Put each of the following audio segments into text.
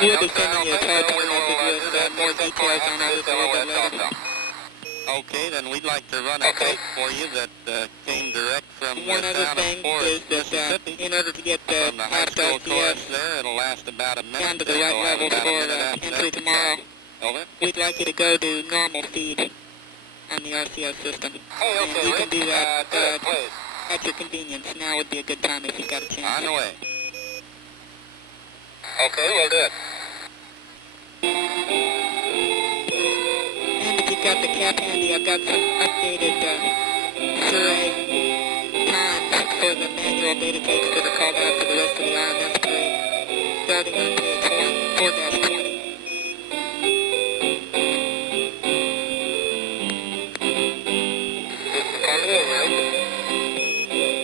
We'll be sending you a telephone message with more details on all this a little bit later. Okay, then we'd like to run a tape for you that came direct from one the other town thing of Forest, is that Mississippi. in order to get From the high past school course STS there, it'll last about a minute. down to the right We'll have level about a for minute after entry that. tomorrow, Over. we'd like you to go to normal speed on the RCS system. And you can do that at your convenience. Now would be a good time if you've got a chance. On the way. Okay, we'll do it. And if you've got the cap handy, I've got some updated survey times for the manual data tapes that are called out for the rest of the RMS period, starting on page 4-20.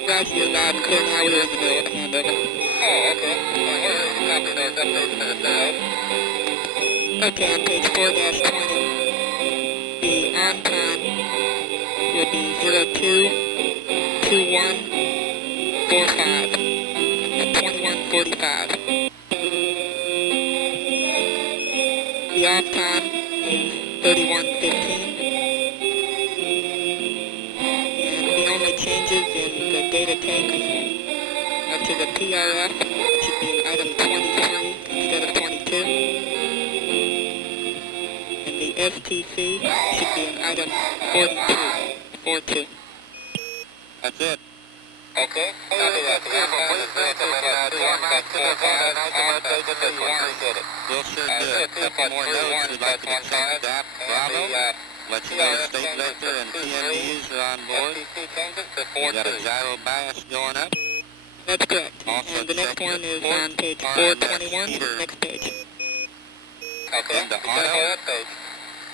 Roger, you're loud and clear now. We're in the middle of a handover. Oh, okay. Copy those updates for the side. Okay, on page 4-20, the on time will be 022145. 2145. The off time is 3115. And the only changes in the data takes are to the PRF, which should be item 23 instead of 22. And the STC should be an item 42. That's it. Okay. Copy that. The on-time is 0145. We'll sure do a couple more notes. We'd like you to check that. Bravo. Let you know state vector and PMDs are on board. We got a gyro bias going up. That's correct. Also And the next check one the is port on page RMS 421, heater next page. Okay. into auto,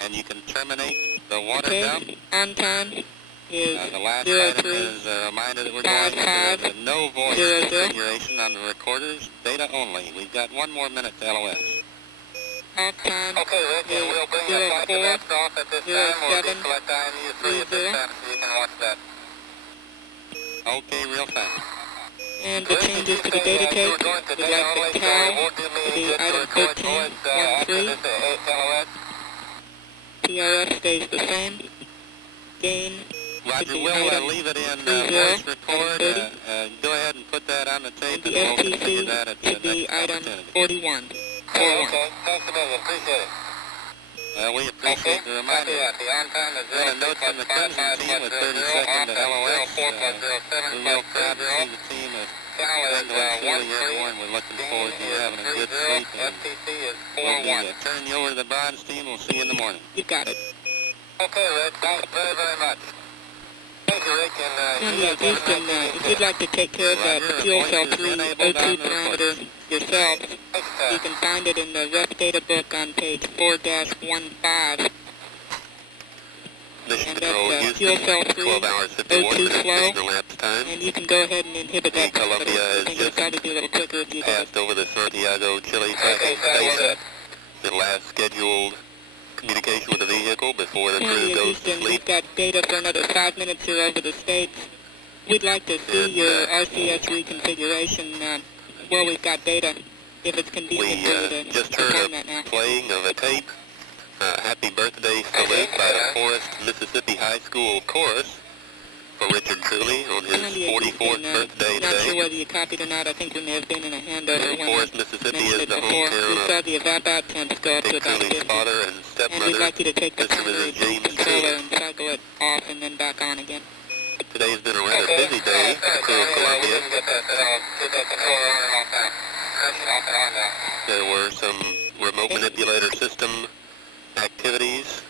and you can terminate the water dump. Okay, on time is The last item 03. is a reminder that we're going into the no voice 00. configuration on the recorders, data only. We've got one more minute to LOS. Off time Okay, Rick, is we'll bring the flight to 04. that off at this time. We'll deselect IMU3 at this time so you can watch that. Okay, real fast. And the changes to the data tape, we'd like the cow to be item 1313. PRF stays the same. Gain should Roger, be we'll item leave it in 30, voice record. 30. Go ahead and put that on the tape, And and the we'll configure that STC at the should be next item opportunity. 41. Okay, thanks a million, appreciate it. We appreciate the reminder. The on-time is Got a note from the Clemson team with 30 seconds to LOS. We're real proud to see the team of Bingo and Keely airborne. We're looking forward to you having a good sleep. And we'll be turning you over to the bronze team. We'll see you in the morning. You got it. Okay, Rick, thanks very, very much. Thank you, Rick, and Yeah, Houston, if you'd like to take care of that fuel cell 3 O2 parameter yourselves, you can find it in the rough data book on page 4-15. Mission And control, that's fuel Houston, cell 3 12 hours, 51 O2 minutes, flow, the lapse time. and you can go ahead and inhibit that. But Columbia I is think it'll just probably be a little quicker if you passed over the Santiago, Chile tracking station. The last scheduled communication with the vehicle before the crew Yeah, goes to Houston, sleep. we've got data for another 5 minutes here over the States. We'd like to see your RCS reconfiguration where we've got data, if it's convenient for you We to just heard perform that now. a playing of a tape. Happy birthday salute by the Forest, Mississippi High School Chorus for Richard Truly on his 44th birthday Not sure today. whether you copied or not. I think we may have been in a handover when Forest, I Mississippi mentioned is it the before. hometown We saw of the evap-out temps go up to Dick about Truly's 50. father and And we'd stepmother, like you to take the Mr. and primary Mrs. James controller Truly. and cycle it off and then back on again. Today's been a rather busy day for the crew of Columbia. There were some remote manipulator system activities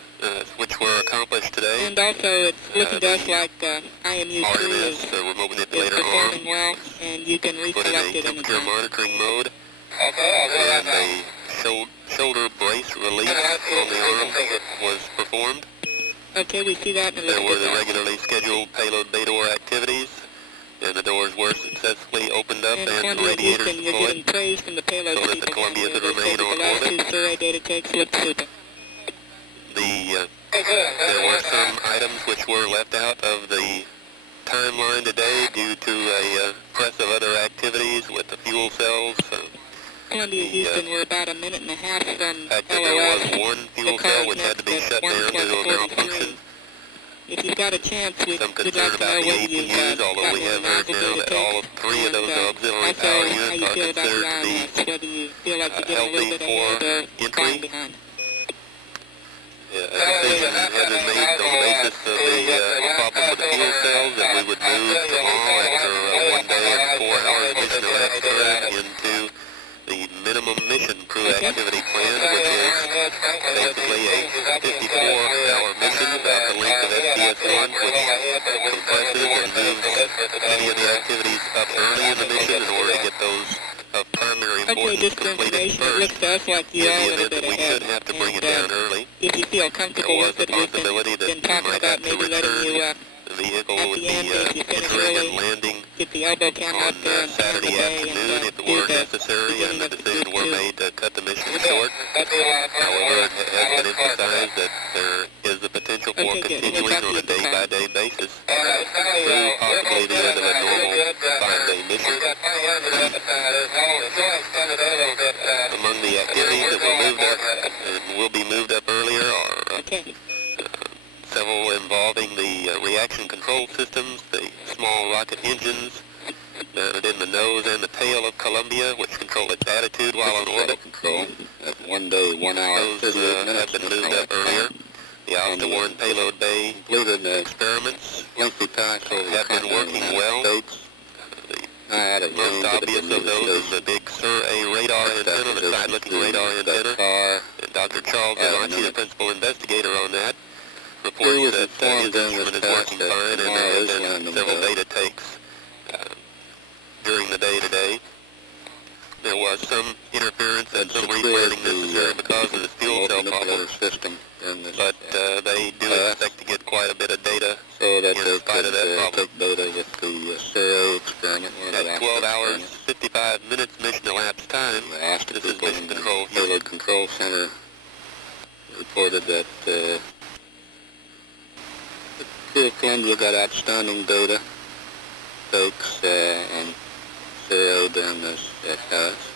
which were accomplished today. And also, it's looking to us like IMU3 RMS, is the remote manipulator performing arm, well, and you can put in reselect a it temperature anytime. monitoring mode, and a shoulder brace release on the arm was performed. Okay, we see that, and it There looks were good. the regularly scheduled payload bay door activities, and the doors were successfully opened up And and Columbia, radiators Houston, you're deployed. getting praise from the payload so that the people. Columbia down could here. They remain said that on the last orbit. 2 survey data takes looked super. There were some items which were left out of the timeline today due to a press of other activities with the fuel cells. Columbia, Houston, we're about a minute and a half from Actually, there was LOS. one fuel cell which had to be shut down due to a malfunction. If you've got a chance, we'd Some like concern to about know the whether you've APUs, although we gotten have a heard nozzle now data that all of take, three of those and auxiliary also power how units you are feel about the considered to be IMS, whether you feel like you're getting a little healthy bit ahead for or falling entry. behind. A decision has been made on the basis of the problem with the fuel cells that we would move them all after 1 day and 4 hours mission elapsed time into the minimum mission crew activity plan, which is basically a 54-hour mission about the length of STS-1, which compresses and moves any of the activities up early in the mission in order to get those of primary Okay, importance just for completed information, it first. looks to us like you are a In the little event that bit we ahead. should have to bring it down early, If you feel there comfortable was with the it, we've possibility that been we talking might about have to maybe letting return you the vehicle at would the be end, if you finish entering early, and landing get the elbow cam on up there and Saturday the bay afternoon and if it do were the necessary, and beginning the of the decision group were two. made to cut the mission short. However, it has been emphasized that there is the potential for Okay, good. We'll continuing talk to on you a at the time. day-by-day basis through possibly the end of a normal 5-day mission. Among the activities that were moved up and will be moved up earlier are Okay. several involving the reaction control systems, the small rocket engines mounted in the nose and the tail of Columbia, which control its attitude while on orbit. Control. That's 1 day, 1 hour, those have been moved up earlier. The Alpha 1 payload bay experiments have been working well. The most obvious of those is the big Sur-A radar antenna, the side-looking radar antenna. And Dr. Charles Delancey, the principal investigator on that, reports that his instrument is working fine, and there have been several data takes during the day today. There was some interference and some replanning necessary because of the fuel cell problem, but they do expect to get quite a bit of data in spite of that problem. At 12 hours, 55 minutes mission elapsed time, this is Mission Control. Payload Control Center reported that the Columbia got outstanding data, folks, and sailed in this house.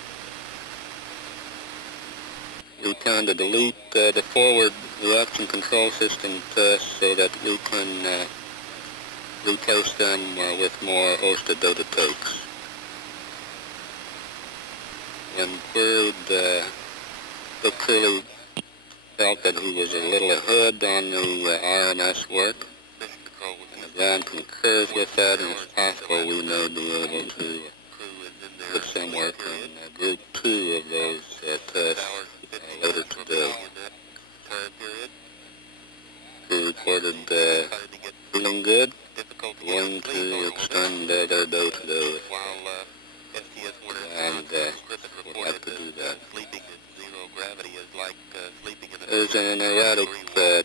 We plan to delete the forward reaction control system first so that we can retest them with more hosted data takes. And third, the crew felt that he was a little ahead on the RNS work. And John concurs with that, and it's possible we may be able to put some work on group 2 of those tests later today. He reported feeling good, willing to extend their day today, and we'll have to do that. There's an erratic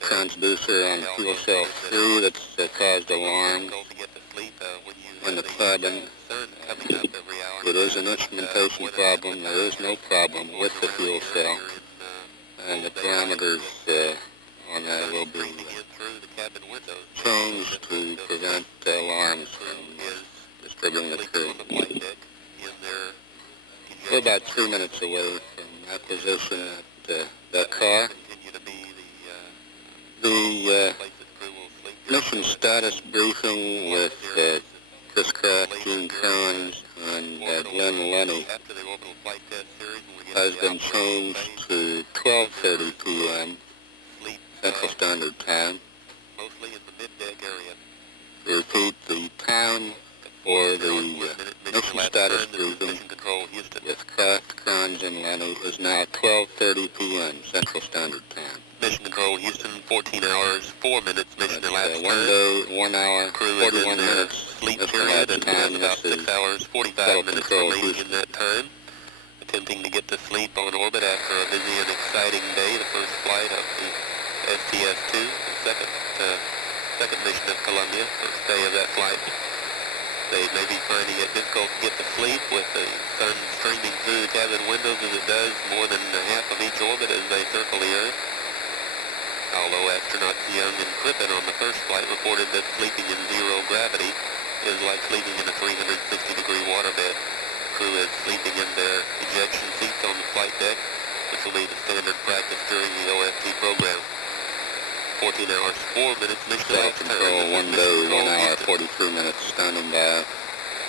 transducer on fuel cell 3 that's caused alarm when the plug-in. It is an instrumentation problem. There is no problem with the fuel cell, and the parameters on that will be changed to prevent alarms from disturbing the crew. We're about 3 minutes away from acquisition at the car. The mission status briefing with Chris Kraft, Gene Collins, and Glenn Lenny has been changed to 12:30 p.m. Central Standard Time. To repeat, the time for the mission status briefing with Kraft, Collins, and Lenny is now 12:30 p.m. Central Standard Time. Mission Control Houston, 14 hours, 4 minutes, mission elapsed 1 day, 1 hour, crew is 41 in their minutes. sleep Mission period and elapsed has time. about This 6 is hours, 45 minutes remaining in that time. Attempting to get to sleep on orbit after a busy and exciting day, the first flight of the STS-2, the second mission of Columbia, first day of that flight. They may be finding it difficult to get to sleep with the sun streaming through the cabin windows as it does more than half of each orbit as they circle the Earth. Although astronauts Young and Crippen on the first flight reported that sleeping in zero gravity is like sleeping in a 360-degree waterbed. crew is sleeping in their ejection seats on the flight deck. This will be the standard practice during the OFT program. 14 hours, 4 minutes, mission Shuttle elapsed time. control, 1 day, 1 hour, 42 minutes, standing by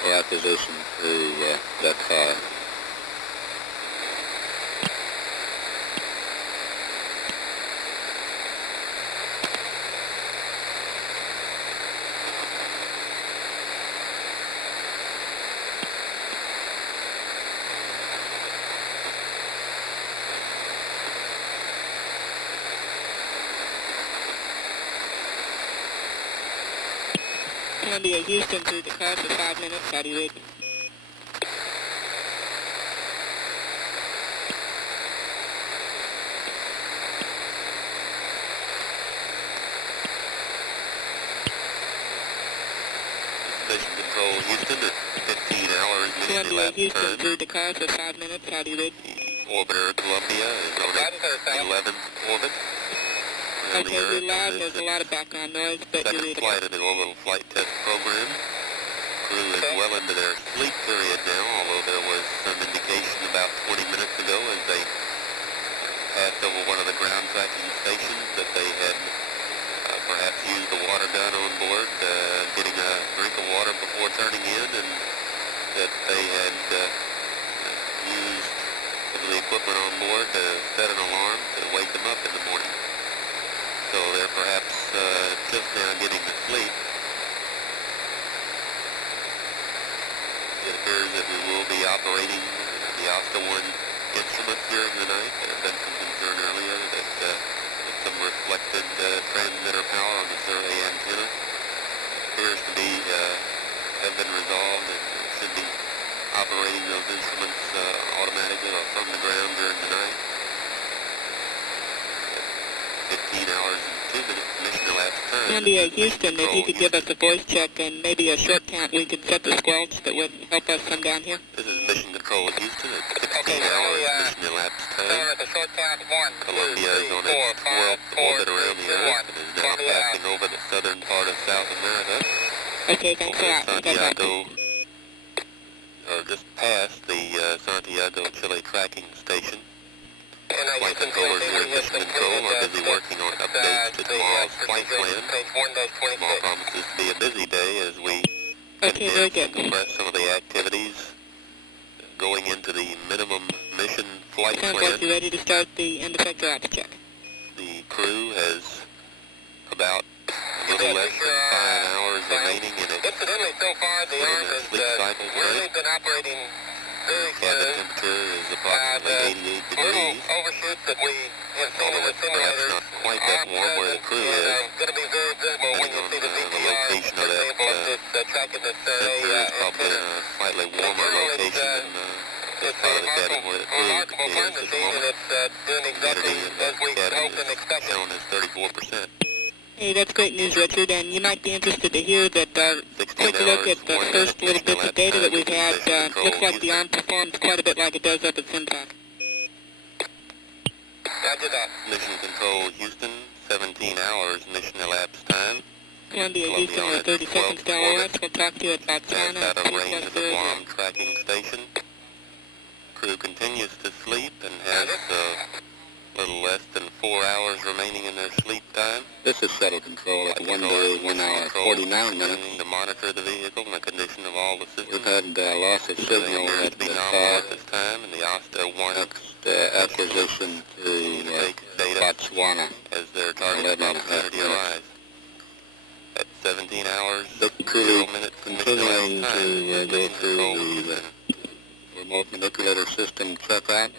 for acquisition to the car. Columbia, Houston through the car for 5 minutes. How do you read? Mission control, Houston at 15 hours, mission Columbia, elapsed Houston time. through the car for 5 minutes. How do you read? Orbiter Columbia is on its 11th orbit. around the Okay, Earth we're on live. this There's a lot of background noise, but you second read flight it. of the orbital flight test program. Crew is well into their sleep period now, although there was some indication about 20 minutes ago as they passed over one of the ground tracking stations that they had perhaps used the water gun on board, getting a drink of water before turning in, and that they had used some of the equipment on board to set an alarm to wake them up in the morning. So they're perhaps just now getting to sleep. It appears that we will be operating the OSTA-1 instruments during the night. There have been some concern earlier that with some reflected transmitter power on the survey antenna appears to be have been resolved and should be operating those instruments automatically or from the ground during the night. 15 hours and 2 minutes mission elapsed time. Columbia, Houston, if you could give us a voice check and maybe a short count, we could set the squelch that would help us come down here. This is mission control at Houston at 16 hours mission elapsed time. Columbia is on its 12th orbit around the Earth and is now passing over the southern part of South America. Okay, thanks a lot. Santiago, or just past the Santiago, Chile tracking station. Flight controllers here at Mission Control are busy working on updates to tomorrow's flight plan. Tomorrow promises to be a busy day as we Okay, very condense and good. compress some of the activities going into the minimum mission flight Sounds plan. like you're ready to start the end effector ops check. The crew has about a little less than 5 hours remaining in its Incidentally, so far, the Earth has sleep cycle really tonight. been operating very Cabin good. temperature is approximately 88 Little degrees. overshoots that we have seen in Although the it's perhaps simulators not quite that warm where the crew is. going to be very visible when you see the Depending on VTR. the location of that tracking this sensor is probably in a slightly warmer location than this part of the cabin where the crew remarkable is time at the machine, and moment. it's doing exactly Humidity in as we the cabin hoped and is expected. shown as 34%. Hey, that's great news, Richard, and you might be interested to hear that quick look at the first little bits of data that we've had. Looks like the arm performs quite a bit like it does up at Syntac. Roger that. Mission control Houston, 17 hours mission elapsed time. Columbia, Houston, we're 30 seconds to LOS. We'll talk to you at Passed Botswana, out of range of the 2+0. bomb tracking station. Crew continues to sleep and has a little less than 4 hours remaining in their sleep time. This is shuttle control at 1 day, 1 hour, 49 minutes. Continuing to monitor the vehicle and the condition of all the systems. We've had loss of signal Appears at to be the nominal car. at this time, and the OSTA-1 Next acquisition to take data Botswana. as their target opportunity arrives. At 17 hours, The 0 crew minutes, continuing mission to elapsed go time. through Control the Houston. remote manipulator system checkout.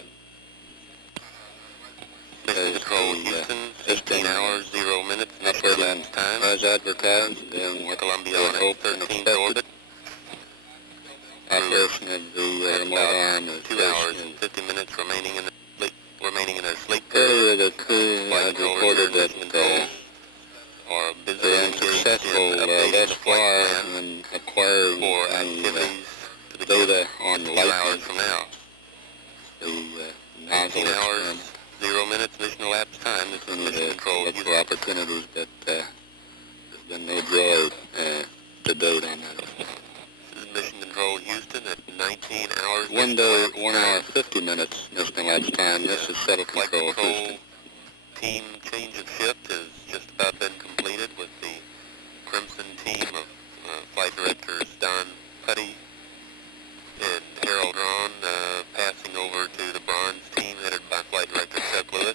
Mission As control the Houston, system 16 hours, 0 minutes, mission operating elapsed time. as advertised, and with Columbia the on hope its and 13th expected orbit. operation of the At remote about arm is 2 hours stationed. and 50 minutes remaining in their sleep period. Earlier, the crew had reported that Are busy they were engaged unsuccessful in updating thus the flight far plan in acquiring for the activities to begin data on 15 hours lightning, from now. the 15 nozzle hours, experiment, 0 minutes mission elapsed time. This is and mission control look for Houston. opportunities that there's been no joy to date on that. This is mission Control Houston at 19 hours. Window 1 hour 50 minutes, mission elapsed time. This is Shuttle Flight Control Control Houston. team change of shift has just about been completed with the Crimson team of Flight Directors Don Putty and Harold Ron passing over to the Bronze team headed by Flight Director Chuck Lewis.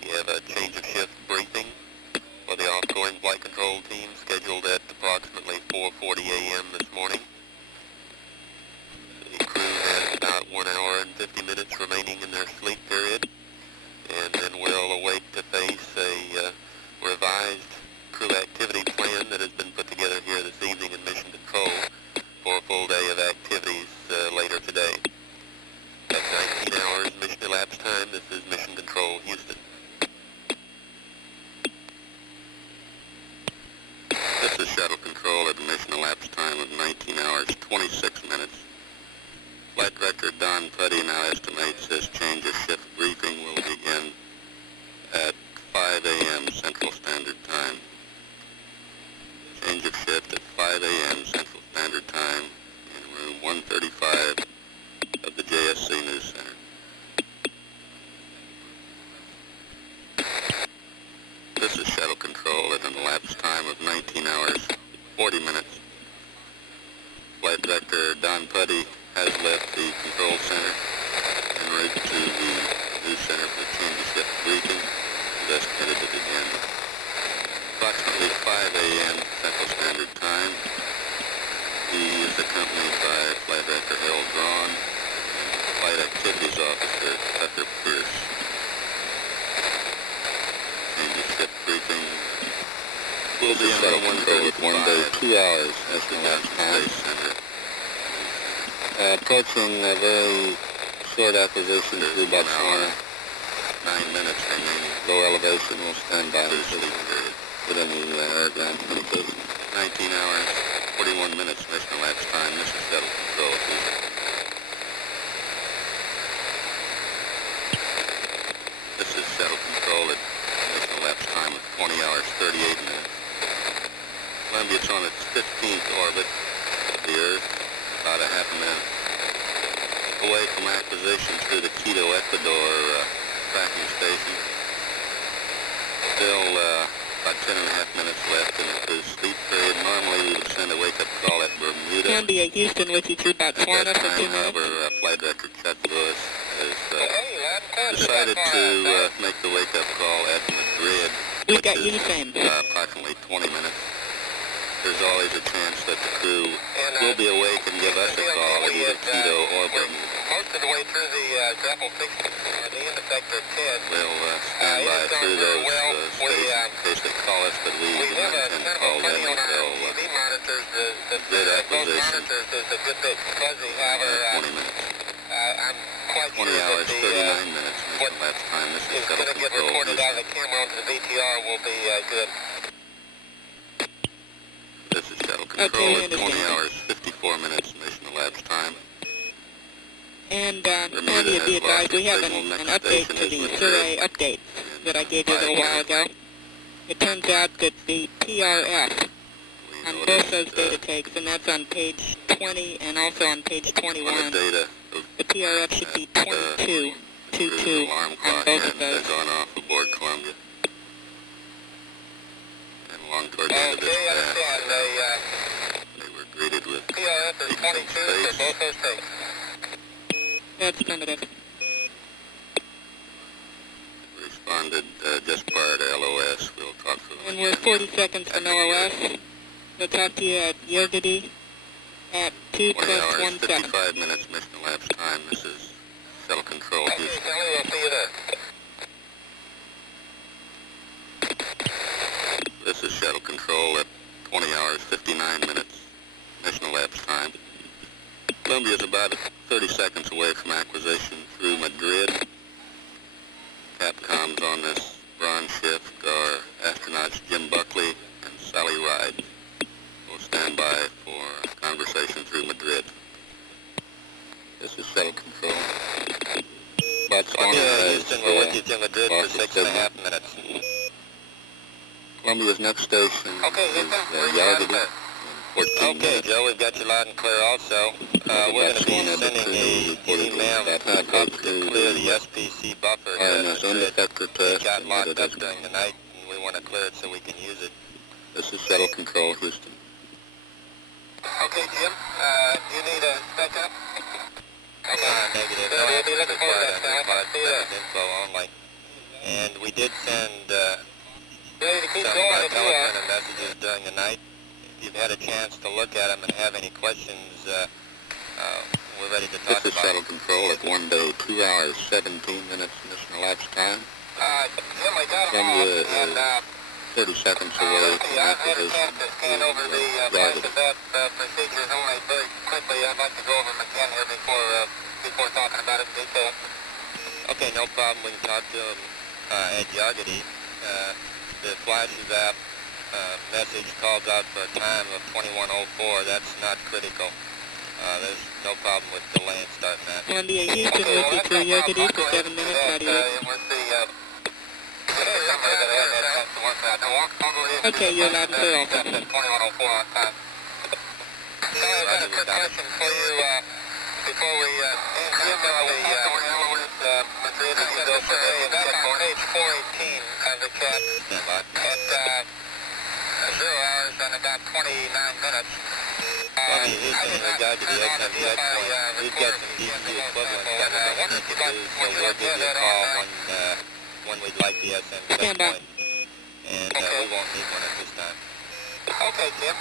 We have a change of shift briefing for the outgoing Flight Control team scheduled at approximately 4:40 a.m. this morning. The crew has about 1 hour and 50 minutes remaining in their sleep period, and then we'll await to face a revised crew activity plan that has been put together here this evening in Mission Control for a full day of activities later today. At 19 hours mission elapsed time, this is Mission Control Houston. This is Shuttle Control at mission elapsed time of 19 hours 26 minutes. Flight Director Don Putty now estimates his change of shift briefing will begin at 5 a.m. Central Standard Time. Change of shift at 5 a.m. Central Standard Time in room 135 of the JSC News Center. This is Shuttle Control at an elapsed time of 19 hours 40 minutes. Flight Director Don Putty has left the control center en route to the news center for change of shift briefing. Is estimated to begin approximately 5 a.m. Central Standard Time. He is accompanied by Flight Director Harold Braun and Flight Activities Officer Tucker Pierce. Change of shift briefing will be in room 135, 1 day, 2 hours as the last Space Center. Approaching a very short acquisition to Botswana. 9 minutes remaining. Low elevation will stand by for sleep period. Put any air ground communication. 19 hours, 41 minutes mission elapsed time. This is Shuttle Control. This is Shuttle Control at mission elapsed time of 20 hours, 38 minutes. Columbia's on its 15th orbit of the Earth, about a half a minute away from acquisition through the Quito, Ecuador tracking station. Still about 10 and a half minutes left in the crew's sleep period. Normally we would send a wake-up call at Bermuda. Columbia, Houston with you through Botswana for 2 minutes. However, Flight Director Chuck Lewis has decided to make the wake-up call at Madrid, We've got which is Unisame. approximately 20 minutes. There's always a chance that the crew will be awake and give us a call at either Quito or Bermuda. Most of the way through the grapple fix, the end effector 10. We'll stand by through those stations in case they call us, but we do not intend to call them until TV monitors, the good acquisition. monitors is a good bit fuzzy, however, 20 minutes. I'm quite 20 sure that hours, the 39 minutes mission elapsed time. This is is Shuttle going to get Control. recorded out of the camera onto the VTR will be good. This is Shuttle Control Okay, at 20 hours, 54 minutes mission elapsed time. And Columbia, be advised, we have an update to the survey update that I gave you a little while ago. It turns out that the PRF on both those data takes, and that's on page 20 and also on page 21, the PRF should be 2222 on both of those. Has gone off aboard Columbia. And along toward the end of this path, they were greeted with PRF is 22 for both those takes. That's primitive. Responded just prior to LOS. We'll talk to them. And we're 40 seconds from LOS. We'll talk to you at Yogadi at 2 20 plus hours, 1 second. 55 minutes mission elapsed time. This is Shuttle Control Okay, Houston. Kelly, we'll see you there. This is Shuttle Control at 20 hours, 59 minutes mission elapsed time. Columbia is about 30 seconds away from acquisition through Madrid. Capcoms on this bronze shift are astronauts Jim Buckley and Sally Ride. We'll stand by for conversation through Madrid. This is Shuttle Control. Botswana Houston, we're with you to Madrid for 6.5 minutes. Columbia's next station Okay, is Houston, where you at? Yogadi. 14 Okay, minutes. Joe, we've got you loud and clear also. We're going to be sending a email up to clear the SPC buffer INS undefector it test. got locked up during the night, and we want to clear it so we can use it. This is Shuttle Control, Houston. Okay, Jim, do you need a backup? Negative. No, I'll be looking forward to that info only. And we did send Ready to keep some going if you are. telephone messages during the night. If you've had a chance to look at them and have any questions, we're ready to talk This is about Shuttle Control at window 2 hours, 17 minutes mission elapsed time. Jim, we got them all, Columbia and is 30 seconds away let's from see, I've had a acquisition. chance to scan over the Right. procedures only very quickly. I'd like to go over them again here before talking about it in detail. Okay, no problem. We can talk to him at Yagadi. The flashes app message calls out for a time of 21:04. That's not critical. There's no problem with delaying starting that. Columbia, Houston, looking for Yagadi for 7 minutes. How do you look? It was the somebody that had that chance to work out. Okay, you're loud and clear also. 21:04 on time. Sorry, I got a quick question for you before we Jim, Madrid, you go today. Back on page 418 of the chat at 0 hours and about 29 minutes. In regard to the SMZ point, we've got some DCU equivalents that we're going to need to do, so we'll give you a call when we'd like the SMZ Stand by. point. And we won't need one at this time. Okay, Jim.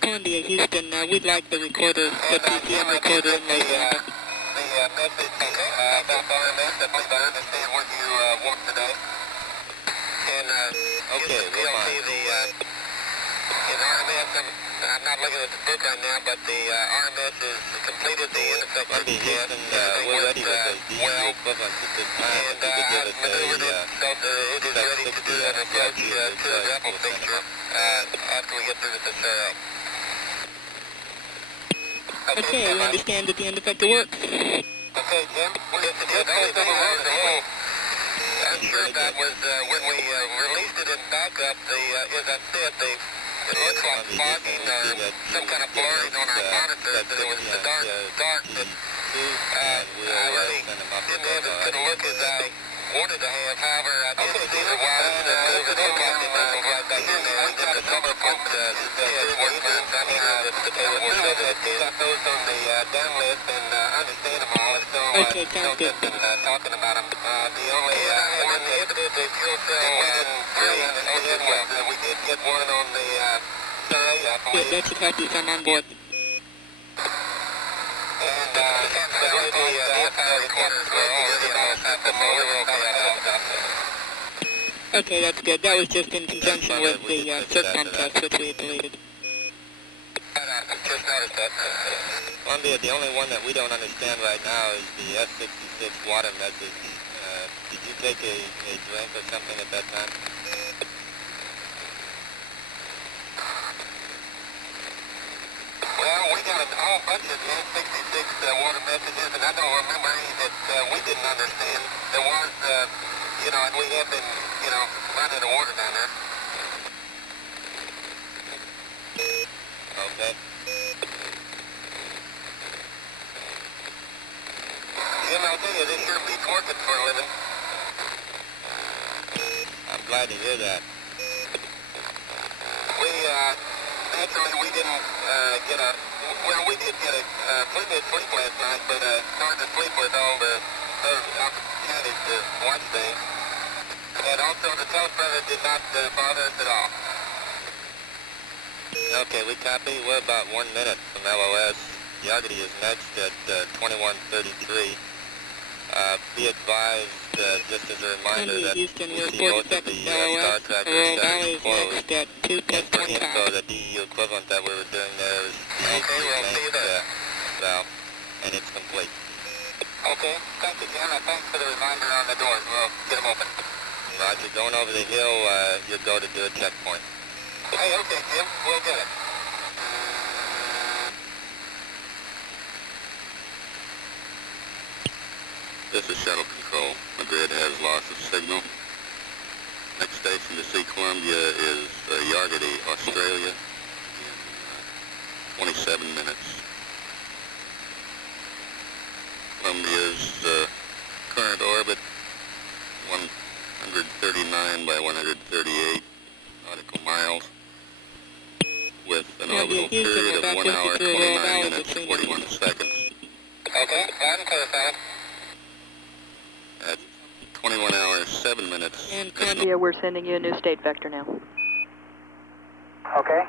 Columbia, Houston, we'd like the recorder, the PCM recorder in the The message about RMS, I believe I understand what you want today. And okay, we'll see the in RMS, I'm not looking at the book right now, but the RMS has completed the ineffective test. We're ready with the DCU equivalents at this time. And if you could give us maneuvered it so that it is ready to do an approach to the grapple feature after we get through with the survey. Okay, we understand that the end effector works. Okay, Jim. The only thing I was a little unsure about was when we released it in backup, as I said, it looks like fogging or some kind of blurring on our monitors, that it was the dark that I really didn't have as good a look as I wanted to have. However, I did see the wires that move it in right back in there. We got a number of folks that workers, I mean, the table will show that they got those on the down list and understand them all. It's Okay, sounds good. talking about them. The only one that did the fuel cell we did get one on the survey, I Good, believe. that should help you come on board. And the recorders were all Okay, that's good. That was just in conjunction with the CERTCOM test, which we had deleted. Just noticed that. Columbia, the only one that we don't understand right now is the S66 water message. Did you take a drink or something at that time? Well, we got a whole bunch of S66 water messages, and I don't remember any that we didn't understand. There was, and we have been, running the water down there. Okay. Jim, I'll tell you, this sure beats working for a living. I'm glad to hear that. Naturally, we didn't we did get a pretty good sleep last night, but hard to sleep with all those opportunities to watch things. And also, the teleprompter did not bother us at all. Okay, we copy. We're about 1 minute from LOS. Yagadi is next at 21:33. Be advised, just as a reminder, Columbia, that Houston, we we're see 40 both of seconds the LOS. Star Trek Aurora shuttle Valley is closed. next at 2 And plus for info, 25. the DEU equivalent that we were doing there is the valve, and it's complete. Okay, thank you, Jim. Thanks for the reminder on the doors. We'll get them open. Roger. Going over the hill, you'll go to do a checkpoint. Hey, okay, Jim. We'll get it. This is Shuttle Control. Madrid has loss of signal. Next station to see Columbia is Yargady, Australia, in 27 minutes. Columbia's current orbit, 139 by 138 nautical miles, with an orbital period of 1 hour, 29 minutes, 41 seconds. Okay, I'm clear, Sally. At 21 hours, 7 minutes. And Columbia, we're sending you a new state vector now. Okay.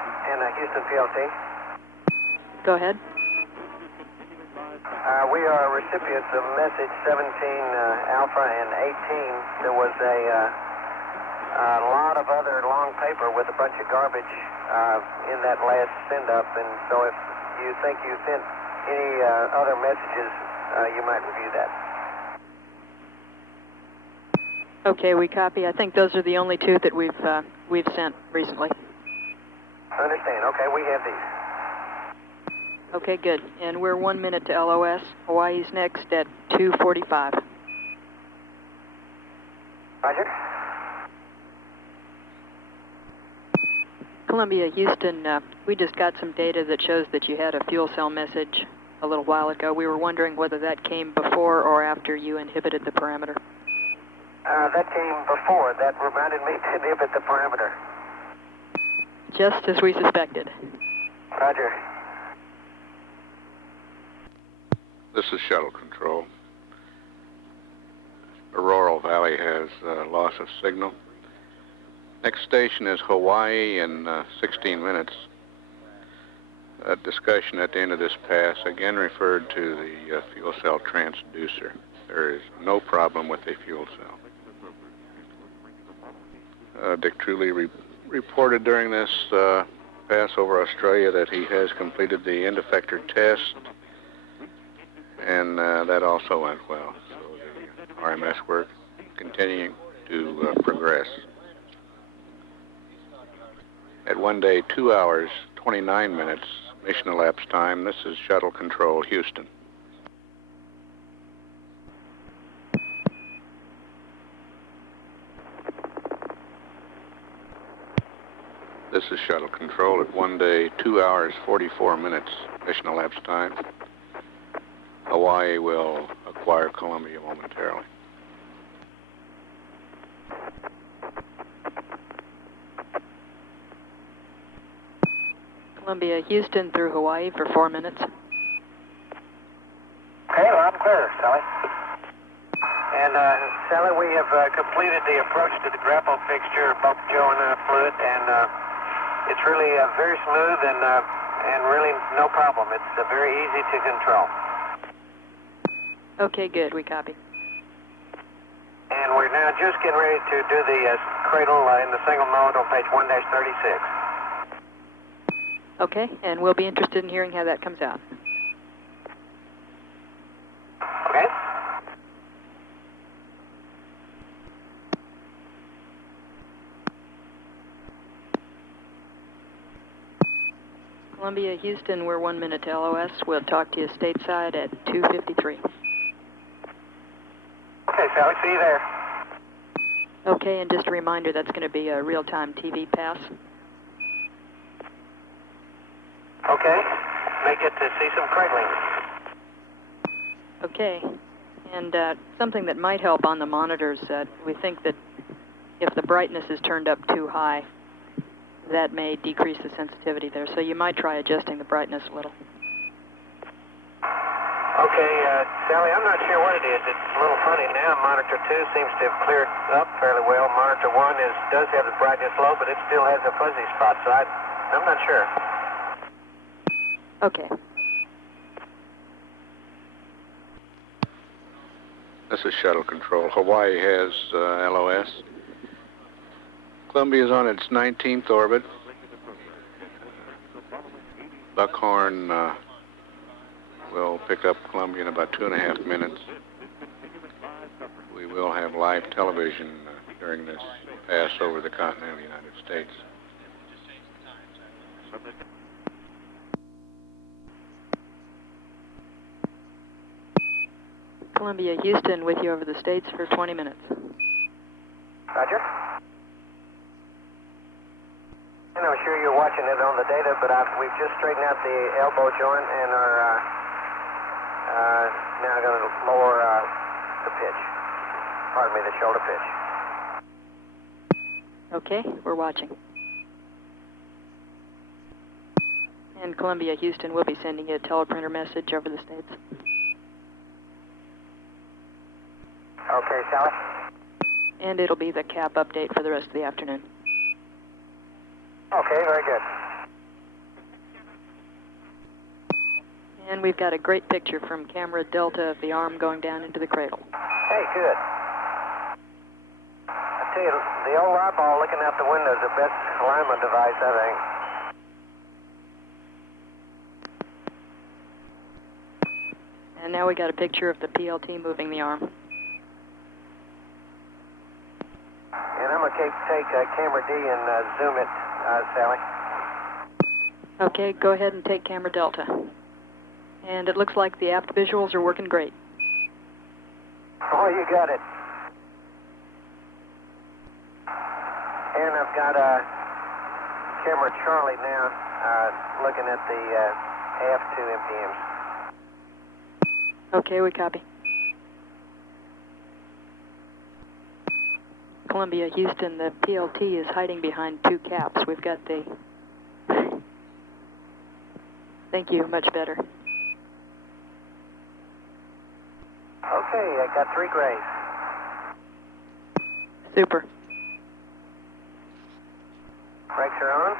And Houston PLC. Go ahead. We are recipients of message 17 Alpha and 18. There was a lot of other long paper with a bunch of garbage in that last send-up, and so if you think you sent any other messages, you might review that. Okay, we copy. I think those are the only two that we've sent recently. I understand. Okay, we have these. Okay, good. And we're 1 minute to LOS. Hawaii's next at 2:45. Roger. Columbia, Houston, we just got some data that shows that you had a fuel cell message a little while ago. We were wondering whether that came before or after you inhibited the parameter. That came before. That reminded me to inhibit the parameter. Just as we suspected. Roger. This is Shuttle Control. Auroral Valley has loss of signal. Next station is Hawaii in 16 minutes. A discussion at the end of this pass again referred to the fuel cell transducer. There is no problem with the fuel cell. Dick Truly reported during this pass over Australia that he has completed the end effector test, and that also went well. So the RMS work continuing to progress. At 1 day, 2 hours, 29 minutes, mission elapsed time, this is Shuttle Control, Houston. This is Shuttle Control at 1 day, 2 hours, 44 minutes, mission elapsed time. Hawaii will acquire Columbia momentarily. Columbia, Houston through Hawaii for 4 minutes. Okay, well, I'm clear, Sally. And, Sally, we have completed the approach to the grapple fixture, both Joe and fluid, and it's really very smooth and really no problem. It's very easy to control. Okay, good. We copy. And we're now just getting ready to do the cradle in the single mode on page 1-36. Okay, and we'll be interested in hearing how that comes out. Okay? Columbia, Houston, we're 1 minute to LOS. We'll talk to you stateside at 2:53. Okay, Sally, see you there. Okay, and just a reminder, that's going to be a real-time TV pass. Okay, may get to see some cradling. Okay, and something that might help on the monitors, we think that if the brightness is turned up too high, that may decrease the sensitivity there, so you might try adjusting the brightness a little. Okay, Sally, I'm not sure what it is. It's a little funny now. Monitor 2 seems to have cleared up fairly well. Monitor 1 does have the brightness low, but it still has a fuzzy spot, so I'm not sure. Okay. This is Shuttle Control. Hawaii has LOS. Columbia is on its 19th orbit. Buckhorn will pick up Columbia in about 2.5 minutes. We will have live television during this pass over the continent of the United States. Columbia, Houston, with you over the States for 20 minutes. Roger. And I'm sure you're watching it on the data, but we've just straightened out the elbow joint and are now going to lower the pitch. Pardon me, the shoulder pitch. Okay, we're watching. And Columbia, Houston, we'll be sending you a teleprinter message over the States. Okay, Sally. And it'll be the cap update for the rest of the afternoon. Okay, very good. And we've got a great picture from camera Delta of the arm going down into the cradle. Hey, good. I tell you, the old eyeball looking out the window is the best alignment device, I think. And now we got a picture of the PLT moving the arm. And I'm going to take camera D and zoom it, Sally. Okay, go ahead and take camera Delta. And it looks like the aft visuals are working great. Oh, you got it. And I've got camera Charlie now looking at the aft 2 MPMs. Okay, we copy. Columbia, Houston, the PLT is hiding behind 2 caps. We've got the... Thank you, much better. Okay, I got 3 grays. Super. Brakes are on.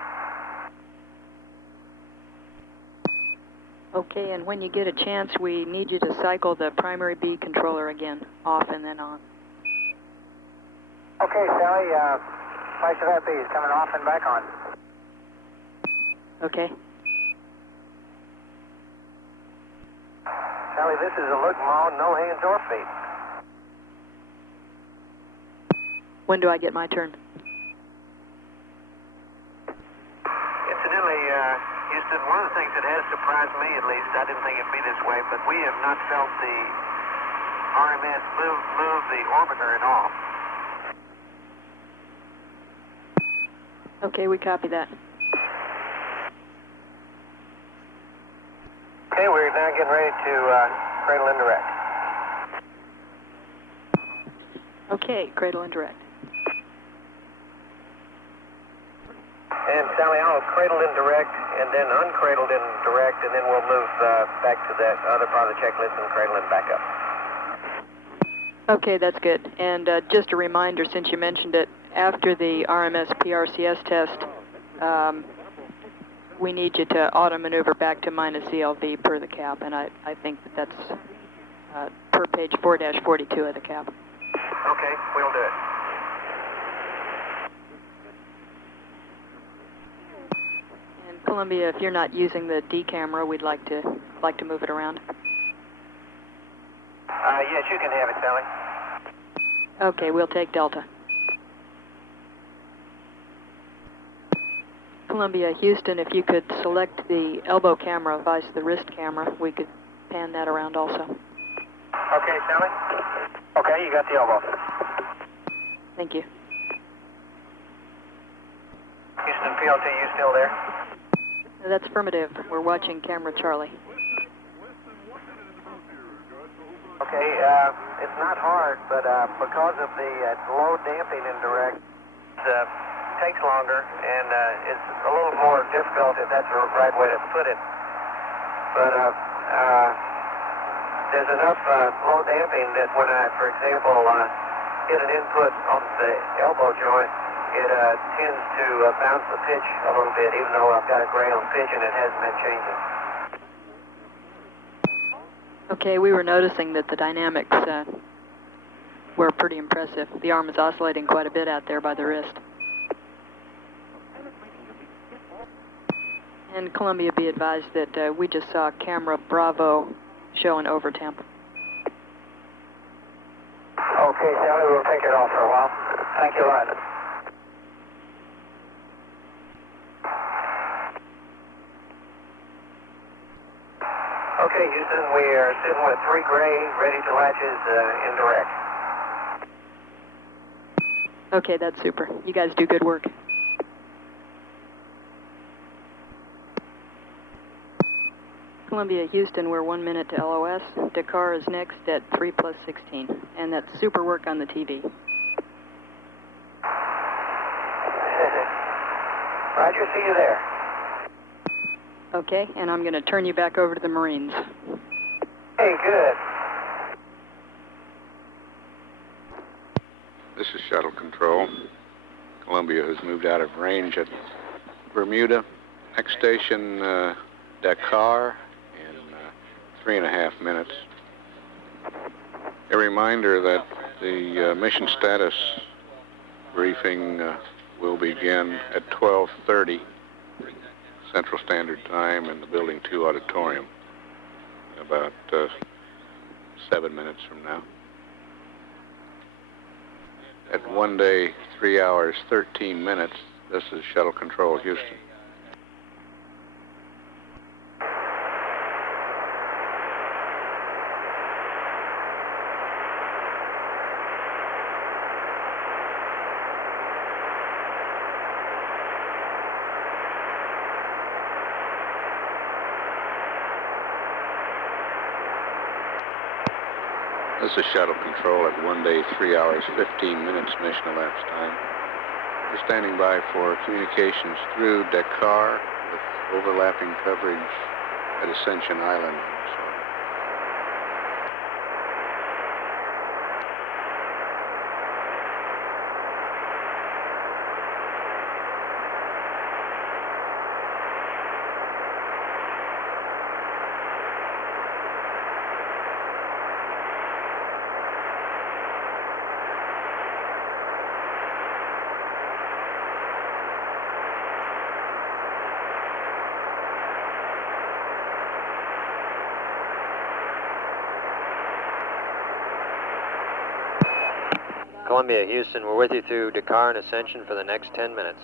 Okay, and when you get a chance, we need you to cycle the primary B controller again, off and then on. Okay, Sally, flash of that B is coming off and back on. Okay. Sally, this is a look mode, no hands or feet. When do I get my turn? Incidentally, Houston, one of the things that has surprised me, at least, I didn't think it'd be this way, but we have not felt the RMS move the orbiter at all. Okay, we copy that. Okay, we're now getting ready to cradle and direct. Okay, cradle and direct. And Sally, I'll cradle in direct and then uncradled in direct, and then we'll move back to that other part of the checklist and cradle in back up. Okay, that's good. And just a reminder, since you mentioned it, after the RMS PRCS test, we need you to auto-maneuver back to minus CLV per the cap, and I think that's per page 4-42 of the cap. Okay, we'll do it. And Columbia, if you're not using the D camera, we'd like to move it around. Yes, you can have it, Sally. Okay, we'll take Delta. Columbia, Houston, if you could select the elbow camera vice the wrist camera, we could pan that around also. Okay, Sally. Okay, you got the elbow. Thank you. Houston PLT, you still there? That's affirmative. We're watching camera Charlie. Okay, it's not hard, but because of the low damping in direct, it takes longer and it's a little more difficult, if that's the right way to put it. But there's enough low damping that when I, for example, hit an input on the elbow joint, it tends to bounce the pitch a little bit, even though I've got a gray on pitch and it hasn't been changing. Okay, we were noticing that the dynamics were pretty impressive. The arm is oscillating quite a bit out there by the wrist. And Columbia, be advised that we just saw camera Bravo show an overtemp. Okay, Sally, we'll take it off for a while. Thank you a lot. Okay, Okay, Houston, we are sitting with 3 gray, ready to latches indirect. Okay, that's super. You guys do good work. Columbia, Houston, we're 1 minute to LOS. Dakar is next at 3+16. And that's super work on the TV. Roger, see you there. Okay, and I'm going to turn you back over to the Marines. Hey, good. This is Shuttle Control. Columbia has moved out of range at Bermuda. Next station, Dakar, in 3.5 minutes. A reminder that the mission status briefing will begin at 12:30 Central Standard Time in the Building 2 auditorium, about 7 minutes from now. At 1 day, 3 hours, 13 minutes, this is Shuttle Control, Houston. This is Shuttle Control at 1 day, 3 hours, 15 minutes mission elapsed time. We're standing by for communications through Dakar with overlapping coverage at Ascension Island. Columbia, Houston, we're with you through Dakar and Ascension for the next 10 minutes.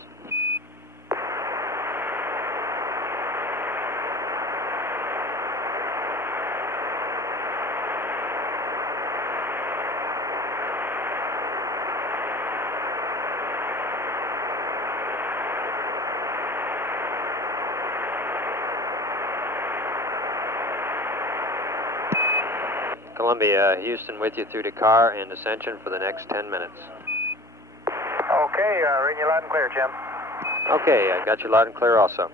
Columbia, Houston, with you through Dakar and Ascension for the next 10 minutes. Okay, reading you loud and clear, Jim. Okay, I got you loud and clear also.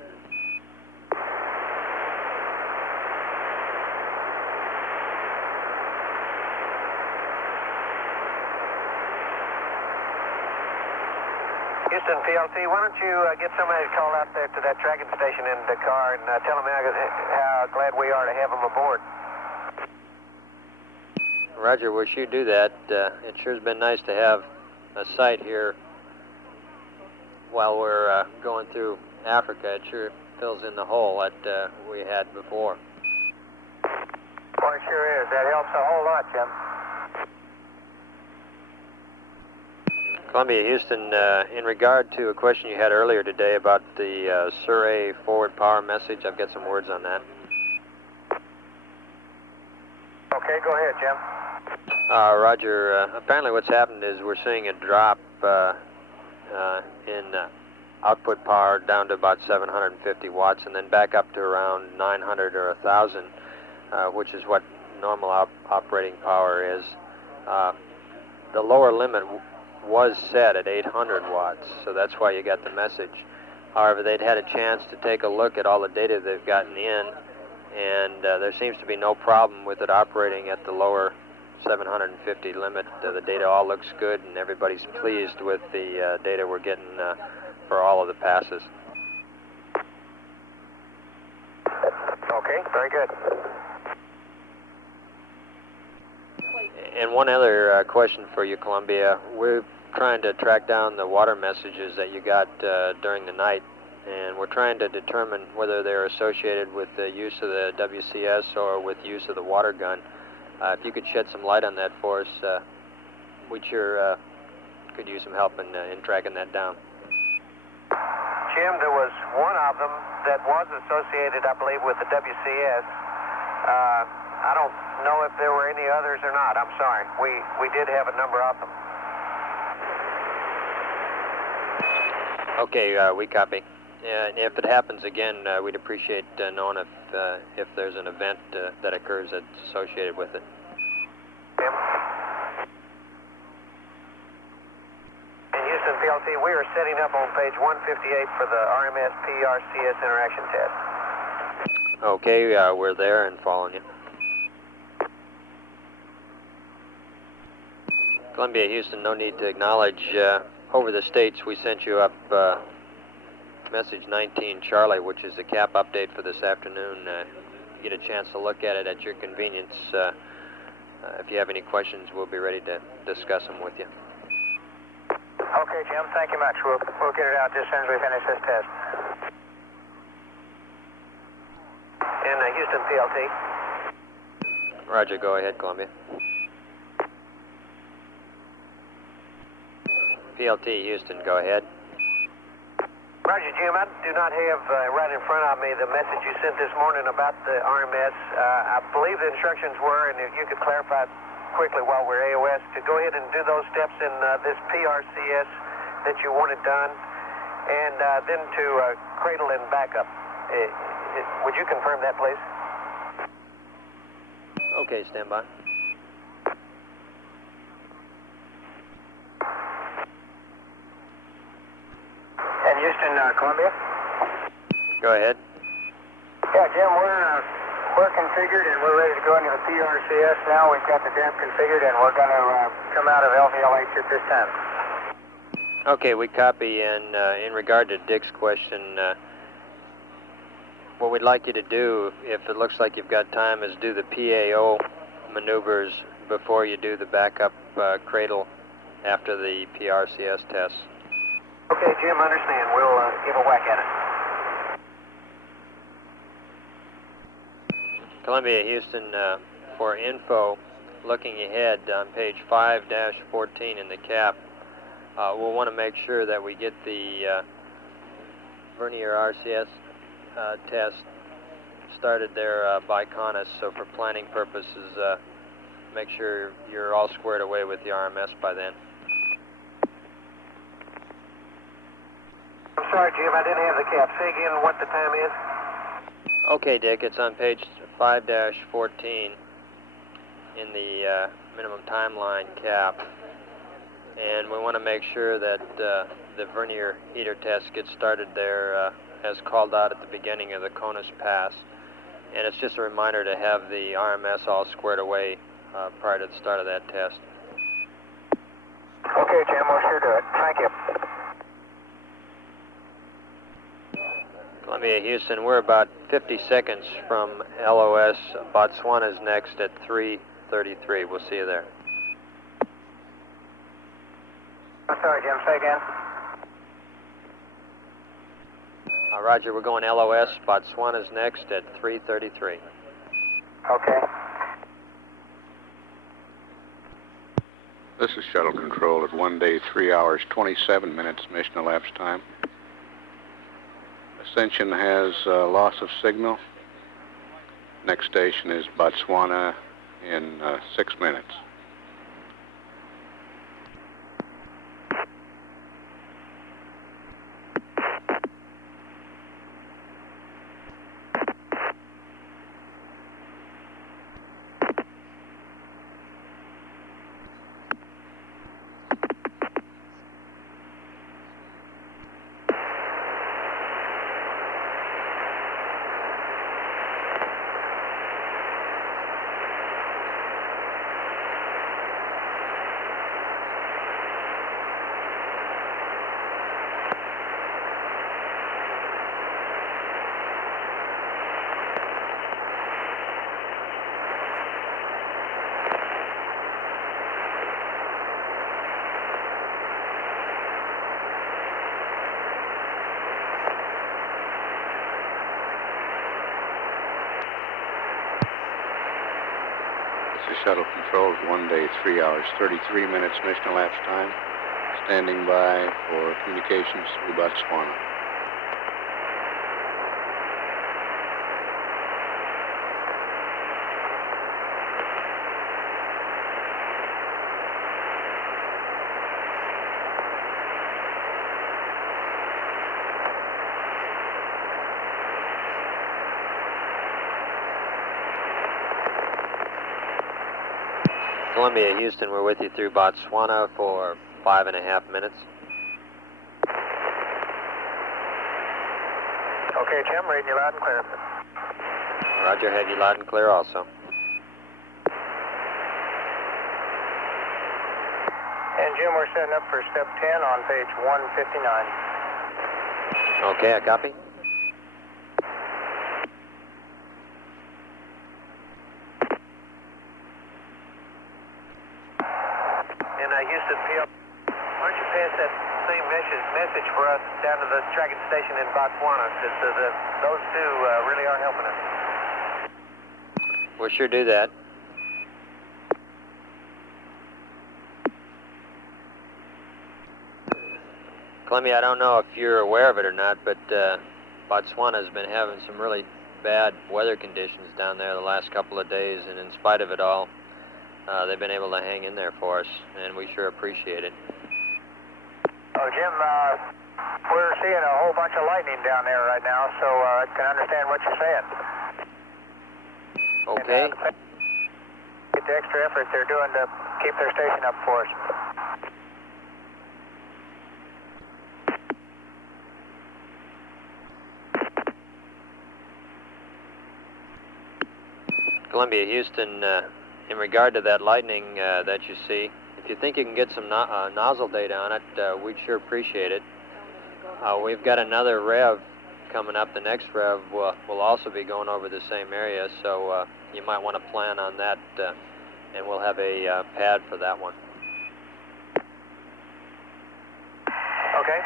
Houston, PLC, why don't you get somebody to call out there to that tracking station in Dakar and tell them how glad we are to have them aboard. Roger, wish you'd do that. It sure's been nice to have a sight here while we're going through Africa. It sure fills in the hole that we had before. Well, it sure is. That helps a whole lot, Jim. Columbia, Houston, in regard to a question you had earlier today about the Surrey forward power message, I've got some words on that. Okay, go ahead, Jim. Roger, apparently what's happened is we're seeing a drop in output power down to about 750 watts and then back up to around 900 or 1,000, which is what normal operating power is. The lower limit was set at 800 watts, so that's why you got the message. However, they'd had a chance to take a look at all the data they've gotten in, and there seems to be no problem with it operating at the lower 750 limit. The data all looks good, and everybody's pleased with the data we're getting for all of the passes. Okay, very good. And one other question for you, Columbia. We're trying to track down the water messages that you got during the night, and we're trying to determine whether they're associated with the use of the WCS or with use of the water gun. If you could shed some light on that for us, we sure could use some help in tracking that down. Jim, there was one of them that was associated, I believe, with the WCS, I don't know if there were any others or not. I'm sorry. We did have a number of them. Okay, we copy. And if it happens again, we'd appreciate knowing if there's an event that occurs that's associated with it. In Houston PLT, we are setting up on page 158 for the RMS PRCS interaction test. Okay, we're there and following you. Columbia, Houston, no need to acknowledge. Over the States, we sent you up message 19 Charlie, which is the cap update for this afternoon. Get a chance to look at it at your convenience. If you have any questions, we'll be ready to discuss them with you. Okay, Jim, thank you much. We'll get it out just as soon as we finish this test. In Houston PLT. Roger, go ahead, Columbia. PLT, Houston, go ahead. Roger, Jim, I do not have right in front of me the message you sent this morning about the RMS. I believe the instructions were, and if you could clarify quickly while we're AOS, to go ahead and do those steps in this PRCS that you wanted done, and then to cradle and backup. Would you confirm that, please? Okay, stand by. And Houston, Columbia? Go ahead. Yeah, Jim, we're configured and we're ready to go into the PRCS now. We've got the damp configured and we're going to come out of LVLH at this time. Okay, we copy. And in regard to Dick's question, what we'd like you to do, if it looks like you've got time, is do the PAO maneuvers before you do the backup cradle after the PRCS test. Okay, Jim, understand. We'll give a whack at it. Columbia, Houston, for info, looking ahead on page 5-14 in the cap, we'll want to make sure that we get the vernier RCS test started there by CONUS, so for planning purposes, make sure you're all squared away with the RMS by then. I'm sorry, Jim, I didn't have the cap. Say again what the time is. Okay, Dick, it's on page 5-14 in the minimum timeline cap, and we want to make sure that the vernier heater test gets started there as called out at the beginning of the CONUS pass, and it's just a reminder to have the RMS all squared away prior to the start of that test. Okay, Jim, we'll sure do it. Thank you. Columbia, Houston, we're about 50 seconds from LOS. Botswana's next at 3:33. We'll see you there. I'm sorry, Jim. Say again. Roger, we're going LOS. Botswana's next at 3:33. Okay. This is Shuttle Control at 1 day, 3 hours, 27 minutes mission elapsed time. Ascension has loss of signal. Next station is Botswana in 6 minutes. Shuttle Control at 1 day, 3 hours, 33 minutes mission elapsed time. Standing by for communications through Botswana. Columbia, Houston, we're with you through Botswana for 5.5 minutes. Okay, Jim, reading you loud and clear. Roger, have you loud and clear also. And Jim, we're setting up for step 10 on page 159. Okay, I copy. And Houston, PL, why don't you pass that same message for us down to the tracking station in Botswana, because those two really are helping us. We'll sure do that. Columbia, I don't know if you're aware of it or not, but Botswana has been having some really bad weather conditions down there the last couple of days, and in spite of it all, they've been able to hang in there for us, and we sure appreciate it. Oh, Jim, we're seeing a whole bunch of lightning down there right now, so I can understand what you're saying. Okay. And, get the extra effort they're doing to keep their station up for us. Columbia, Houston, in regard to that lightning that you see, if you think you can get some nozzle data on it, we'd sure appreciate it. We've got another rev coming up. The next rev will also be going over the same area, so you might want to plan on that, and we'll have a pad for that one. Okay.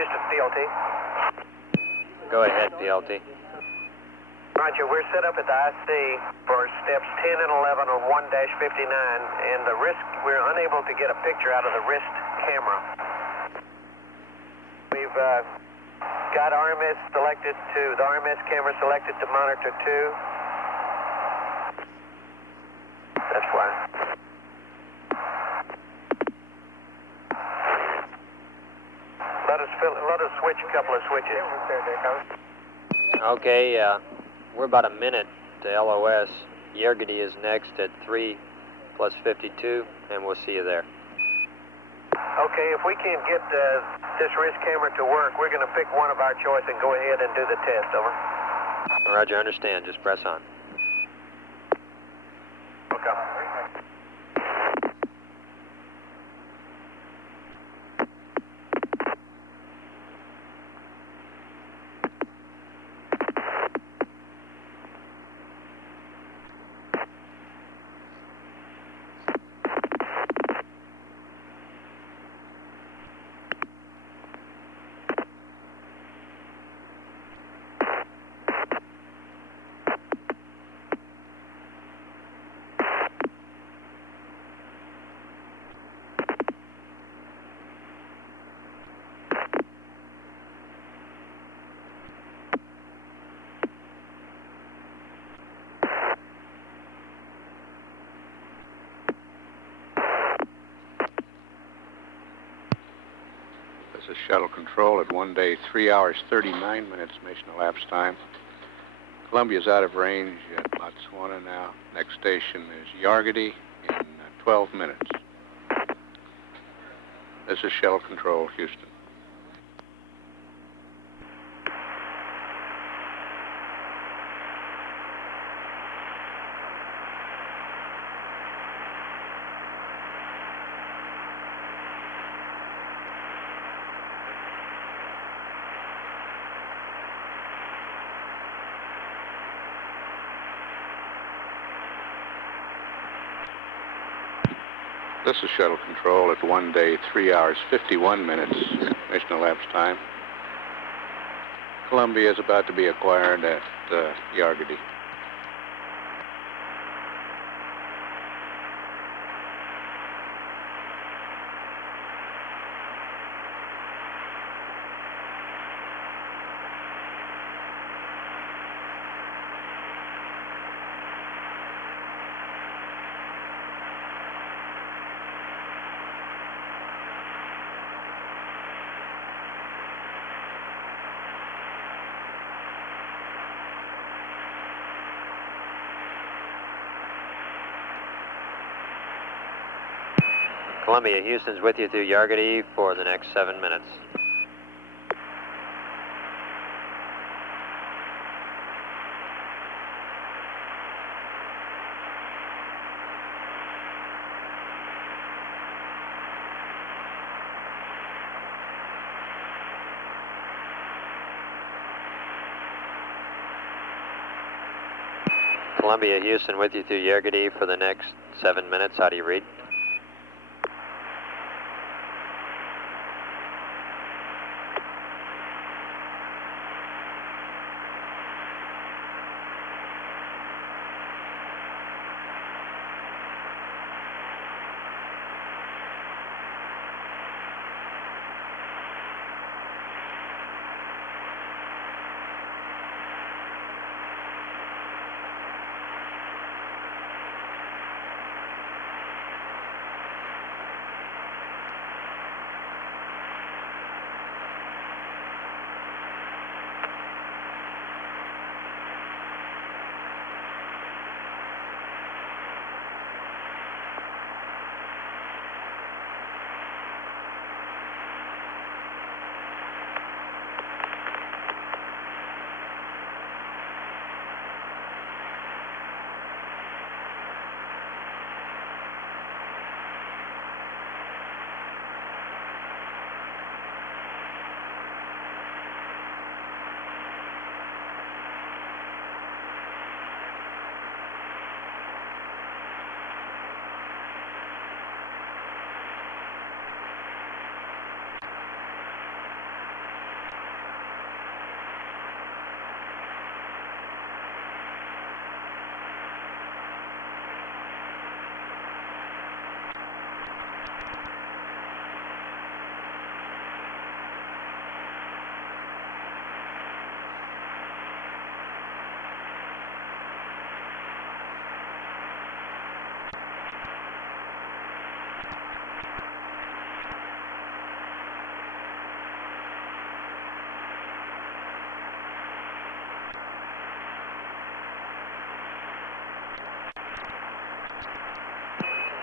Houston, PLT. Go ahead, PLT. Roger, we're set up at the IC for steps 10 and 11 on 1-59, and the wrist, we're unable to get a picture out of the wrist camera. We've got RMS selected to, the RMS camera selected to monitor 2. That's fine. Let us switch a couple of switches. Okay, we're about a minute to LOS. Yergity is next at 3 plus 52, and we'll see you there. Okay, if we can't get this wrist camera to work, we're going to pick one of our choice and go ahead and do the test, over. Roger, understand. Just press on. Okay. This is Shuttle Control at 1 day, 3 hours, 39 minutes mission elapsed time. Columbia's out of range at Botswana now. Next station is Yargity in 12 minutes. This is Shuttle Control, Houston. This is Shuttle Control at 1 day, 3 hours, 51 minutes mission elapsed time. Columbia is about to be acquired at Yargady. Columbia, Houston's with you through Yargady for the next 7 minutes. Columbia, Houston with you through Yargady for the next 7 minutes. How do you read?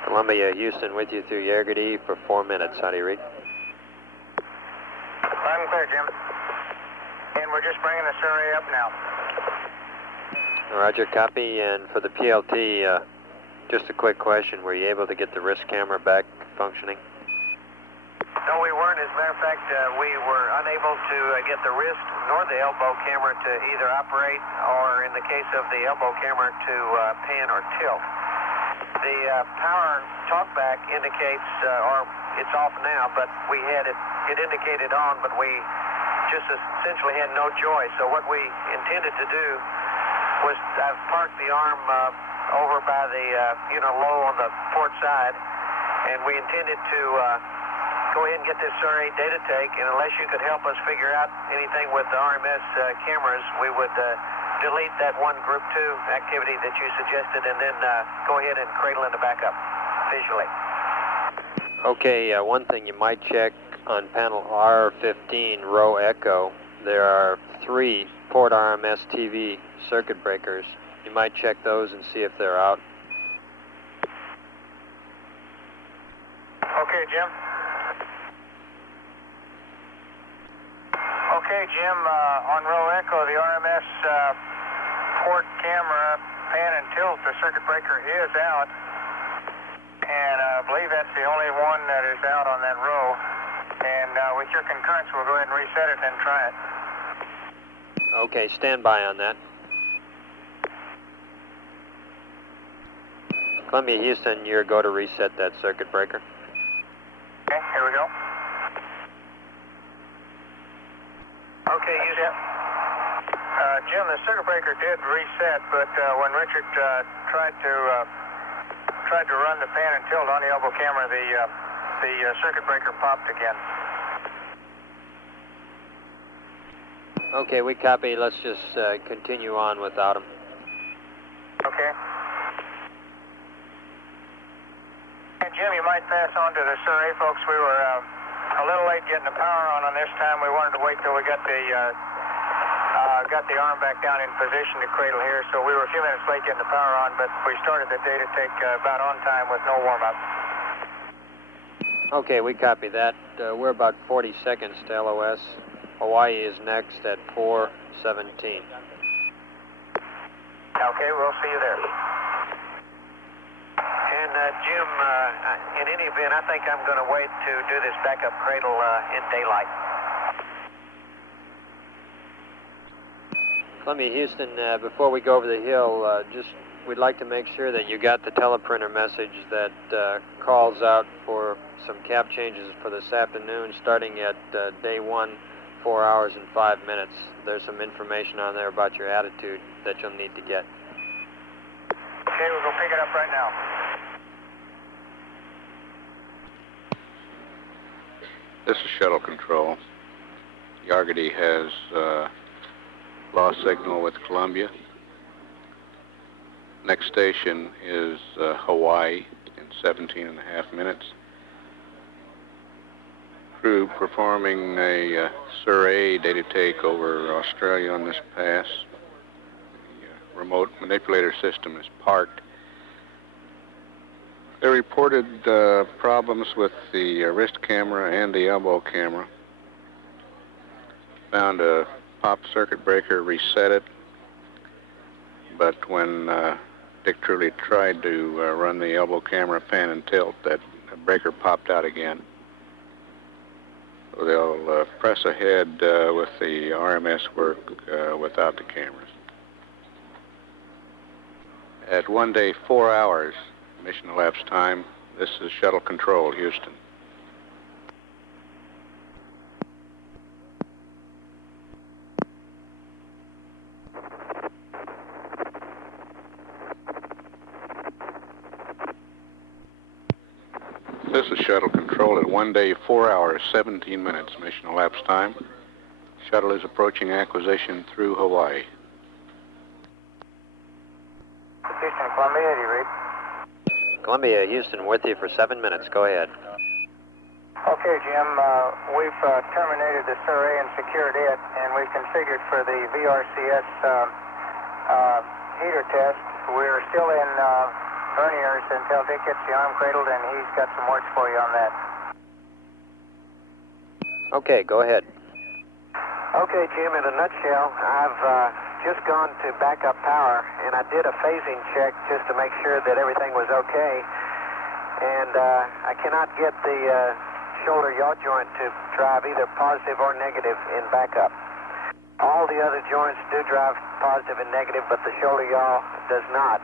Columbia, Houston with you through Yargady for 4 minutes. How do you read? I'm clear, Jim. And we're just bringing the survey up now. Roger, copy. And for the PLT, just a quick question. Were you able to get the wrist camera back functioning? No, we weren't. As a matter of fact, we were unable to get the wrist nor the elbow camera to either operate or, in the case of the elbow camera, to pan or tilt. The power talkback indicates, or it's off now, but we had it indicated on, but we just essentially had no choice. So what we intended to do was park the arm over by the, low on the port side, and we intended to go ahead and get this survey data take, and unless you could help us figure out anything with the RMS cameras, we would delete that one Group 2 activity that you suggested, and then go ahead and cradle into backup visually. Okay, one thing you might check on panel R15, row echo, there are 3 port RMS TV circuit breakers. You might check those and see if they're out. Okay, Jim. Okay, Jim, on row echo, the RMS port camera pan and tilt, the circuit breaker is out. And I believe that's the only one that is out on that row. And with your concurrence, we'll go ahead and reset it and try it. Okay, stand by on that. Columbia, Houston, you're go to reset that circuit breaker. Okay, here we go. Okay, Houston. Jim, the circuit breaker did reset, but when Richard tried to run the pan and tilt on the elbow camera, the circuit breaker popped again. Okay, we copy. Let's just continue on without him. Okay. And Jim, you might pass on to the Surrey folks. We were a little late getting the power on this time. We wanted to wait till we got the arm back down in position to cradle here, so we were a few minutes late getting the power on, but we started the day to take about on time with no warm-up. Okay, we copy that. We're about 40 seconds to LOS. Hawaii is next at 4:17. Okay, we'll see you there. And Jim, in any event, I think I'm going to wait to do this backup cradle in daylight. Columbia, Houston, before we go over the hill, we'd like to make sure that you got the teleprinter message that calls out for some cap changes for this afternoon, starting at day 1, 4 hours and 5 minutes. There's some information on there about your attitude that you'll need to get. Okay, we'll go pick it up right now. This is Shuttle Control. Yargady has lost signal with Columbia. Next station is Hawaii in 17.5 minutes. Crew performing a Surrey data take over Australia on this pass. The remote manipulator system is parked. They reported problems with the wrist camera and the elbow camera. Found a pop circuit breaker, reset it, but when Dick Truly tried to run the elbow camera pan and tilt, that breaker popped out again. So they'll press ahead with the RMS work without the cameras. At 1 day, 4 hours mission elapsed time, this is Shuttle Control, Houston. This is Shuttle Control at 1 day, 4 hours, 17 minutes mission elapsed time. Shuttle is approaching acquisition through Hawaii. Houston, Columbia, do you read? Columbia, Houston, with you for 7 minutes. Go ahead. Okay, Jim, we've terminated the Surrey and secured it, and we've configured for the VRCS heater test. We're still in verniers until Dick gets the arm cradled, and he's got some works for you on that. Okay, go ahead. Okay, Jim, in a nutshell, I've just gone to backup power, and I did a phasing check just to make sure that everything was okay, and I cannot get the shoulder yaw joint to drive either positive or negative in backup. All the other joints do drive positive and negative, but the shoulder yaw does not.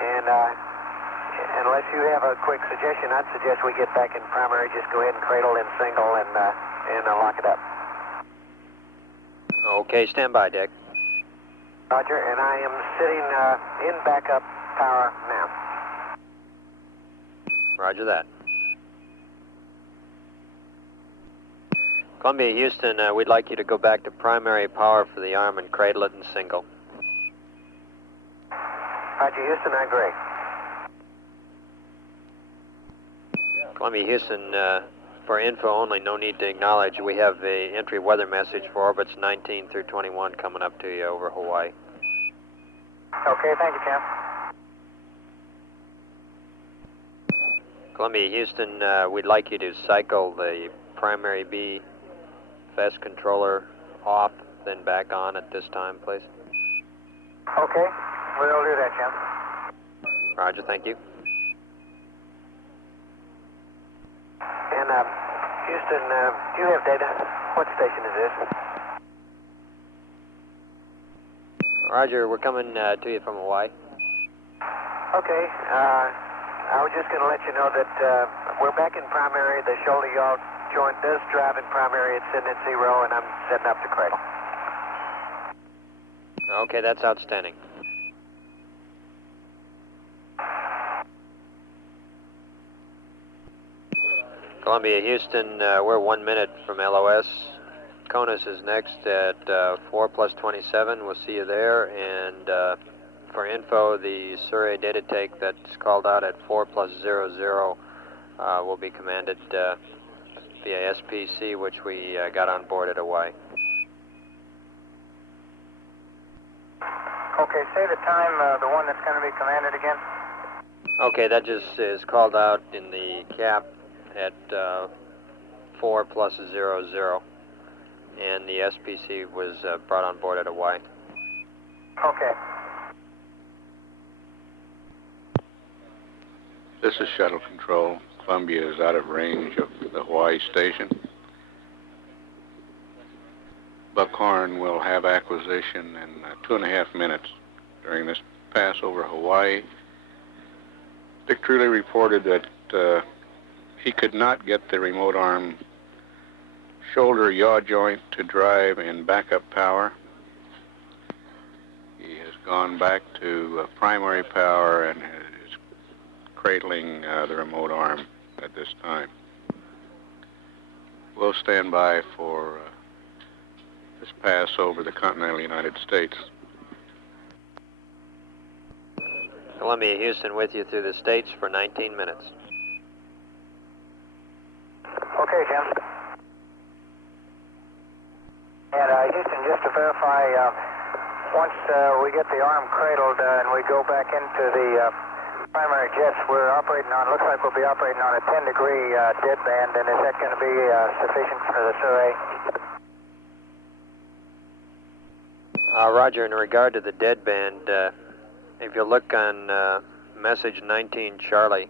And unless you have a quick suggestion, I'd suggest we get back in primary, just go ahead and cradle in single and lock it up. Okay, stand by, Dick. Roger, and I am sitting in backup power now. Roger that. Columbia, Houston, we'd like you to go back to primary power for the arm and cradle it in single. Roger, Houston, I agree. Columbia, Houston, for info only, no need to acknowledge. We have a entry weather message for orbits 19 through 21 coming up to you over Hawaii. Okay, thank you, Jim. Columbia, Houston, we'd like you to cycle the primary B fast controller off, then back on at this time, please. Okay, we'll do that, Jim. Roger, thank you. And Houston, do you have data? What station is this? Roger, we're coming to you from Hawaii. Okay, I was just going to let you know that we're back in primary. The shoulder yaw joint does drive in primary. It's sitting at 0, and I'm setting up the cradle. Okay, that's outstanding. Columbia, Houston, we're 1 minute from LOS. CONUS is next at 4 plus 27. We'll see you there. And for info, the Surrey data take that's called out at 4 plus 00 will be commanded via SPC, which we got on board at Hawaii. Okay, say the time, the one that's going to be commanded again. Okay, that just is called out in the cap at 4 plus 00. And the SPC was brought on board at Hawaii. Okay. This is Shuttle Control. Columbia is out of range of the Hawaii station. Buckhorn will have acquisition in 2.5 minutes. During this pass over Hawaii, Dick Truly reported that he could not get the remote arm shoulder yaw joint to drive in backup power. He has gone back to primary power and is cradling the remote arm at this time. We'll stand by for this pass over the continental United States. Columbia, Houston with you through the States for 19 minutes. Okay, Jim. And Houston, just to verify, once we get the arm cradled and we go back into the primary jets, we're operating on, looks like we'll be operating on a 10-degree deadband, and is that going to be sufficient for the Surrey? Roger, in regard to the deadband, if you look on message 19 Charlie,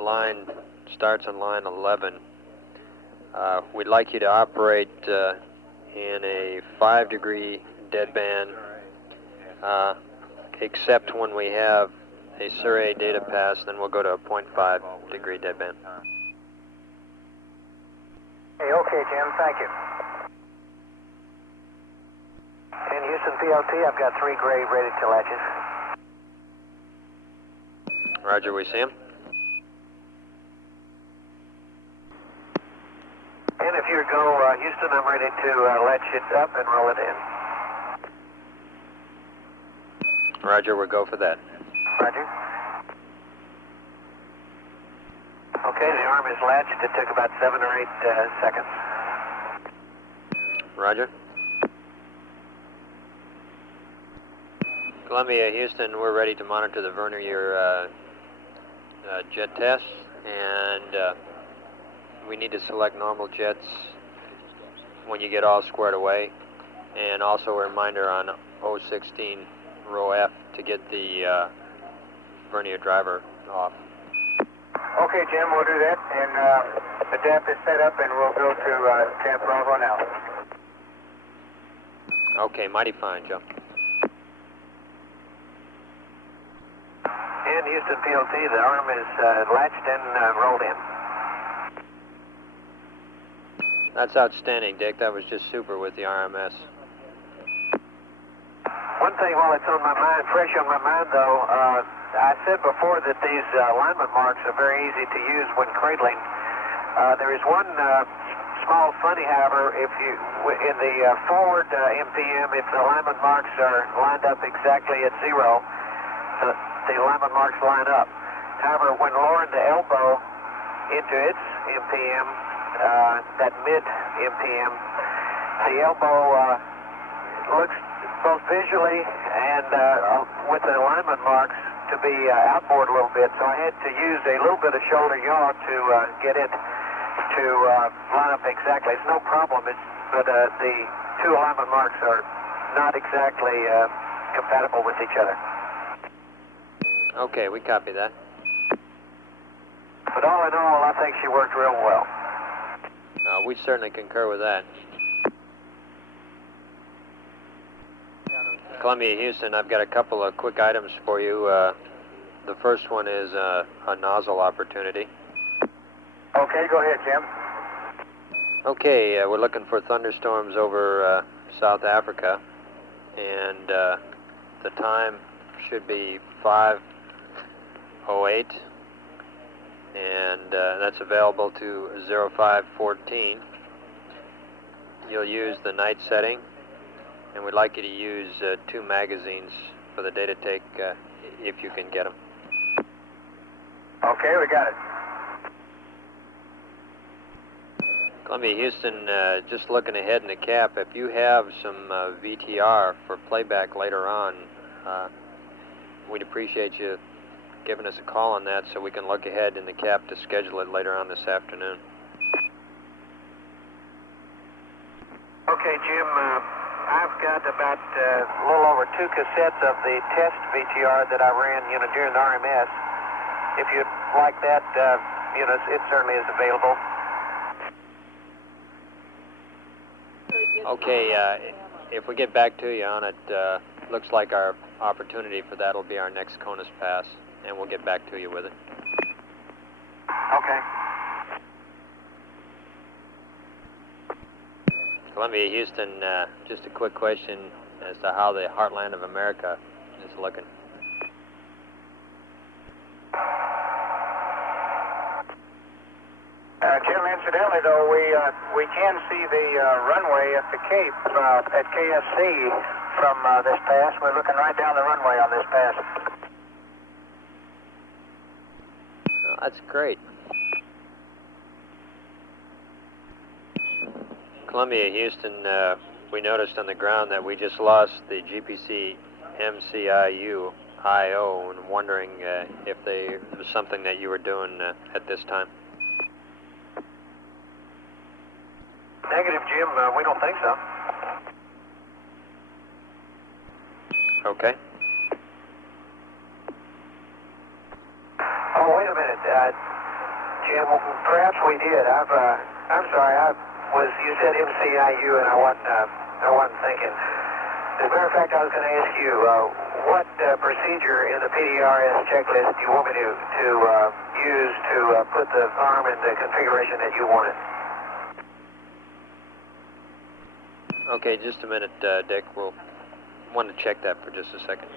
line starts on line 11, we'd like you to operate in a 5-degree deadband, except when we have a Surrey data pass, then we'll go to a 0.5-degree deadband. Hey, okay, Jim, thank you. And Houston PLT, I've got 3 gray ready to latches. Roger, we see him. And if you go, Houston, I'm ready to latch it up and roll it in. Roger, we'll go for that. Roger. Okay, the arm is latched. It took about 7 or 8 seconds. Roger. Columbia, Houston, we're ready to monitor the Vernier jet tests, and we need to select normal jets when you get all squared away, and also a reminder on 016 row F to get the Vernier driver off. Okay, Jim, we'll do that, and the DAP is set up, and we'll go to Camp Bravo now. Okay, mighty fine, Joe. And Houston PLT, the arm is latched and rolled in. That's outstanding, Dick. That was just super with the RMS. One thing while it's on my mind, fresh on my mind though, I said before that these alignment marks are very easy to use when cradling. There is one small funny, however, if you in the forward MPM, if the alignment marks are lined up exactly at 0, the alignment marks line up. However, when lowering the elbow into its MPM, that mid MPM, the elbow looks both visually and with the alignment marks to be outboard a little bit, so I had to use a little bit of shoulder yaw to get it to line up exactly. It's no problem, but the 2 alignment marks are not exactly compatible with each other. Okay, we copy that. But all in all, I think she worked real well. We certainly concur with that. Columbia, Houston, I've got a couple of quick items for you. The first one is a nozzle opportunity. Okay, go ahead, Jim. Okay, we're looking for thunderstorms over South Africa, and the time should be 5:08, and that's available to 0514. You'll use the night setting, and we'd like you to use 2 magazines for the data take if you can get them. Okay, we got it. Columbia, Houston, just looking ahead in the cap, if you have some VTR for playback later on, we'd appreciate you giving us a call on that so we can look ahead in the cap to schedule it later on this afternoon. Okay, Jim, I've got about a little over 2 cassettes of the test VTR that I ran, during the RMS. If you'd like that, it certainly is available. Okay, if we get back to you on it, looks like our opportunity for that will be our next CONUS pass, and we'll get back to you with it. Okay. Columbia, Houston, just a quick question as to how the heartland of America is looking. Jim, incidentally, though, we can see the runway at the Cape at KSC from this pass. We're looking right down the runway on this pass. Oh, that's great. Columbia, Houston, we noticed on the ground that we just lost the GPC MCIU IO, and wondering if there was something that you were doing at this time. Negative, Jim. We don't think so. Okay. Oh, wait a minute, Jim. Perhaps we did. I'm sorry. You said MCIU, and I wasn't thinking. As a matter of fact, I was going to ask you what procedure in the PDRS checklist do you want me to use to put the arm in the configuration that you wanted? Okay, just a minute, Dick. We'll want to check that for just a second.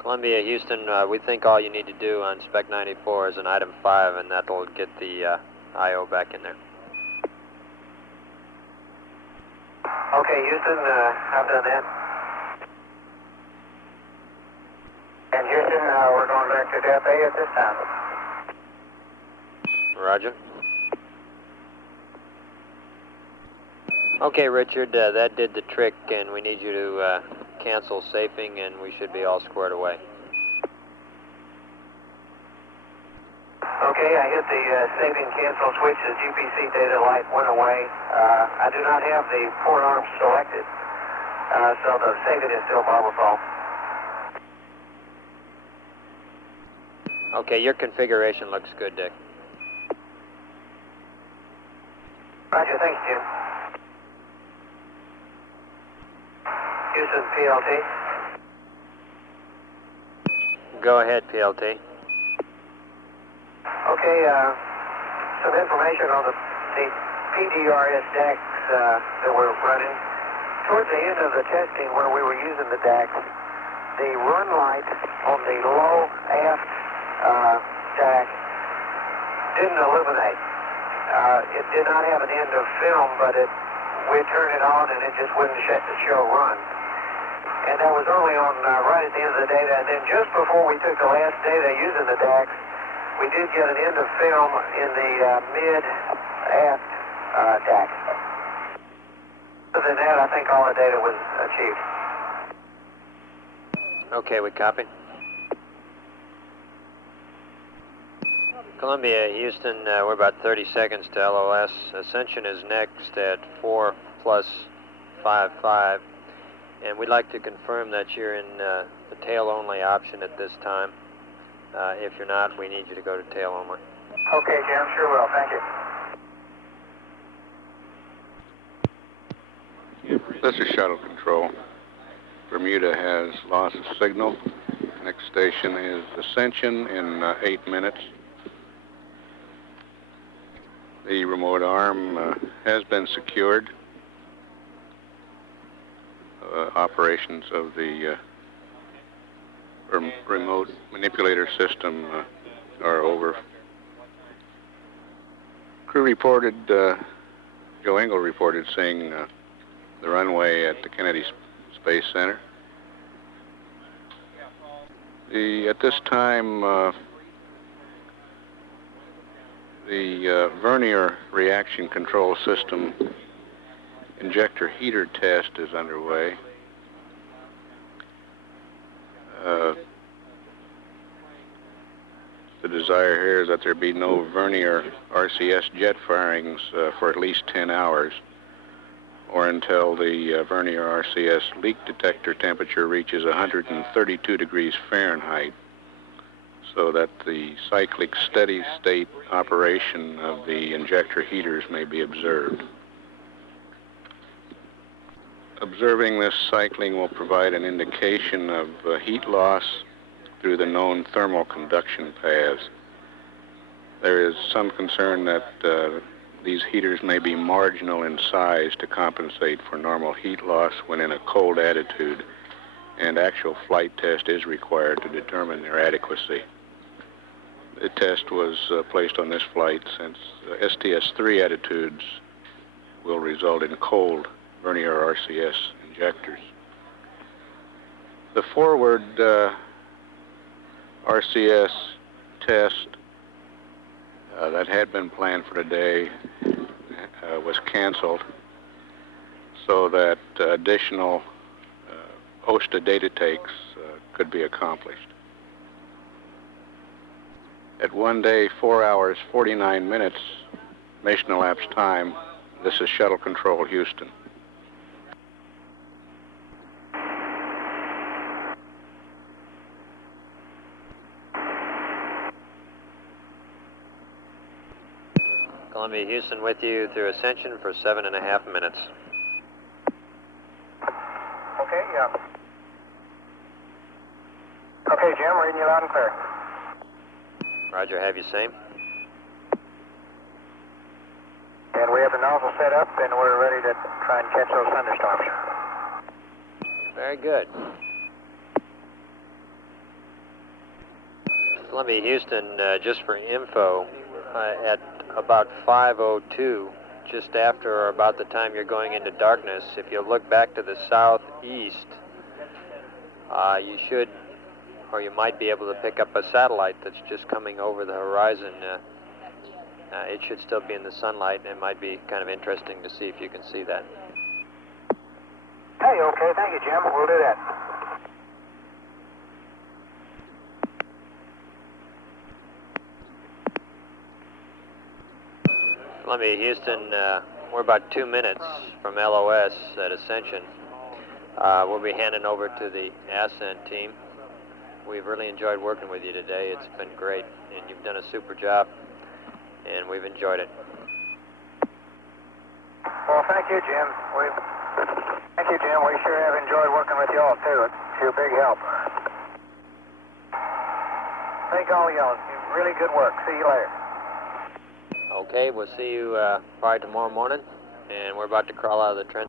Columbia, Houston, we think all you need to do on Spec 94 is an item 5, and that'll get the IO back in there. Okay, Houston, I've done that. And Houston, we're going back to Depth A at this time. Roger. Okay, Richard, that did the trick, and we need you to cancel safing, and we should be all squared away. Okay, I hit the saving cancel switch. The GPC data light went away. I do not have the port arms selected, so the saving is still volatile. Okay, your configuration looks good, Dick. Roger, thanks, Jim. Houston, PLT. Go ahead, PLT. Okay, some information on the PDRS DACs that we're running. Towards the end of the testing where we were using the DACs, the run light on the low aft DAC didn't illuminate. It did not have an end of film, but we'd turn it on and it just wouldn't show run. And that was only on right at the end of the data. And then just before we took the last data using the DACs, we did get an end of film in the mid-aft DAC. Other than that, I think all the data was achieved. Okay, we copy. Columbia, Houston, we're about 30 seconds to LOS. Ascension is next at 4+55. And we'd like to confirm that you're in the tail-only option at this time. If you're not, we need you to go to tail-only. Okay, Jim, sure will. Thank you. This is Shuttle Control. Bermuda has loss of signal. Next station is Ascension in 8 minutes. The remote arm has been secured. Operations of the remote manipulator system are over. Crew reported, Joe Engel reported seeing the runway at the Kennedy Space Center. At this time, the vernier reaction control system injector heater test is underway. The desire here is that there be no vernier RCS jet firings for at least 10 hours, or until the vernier RCS leak detector temperature reaches 132 degrees Fahrenheit, so that the cyclic steady state operation of the injector heaters may be observed. Observing this cycling will provide an indication of heat loss through the known thermal conduction paths. There is some concern that these heaters may be marginal in size to compensate for normal heat loss when in a cold attitude, and actual flight test is required to determine their adequacy. The test was placed on this flight since STS-2 attitudes will result in cold vernier RCS injectors. The forward RCS test that had been planned for today was canceled, so that additional OSTA data takes could be accomplished. At 1 day, 4 hours, 49 minutes, mission elapsed time, this is Shuttle Control, Houston. Columbia Houston with you through Ascension for 7.5 minutes. Okay, yeah. Okay, Jim, reading you loud and clear. Roger, have you same? And we have the nozzle set up, and we're ready to try and catch those thunderstorms. Very good. Columbia Houston, just for info, at about 5:02, just after or about the time you're going into darkness, if you look back to the southeast, you should, or you might be able to pick up a satellite that's just coming over the horizon. It should still be in the sunlight, and it might be kind of interesting to see if you can see that. Hey, okay, thank you, Jim. We'll do that. Columbia Houston, we're about 2 minutes from LOS at Ascension. We'll be handing over to the Ascent team. We've really enjoyed working with you today. It's been great, and you've done a super job, and we've enjoyed it. Well, thank you, Jim. Thank you, Jim. We sure have enjoyed working with you all, too. It's your big help. Thank all y'all. Really good work. See you later. Okay, we'll see you probably tomorrow morning, and we're about to crawl out of the trench.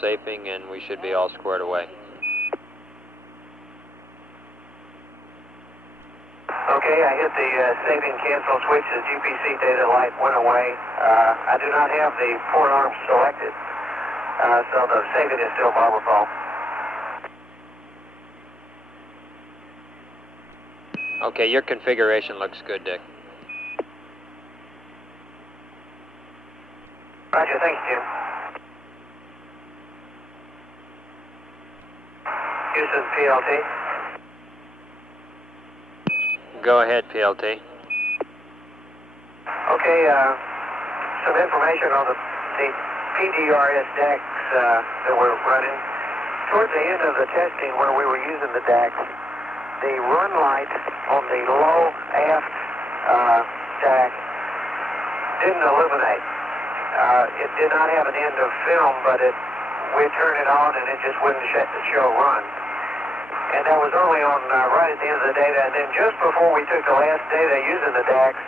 safing, and we should be all squared away. Okay, I hit the save and cancel switch. The GPC data light went away. I do not have the port arms selected, so the saving is still Barbara Paul. Okay, your configuration looks good, Dick. Roger, thanks, Jim. Houston, PLT. Go ahead, PLT. Okay, some information on the PDRS DACs that we're running. Towards the end of the testing where we were using the DACs, the run light on the low aft DAC didn't illuminate. It did not have an end of film, but we'd turn it on and it just wouldn't show run. And that was only on right at the end of the data. And then just before we took the last data using the DACs,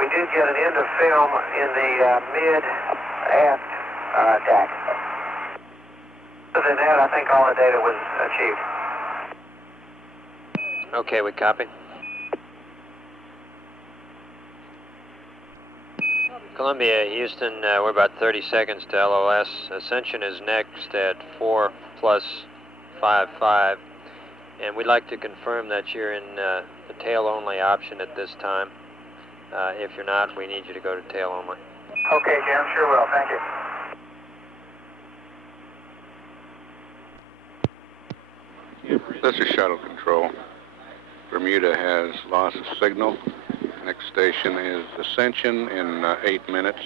we did get an end of film in the mid-aft DAC. Other than that, I think all the data was achieved. Okay, we copy. Columbia, Houston, we're about 30 seconds to LOS. Ascension is next at 4+55. And we'd like to confirm that you're in the tail-only option at this time. If you're not, we need you to go to tail-only. Okay, Jim, sure will. Thank you. This is Shuttle Control. Bermuda has loss of signal. Next station is Ascension in 8 minutes.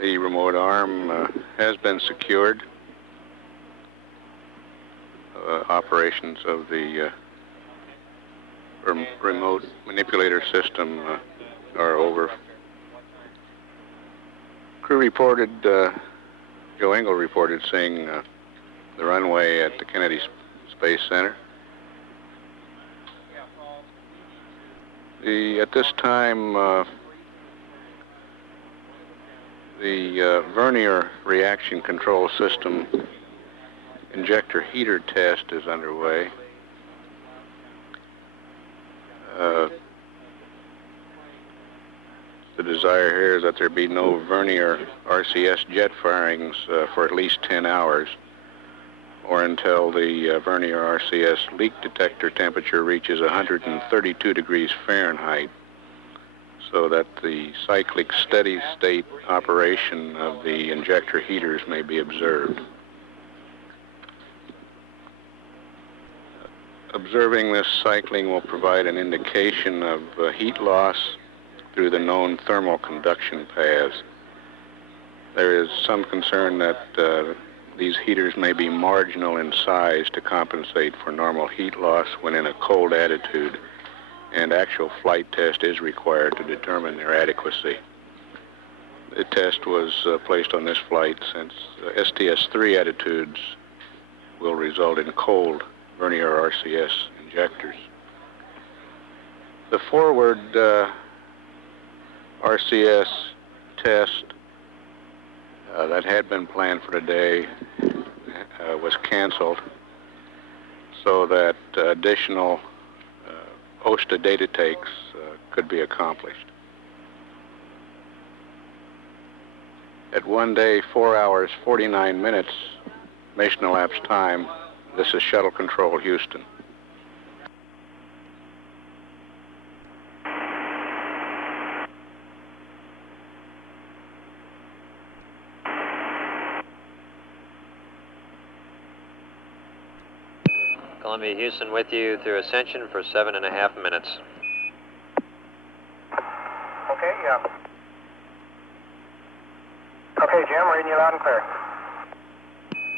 The remote arm has been secured. Operations of the remote manipulator system are over. Crew reported, Joe Engel reported seeing the runway at the Kennedy Space Center. At this time, the vernier reaction control system injector heater test is underway. The desire here is that there be no vernier RCS jet firings for at least 10 hours, or until the vernier RCS leak detector temperature reaches 132 degrees Fahrenheit, so that the cyclic steady state operation of the injector heaters may be observed. Observing this cycling will provide an indication of heat loss through the known thermal conduction paths. There is some concern that these heaters may be marginal in size to compensate for normal heat loss when in a cold attitude, and actual flight test is required to determine their adequacy. The test was placed on this flight since STS-2 attitudes will result in cold vernier RCS injectors. The forward RCS test that had been planned for today was canceled, so that additional OSTA data takes could be accomplished. At 1 day, 4 hours, 49 minutes, mission elapsed time, this is Shuttle Control, Houston. Columbia, Houston with you through Ascension for 7.5 minutes. Okay, yeah. Okay, Jim, reading you loud and clear.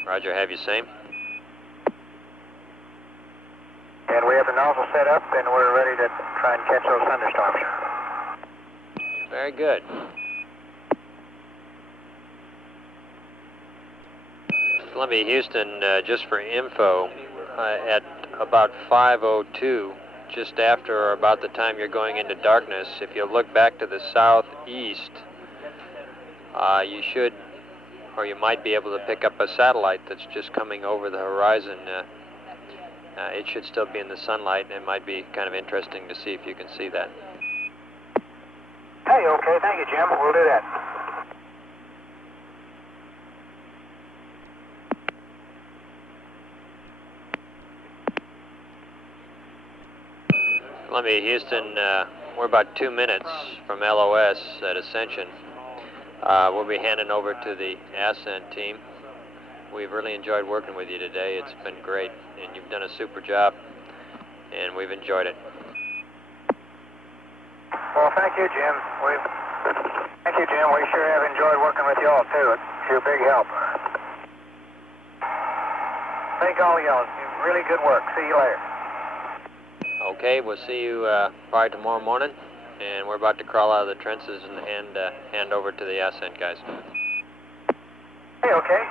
Roger, have you same? And we have the nozzle set up, and we're ready to try and catch those thunderstorms. Very good. Columbia, Houston, just for info, at about 5:02, just after or about the time you're going into darkness, if you look back to the southeast, you should or you might be able to pick up a satellite that's just coming over the horizon. It should still be in the sunlight, and it might be kind of interesting to see if you can see that. Hey, okay, thank you, Jim. We'll do that. Columbia, Houston, we're about 2 minutes from LOS at Ascension. We'll be handing over to the Ascent team. We've really enjoyed working with you today. It's been great, and you've done a super job, and we've enjoyed it. Well, thank you, Jim. Thank you, Jim. We sure have enjoyed working with you all, too. It's your big help. Thank all y'all. Really good work. See you later. Okay, we'll see you probably tomorrow morning, and we're about to crawl out of the trenches and hand over to the Ascent guys. Hey, okay.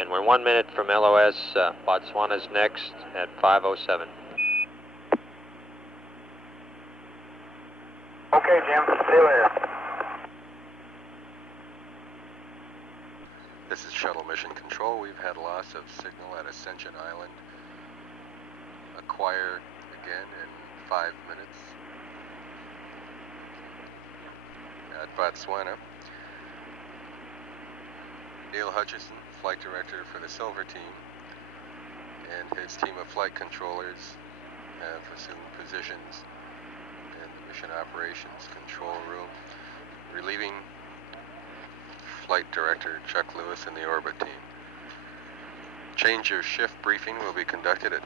And we're 1 minute from LOS. Botswana's next at 5:07. Okay, Jim. See you later. This is Shuttle Mission Control. We've had loss of signal at Ascension Island. Acquire again in 5 minutes at Botswana. Neil Hutchison, Flight Director for the Silver Team, and his team of flight controllers have assumed positions in the Mission Operations Control Room, relieving Flight Director Chuck Lewis and the Orbit Team. Change of shift briefing will be conducted at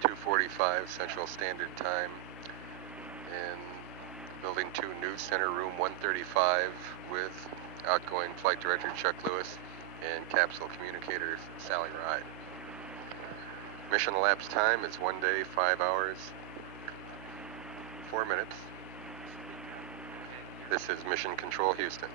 2:45 Central Standard Time in Building 2 News Center, Room 135, with outgoing Flight Director Chuck Lewis and Capsule Communicator Sally Ride. Mission elapsed time is 1 day, 5 hours, 4 minutes. This is Mission Control Houston.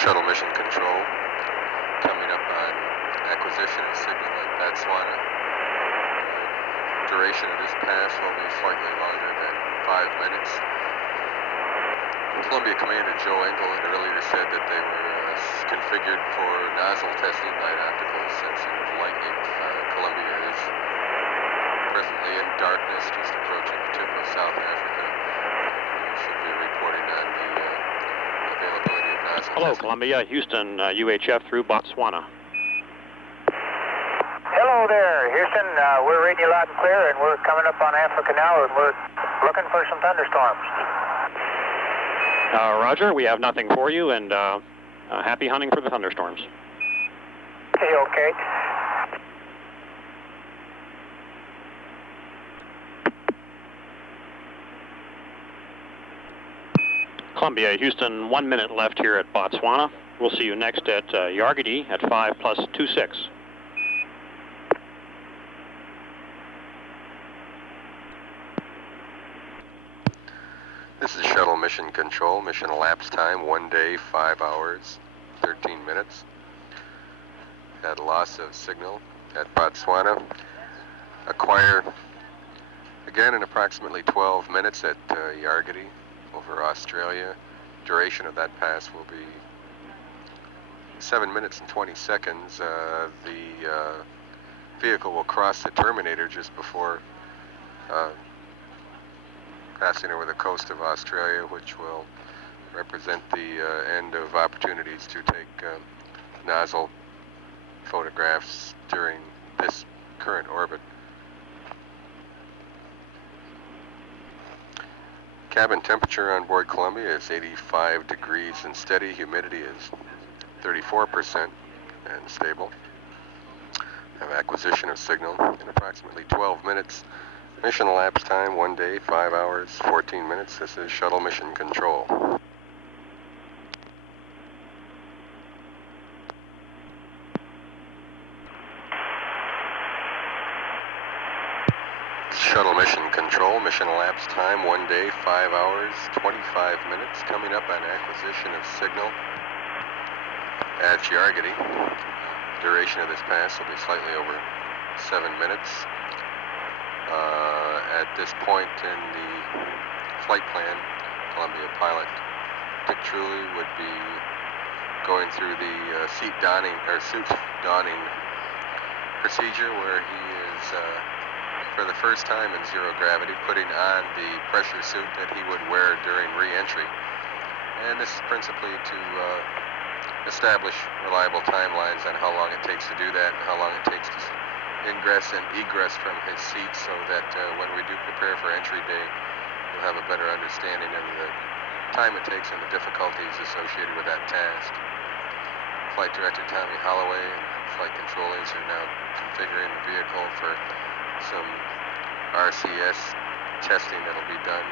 Shuttle Mission Control, coming up on acquisition of signal at Botswana. Duration of this pass will be slightly longer than 5 minutes. Columbia Commander Joe Engel had earlier said that they were configured for nozzle testing by optical sensing of lightning. Columbia is presently in darkness, just approaching the tip of South Africa. We should be reporting on the availability of nozzle Hello, testing. Columbia, Houston, UHF through Botswana. Hello there, Houston. We're reading you loud and clear, and we're coming up on Africa now, and we're looking for some thunderstorms. Roger, we have nothing for you, and happy hunting for the thunderstorms. Hey, okay. Columbia, Houston, 1 minute left here at Botswana. We'll see you next at Yargady at 5+26. This is Shuttle Mission Control. Mission elapsed time 1 day, 5 hours, 13 minutes. Had a loss of signal at Botswana. Acquire again in approximately 12 minutes at Yargady over Australia. Duration of that pass will be 7 minutes and 20 seconds. The vehicle will cross the terminator just before passing over the coast of Australia, which will represent the end of opportunities to take nozzle photographs during this current orbit. Cabin temperature on board Columbia is 85 degrees and steady. Humidity is 34%. and stable. Have acquisition of signal in approximately 12 minutes. Mission elapsed time 1 day, 5 hours, 14 minutes. This is Shuttle Mission Control. Shuttle Mission Control, mission elapsed time 1 day, 5 hours, 25 minutes. Coming up on acquisition of signal at Yargity. Duration of this pass will be slightly over 7 minutes. At this point in the flight plan, Columbia pilot Dick Truly would be going through the suit donning procedure, where he is for the first time in zero gravity putting on the pressure suit that he would wear during re-entry. And this is principally to establish reliable timelines on how long it takes to do that and how long it takes to ingress and egress from his seat, so that when we do prepare for entry day, we'll have a better understanding of the time it takes and the difficulties associated with that task. Flight Director Tommy Holloway and flight controllers are now configuring the vehicle for some RCS testing that'll be done.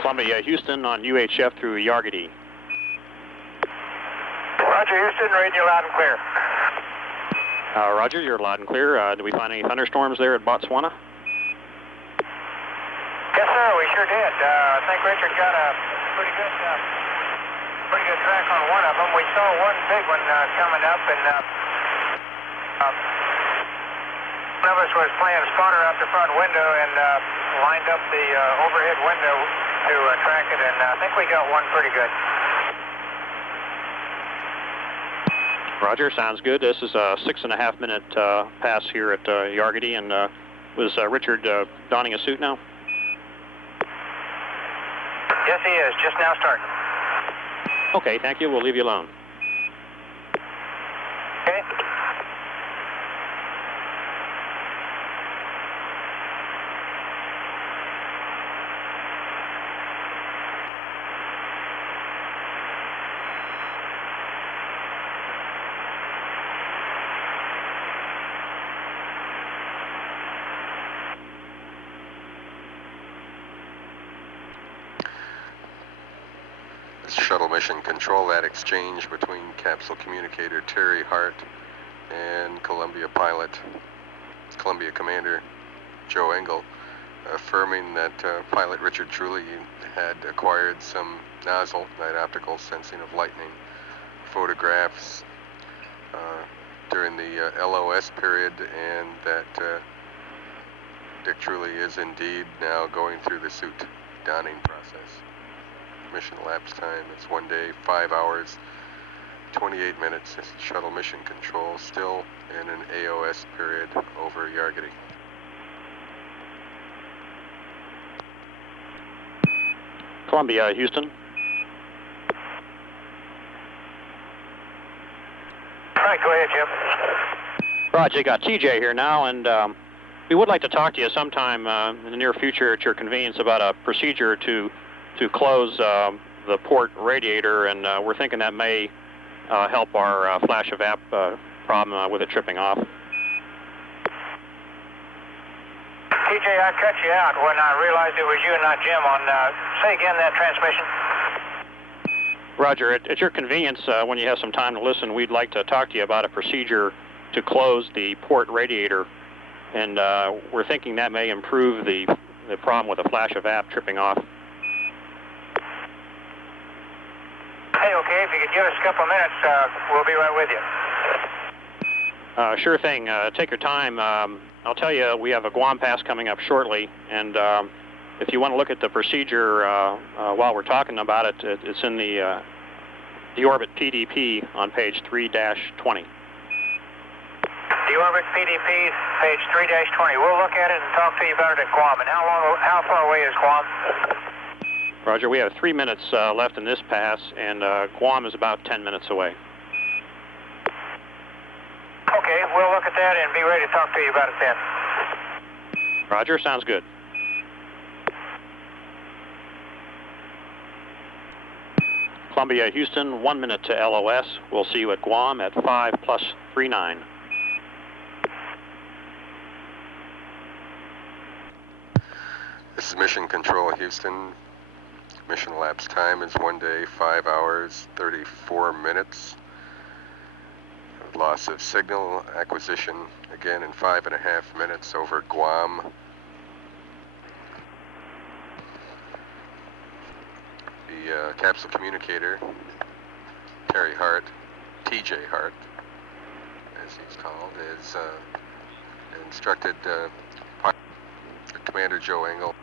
Columbia, Houston on UHF through Yargity. Roger, Houston, reading you loud and clear. Roger, you're loud and clear. Did we find any thunderstorms there at Botswana? Yes, sir, we sure did. I think Richard got a pretty good track on one of them. We saw one big one coming up, and one of us was playing spotter out the front window and lined up the overhead window to track it, and I think we got one pretty good. Roger, sounds good. This is a 6.5 minute pass here at Yargity, and was Richard donning a suit now? Yes, he is. Just now starting. Okay, thank you. We'll leave you alone. Okay. Shuttle Mission Control, that exchange between capsule communicator Terry Hart and Columbia pilot, Columbia Commander Joe Engel, affirming that pilot Richard Truly had acquired some nozzle, night optical sensing of lightning photographs during the LOS period, and that Dick Truly is indeed now going through the suit donning process. Mission elapsed time, it's 1 day, 5 hours, 28 minutes. This is Shuttle Mission Control, still in an AOS period over Yargity. Columbia, Houston. Right, go ahead, Jim. Roger, got TJ here now, and we would like to talk to you sometime in the near future at your convenience about a procedure to close the port radiator, and we're thinking that may help our flash of VAP problem with it tripping off. TJ, I cut you out when I realized it was you and not Jim on, say again that transmission. Roger, at your convenience, when you have some time to listen, we'd like to talk to you about a procedure to close the port radiator, and we're thinking that may improve the problem with the flash of VAP tripping off. Hey, okay, if you could give us a couple of minutes, we'll be right with you. Sure thing. Take your time. I'll tell you, we have a Guam pass coming up shortly, and if you want to look at the procedure while we're talking about it, it's in the orbit PDP on page 3-20. The orbit PDP, page 3-20. We'll look at it and talk to you about it at Guam. And how far away is Guam? Roger, we have 3 minutes left in this pass, and Guam is about 10 minutes away. Okay, we'll look at that and be ready to talk to you about it then. Roger, sounds good. Columbia, Houston, 1 minute to LOS. We'll see you at Guam at 5+39. This is Mission Control, Houston. Mission elapsed time is 1 day, 5 hours, 34 minutes. Loss of signal acquisition again in 5.5 minutes over Guam. The capsule communicator, Terry Hart, TJ Hart, as he's called, is instructed Commander Joe Engel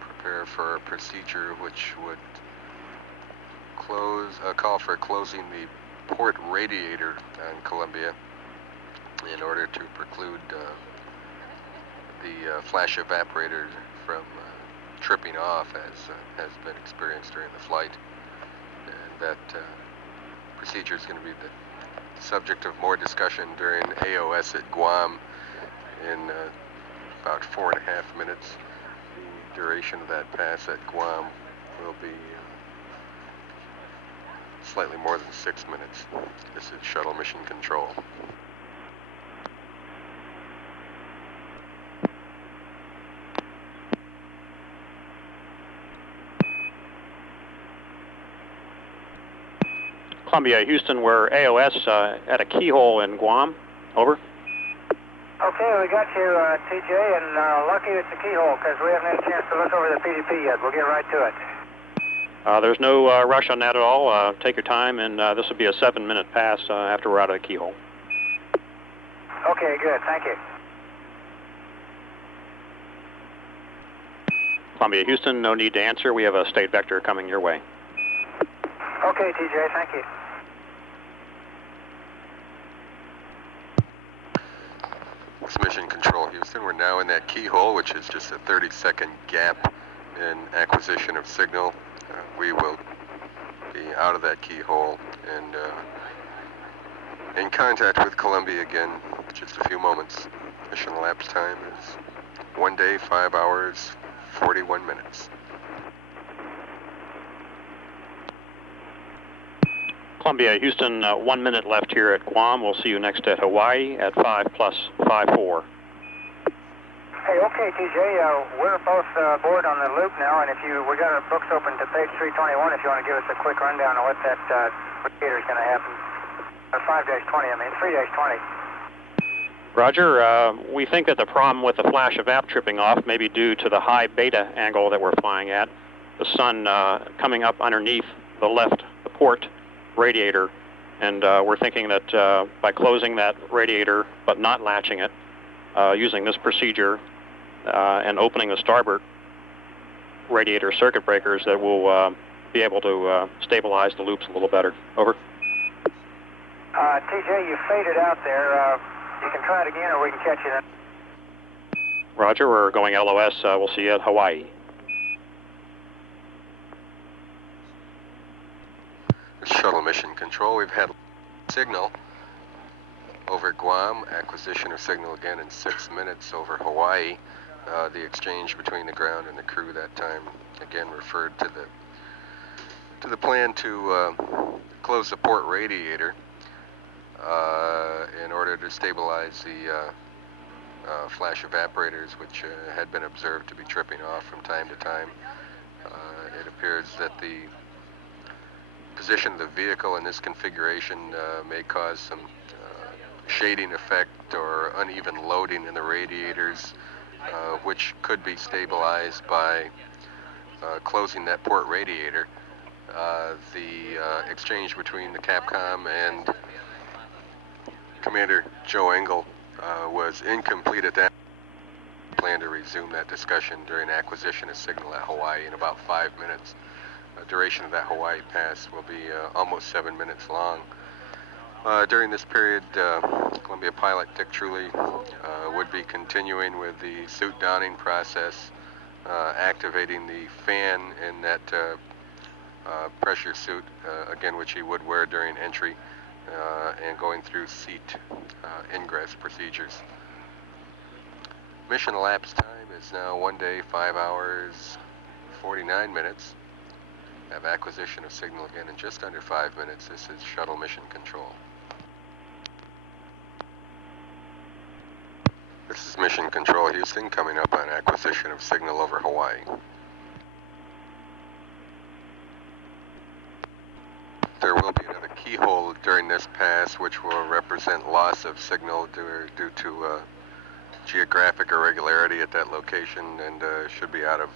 prepare for a procedure which would call for closing the port radiator on Columbia in order to preclude the flash evaporator from tripping off, as has been experienced during the flight. And that procedure is going to be the subject of more discussion during AOS at Guam in about 4.5 minutes. The duration of that pass at Guam will be slightly more than 6 minutes. This is Shuttle Mission Control. Columbia, Houston, we're AOS at a keyhole in Guam. Over. Okay, we got you, TJ, and lucky it's a keyhole because we haven't had a chance to look over the PDP yet. We'll get right to it. There's no rush on that at all. Take your time, and this will be a 7-minute pass after we're out of the keyhole. Okay, good. Thank you. Columbia, Houston, no need to answer. We have a state vector coming your way. Okay, TJ, thank you. This Mission Control, Houston. We're now in that keyhole, which is just a 30-second gap in acquisition of signal. We will be out of that keyhole and in contact with Columbia again in just a few moments. Mission elapsed time is 1 day, 5 hours, 41 minutes. Columbia, Houston, 1 minute left here at Guam. We'll see you next at Hawaii at 5+54. Hey, okay, TJ, we're both aboard on the loop now, and we got our books open to page 321 if you want to give us a quick rundown of what that radiator is going to happen. 3-20. Roger, we think that the problem with the flash evap tripping off may be due to the high beta angle that we're flying at. The sun coming up underneath the port radiator, and we're thinking that by closing that radiator but not latching it, using this procedure and opening the starboard radiator circuit breakers, that we'll be able to stabilize the loops a little better. Over. TJ, you faded out there. You can try it again, or we can catch you then. Roger, we're going LOS. We'll see you at Hawaii. Shuttle Mission Control, we've had signal over Guam, acquisition of signal again in 6 minutes over Hawaii. The exchange between the ground and the crew that time again referred to the plan to close the port radiator in order to stabilize the flash evaporators, which had been observed to be tripping off from time to time. It appears that the position of the vehicle in this configuration may cause some shading effect or uneven loading in the radiators, which could be stabilized by closing that port radiator. The exchange between the Capcom and Commander Joe Engel was incomplete at that. Plan to resume that discussion during acquisition of signal at Hawaii in about 5 minutes. The duration of that Hawaii pass will be almost 7 minutes long. During this period, Columbia pilot Dick Truly would be continuing with the suit donning process, activating the fan in that pressure suit, again, which he would wear during entry, and going through seat ingress procedures. Mission elapsed time is now 1 day, 5 hours, 49 minutes. Have acquisition of signal again in just under 5 minutes. This is Shuttle Mission Control. This is Mission Control Houston, coming up on acquisition of signal over Hawaii. There will be another keyhole during this pass, which will represent loss of signal due to geographic irregularity at that location, and should be out of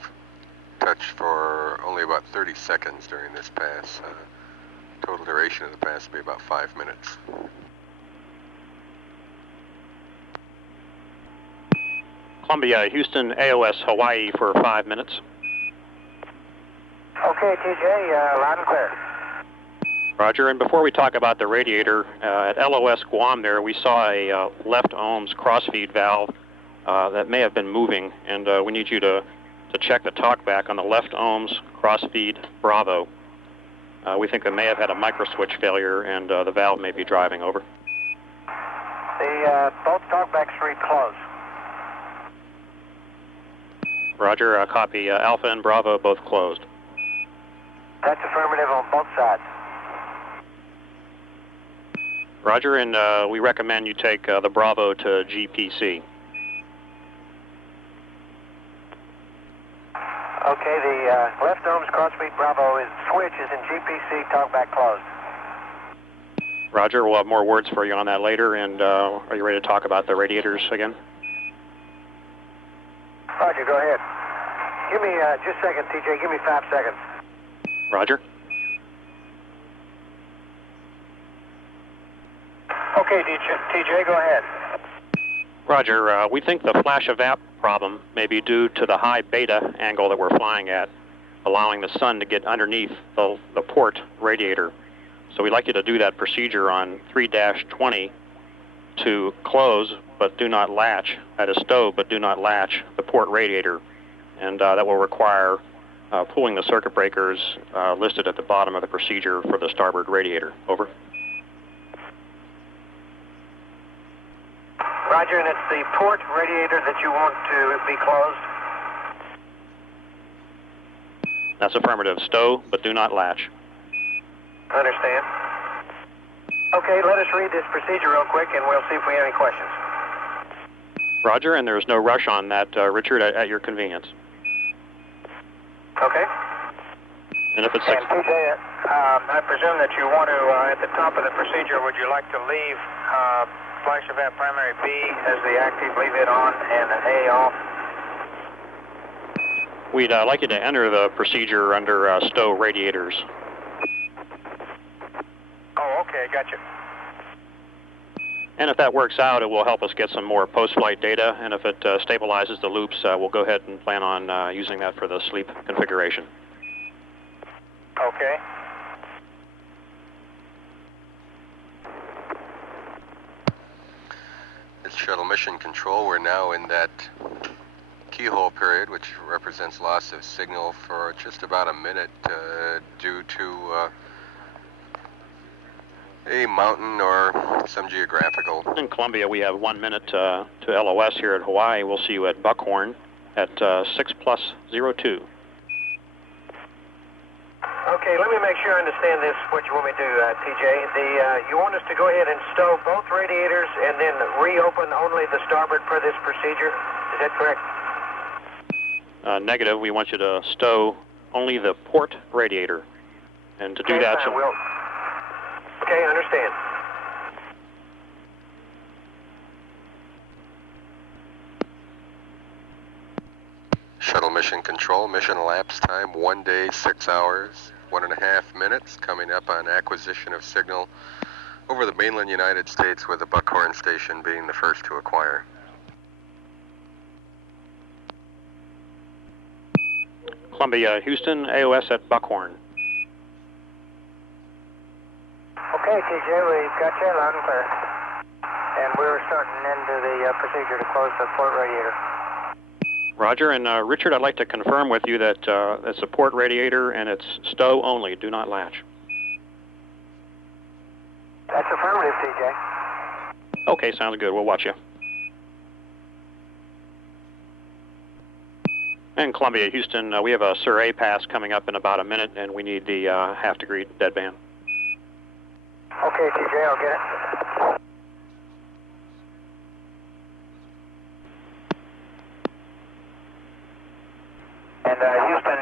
touch for only about 30 seconds during this pass. Total duration of the pass will be about 5 minutes. Columbia, Houston, AOS, Hawaii for 5 minutes. Okay, TJ, loud and clear. Roger, and before we talk about the radiator, at LOS Guam there, we saw a left ohms crossfeed valve that may have been moving, and we need you to check the talkback on the left ohms crossfeed Bravo. We think they may have had a microswitch failure, and the valve may be driving over. The both talkbacks read close. Roger, copy. Alpha and Bravo both closed. That's affirmative on both sides. Roger, and we recommend you take the Bravo to GPC. Okay, the left ohms crossfeed Bravo switch is in GPC, talkback closed. Roger, we'll have more words for you on that later, and are you ready to talk about the radiators again? Roger, go ahead. Give me just a second, TJ. Give me 5 seconds. Roger. Okay, TJ, go ahead. Roger, we think the flash evap problem may be due to the high beta angle that we're flying at, allowing the sun to get underneath the port radiator. So we'd like you to do that procedure on 3-20 to close but do not latch, at a stow but do not latch the port radiator. And that will require pulling the circuit breakers listed at the bottom of the procedure for the starboard radiator. Over. Roger, and it's the port radiator that you want to be closed? That's affirmative. Stow, but do not latch. Understand. Okay, let us read this procedure real quick, and we'll see if we have any questions. Roger, and there's no rush on that, Richard, at your convenience. Okay. And if it's And TJ, I presume that you want to, at the top of the procedure, would you like to leave flash event primary B as the active, leave it on, and an A off? We'd like you to enter the procedure under stow radiators. Oh, okay, gotcha. And if that works out, it will help us get some more post-flight data, and if it stabilizes the loops, we'll go ahead and plan on using that for the sleep configuration. Okay. It's Shuttle Mission Control. We're now in that keyhole period, which represents loss of signal for just about a minute due to a mountain or some geographical. In Columbia, we have 1 minute to LOS here at Hawaii. We'll see you at Buckhorn at 6+02. Okay, let me make sure I understand this, what you want me to do, TJ. You want us to go ahead and stow both radiators and then reopen only the starboard per this procedure? Is that correct? Negative. We want you to stow only the port radiator. And to do that... Okay, I understand. Shuttle Mission Control, mission elapsed time 1 day, 6 hours, 1.5 minutes, coming up on acquisition of signal over the mainland United States, with the Buckhorn station being the first to acquire. Columbia, Houston, AOS at Buckhorn. Okay, TJ, we got you loud and clear. And we're starting into the procedure to close the port radiator. Roger, and Richard, I'd like to confirm with you that it's a port radiator and it's stow only, do not latch. That's affirmative, TJ. Okay, sounds good. We'll watch you. And Columbia, Houston, we have a Sur-A pass coming up in about a minute, and we need the half-degree deadband. Okay, TJ, I'll get it. And Houston,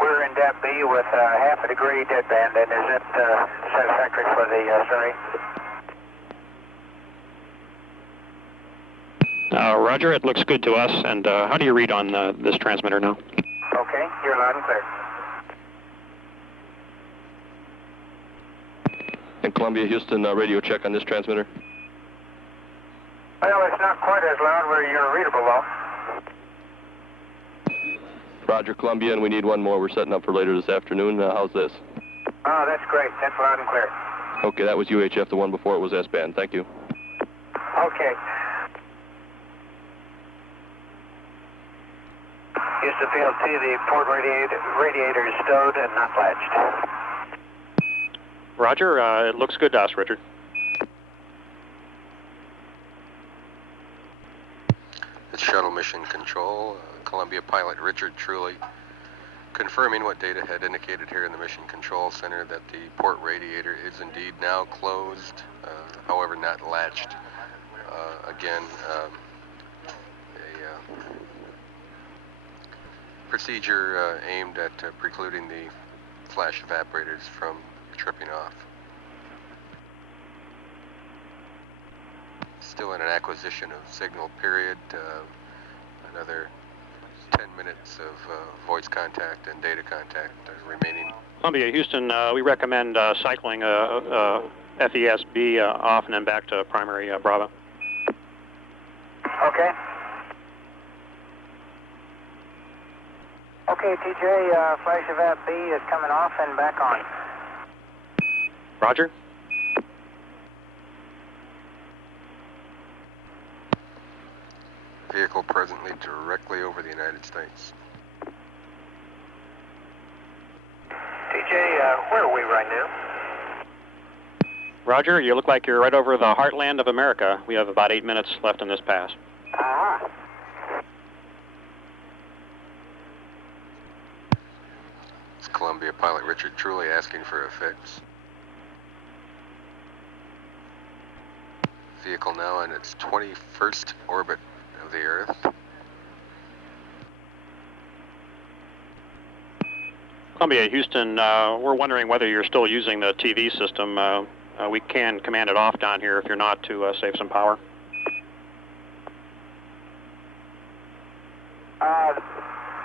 we're in DAP B with half a degree deadband, and is it satisfactory for the Surrey? Roger, it looks good to us. And how do you read on this transmitter now? Okay, you're loud and clear. And Columbia, Houston, radio check on this transmitter. Well, it's not quite as loud where you're readable, though. Roger, Columbia, and we need one more. We're setting up for later this afternoon. How's this? Oh, that's great. That's loud and clear. Okay, that was UHF. The one before it was S-band. Thank you. Okay. Houston PLT, the port radiator is stowed and not latched. Roger, it looks good to us, Richard. It's Shuttle Mission Control, Columbia pilot Richard Truly, confirming what data had indicated here in the Mission Control Center that the port radiator is indeed now closed, however not latched. Again, a procedure aimed at precluding the flash evaporators from tripping off. Still in an acquisition of signal period, another 10 minutes of voice contact and data contact remaining. Columbia, Houston, we recommend cycling FES-B off and then back to primary Bravo. Okay. Okay, TJ, flash evap B is coming off and back on. Roger. Vehicle presently directly over the United States. TJ, where are we right now? Roger, you look like you're right over the heartland of America. We have about 8 minutes left in this pass. Uh-huh. It's Columbia pilot Richard Truly asking for a fix. Vehicle now in its 21st orbit of the Earth. Columbia, Houston, we're wondering whether you're still using the TV system. We can command it off down here if you're not, to save some power.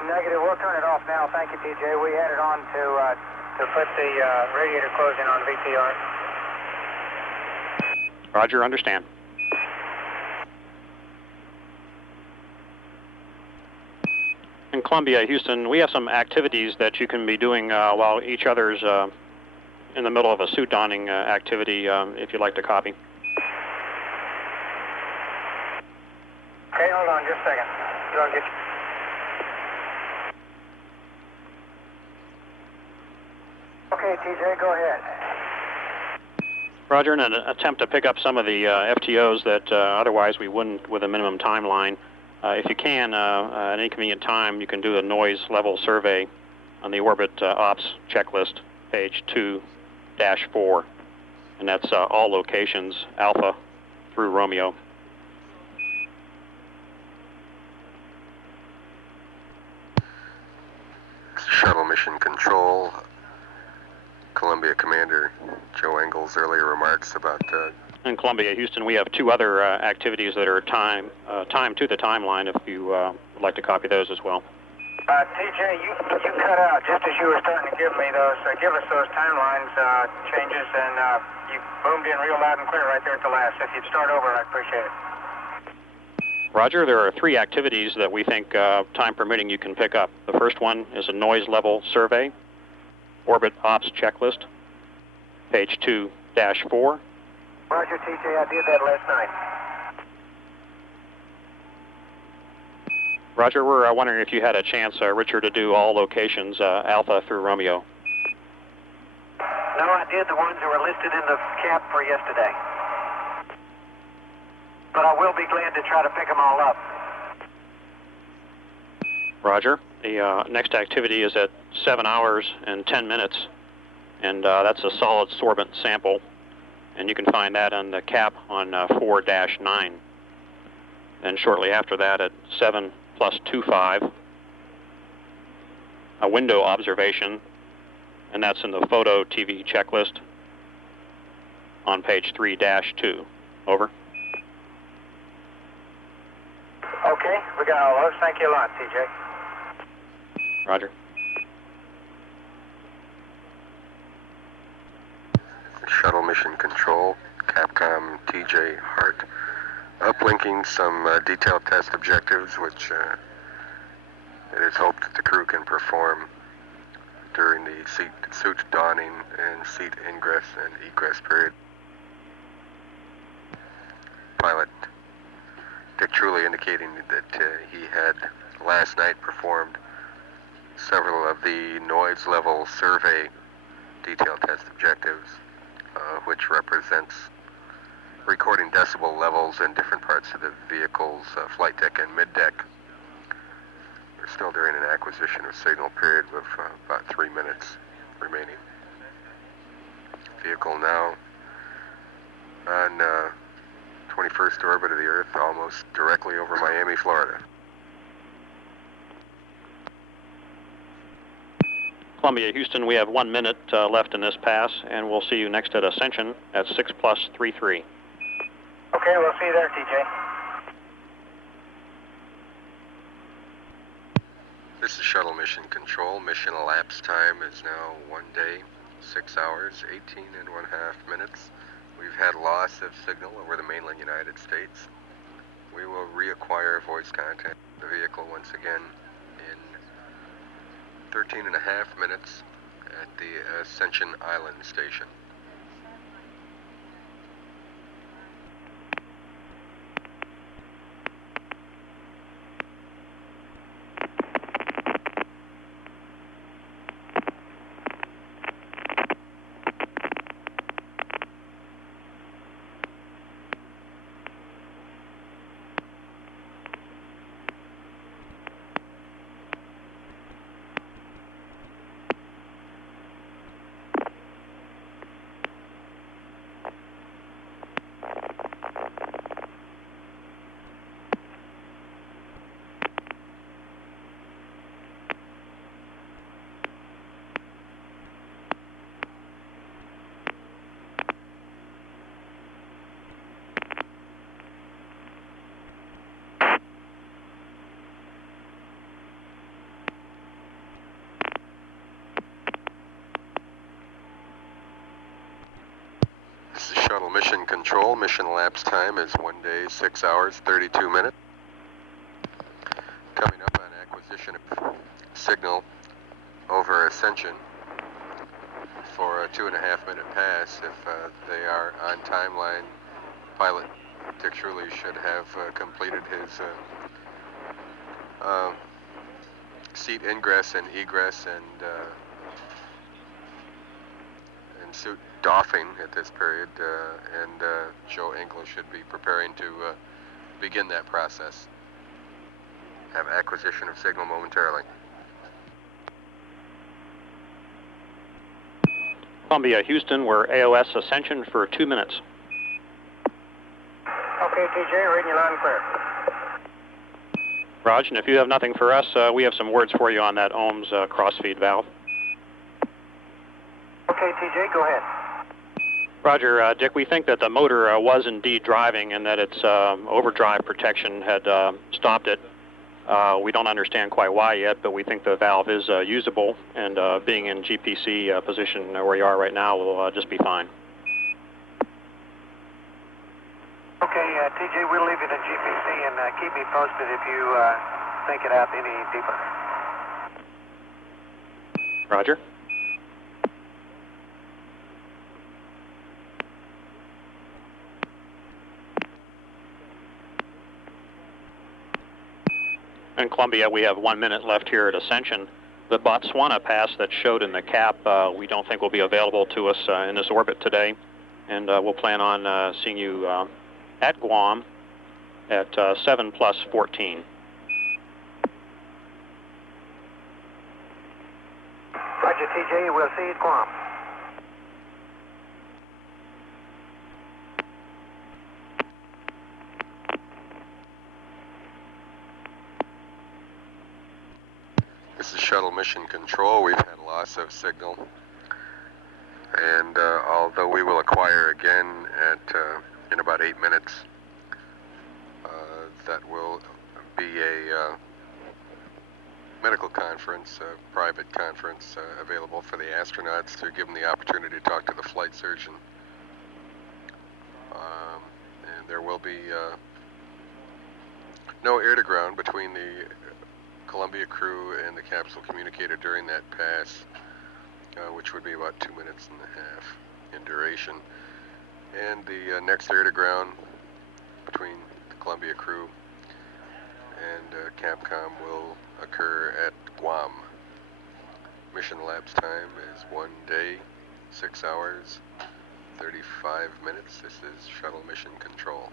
Negative, we'll turn it off now. Thank you, TJ. We had it on to put the radiator closing on VTR. Roger, understand. In Columbia, Houston, we have some activities that you can be doing while each other's in the middle of a suit donning activity, if you'd like to copy. Okay, hold on just a second. I'll get you. Okay, TJ, go ahead. Roger, in an attempt to pick up some of the FTOs that otherwise we wouldn't with a minimum timeline, if you can, at any convenient time, you can do a noise level survey on the orbit ops checklist, page 2-4, and that's all locations, Alpha through Romeo. Shuttle Mission Control, Columbia Commander Joe Engel's earlier remarks about in Columbia, Houston, we have 2 other activities that are timed to the timeline, if you would like to copy those as well. TJ, you cut out just as you were starting to give us those timelines changes, and you boomed in real loud and clear right there at the last. If you'd start over, I'd appreciate it. Roger, there are 3 activities that we think, time permitting, you can pick up. The first one is a noise level survey, orbit ops checklist, page 2-4. Roger, TJ, I did that last night. Roger, we're wondering if you had a chance, Richard, to do all locations, Alpha through Romeo. No, I did the ones that were listed in the cap for yesterday. But I will be glad to try to pick them all up. Roger. The next activity is at 7 hours and 10 minutes, and that's a solid sorbent sample, and you can find that on the cap on 4-9. And shortly after that at 7+25, a window observation, and that's in the photo TV checklist on page 3-2. Over. Okay, we got all those. Thank you a lot, TJ. Roger. Shuttle Mission Control, Capcom TJ Hart, uplinking some detailed test objectives which it is hoped that the crew can perform during the suit donning and seat ingress and egress period. Pilot Dick Truly indicating that he had last night performed several of the noise level survey detail test objectives, which represents recording decibel levels in different parts of the vehicle's flight deck and mid-deck. We're still during an acquisition of signal period with about 3 minutes remaining. Vehicle now on 21st orbit of the Earth, almost directly over Miami, Florida. Columbia, Houston, we have 1 minute left in this pass, and we'll see you next at Ascension at 6+33. Okay, we'll see you there, TJ. This is Shuttle Mission Control. Mission elapsed time is now 1 day, 6 hours, 18.5 minutes. We've had loss of signal over the mainland United States. We will reacquire voice contact with the vehicle once again in 13.5 minutes at the Ascension Island station. Shuttle Mission Control. Mission elapsed time is 1 day, 6 hours, 32 minutes. Coming up on acquisition of signal over Ascension for a 2.5 minute pass. If they are on timeline, pilot Dick Truly should have completed his seat ingress and egress and suit doffing at this period, and Joe Engel should be preparing to begin that process. Have acquisition of signal momentarily. Columbia, Houston, we're AOS Ascension for 2 minutes. Okay, TJ, reading you loud and clear. Raj, and if you have nothing for us, we have some words for you on that ohms crossfeed valve. Okay, TJ, go ahead. Roger, Dick, we think that the motor was indeed driving and that its overdrive protection had stopped it. We don't understand quite why yet, but we think the valve is usable, and being in GPC position where you are right now will just be fine. Okay, TJ, we'll leave it in GPC and keep me posted if you think it out any deeper. Roger. In Columbia, we have 1 minute left here at Ascension. The Botswana pass that showed in the cap, we don't think will be available to us in this orbit today, and we'll plan on seeing you at Guam at 7+14. TJ, we'll see you at Guam. This is Shuttle Mission Control. We've had loss of signal, and although we will acquire again in about 8 minutes, that will be a medical conference, a private conference available for the astronauts to give them the opportunity to talk to the flight surgeon. And there will be no air-to-ground between the Columbia crew and the capsule communicator during that pass, which would be about 2.5 minutes in duration. And the next air-to-ground between the Columbia crew and Capcom will occur at Guam. Mission elapsed time is 1 day, 6 hours, 35 minutes. This is Shuttle Mission Control.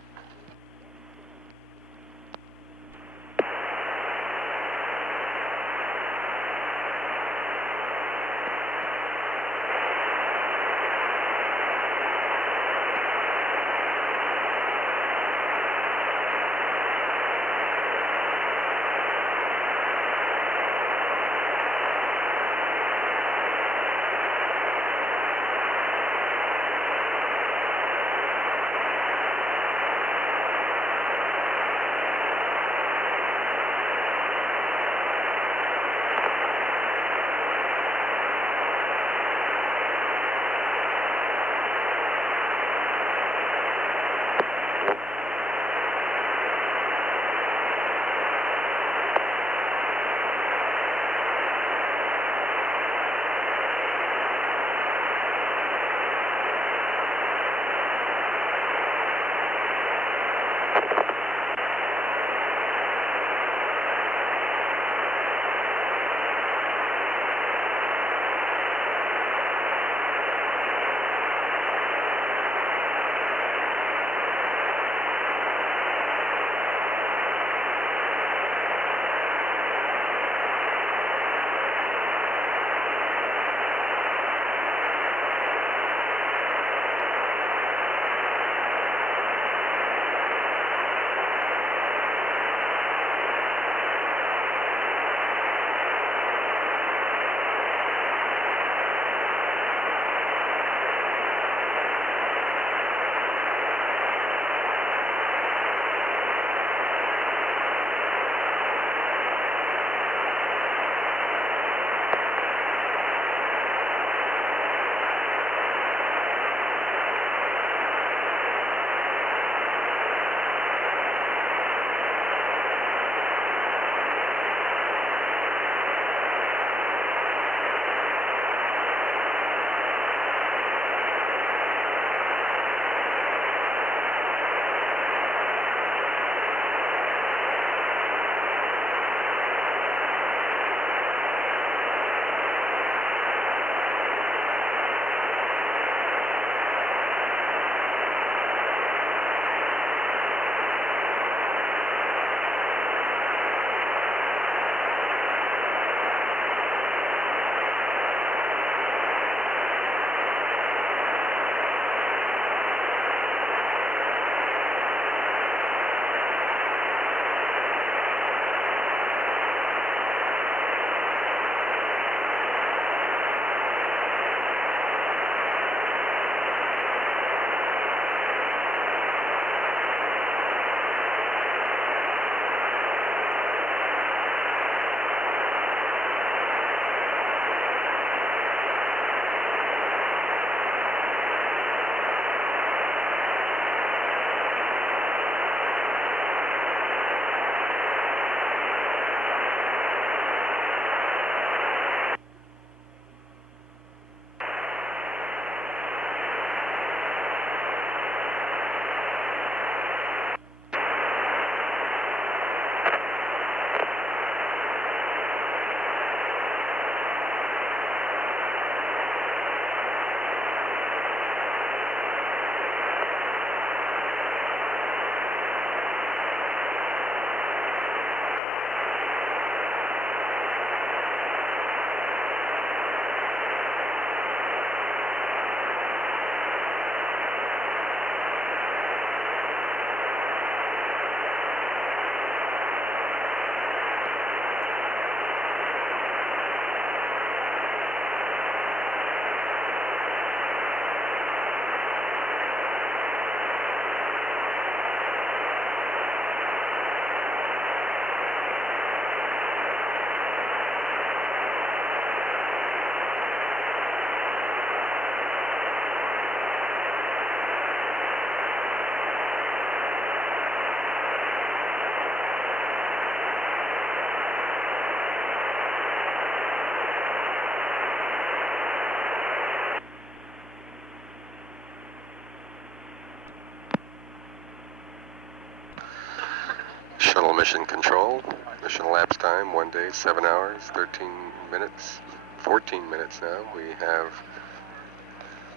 Mission Control. Mission elapsed time, 1 day, 7 hours, 13 minutes, 14 minutes now. We have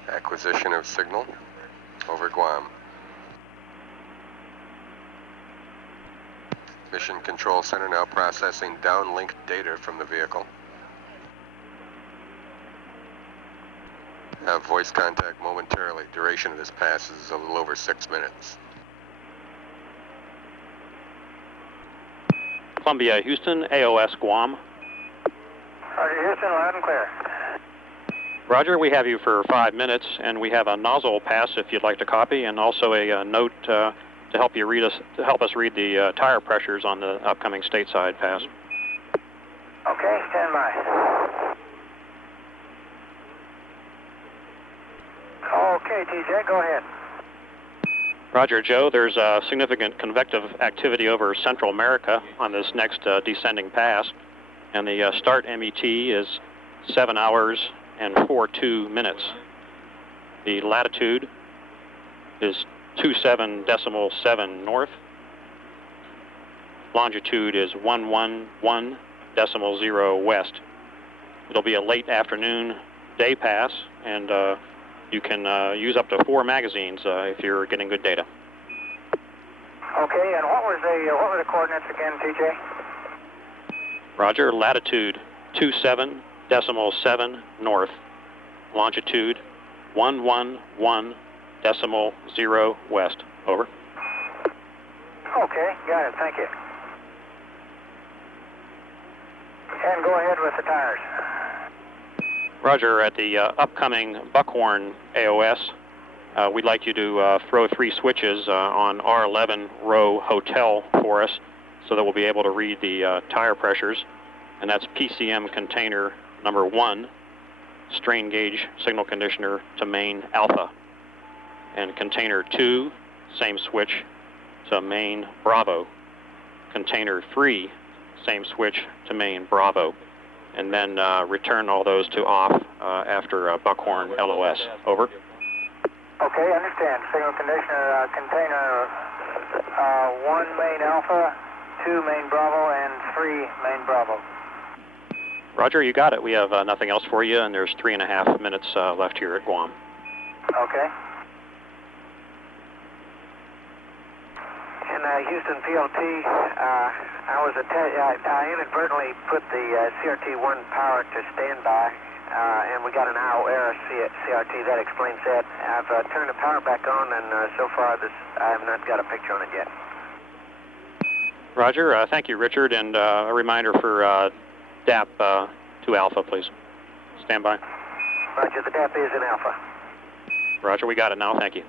acquisition of signal over Guam. Mission Control Center now processing downlink data from the vehicle. Have voice contact momentarily. Duration of this pass is a little over 6 minutes. Columbia, Houston, AOS Guam. Roger, Houston, loud and clear. Roger, we have you for 5 minutes, and we have a nozzle pass if you'd like to copy, and also a note to help us read the tire pressures on the upcoming stateside pass. Okay, stand by. Okay, TJ, go ahead. Roger, Joe. There's significant convective activity over Central America on this next descending pass, and the start MET is 7 hours and 42 minutes. The latitude is 27.7 north. Longitude is 111.0 west. It'll be a late afternoon day pass, and you can use up to 4 magazines if you're getting good data. Okay, and what were the coordinates again, TJ? Roger, latitude 27.7 north, longitude 111.0 west. Over. Okay, got it, thank you. And go ahead with the tires. Roger, at the upcoming Buckhorn AOS, we'd like you to throw 3 switches on R11 row hotel for us so that we'll be able to read the tire pressures. And that's PCM container number 1, strain gauge signal conditioner to main alpha. And container 2, same switch to main Bravo. Container 3, same switch to main Bravo. And then return all those to off after Buckhorn LOS. Over. Okay, understand. Signal conditioner container 1 main Alpha, 2 main Bravo, and 3 main Bravo. Roger, you got it. We have nothing else for you, and there's 3.5 minutes left here at Guam. Okay. In Houston PLT, I inadvertently put the CRT-1 power to standby, and we got an hour error CRT. That explains that. I've turned the power back on, and so far I have not got a picture on it yet. Roger. Thank you, Richard, and a reminder for DAP 2 Alpha, please. Stand by. Roger, the DAP is in Alpha. Roger, we got it now. Thank you.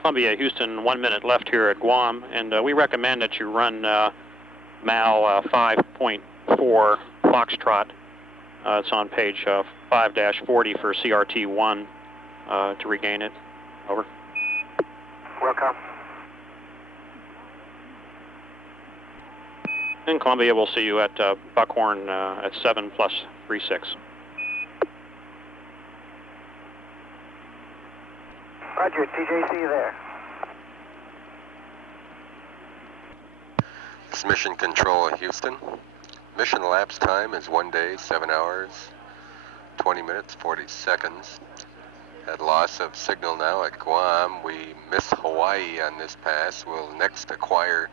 Columbia, Houston, 1 minute left here at Guam, and we recommend that you run MAL 5.4 Foxtrot. It's on page 5-40 for CRT-1 to regain it. Over. Welcome. In Columbia, we'll see you at Buckhorn at 7+36. Roger, TJ, see you there. This Mission Control Houston. Mission elapsed time is 1 day, 7 hours, 20 minutes, 40 seconds. Had loss of signal now at Guam. We miss Hawaii on this pass. We'll next acquire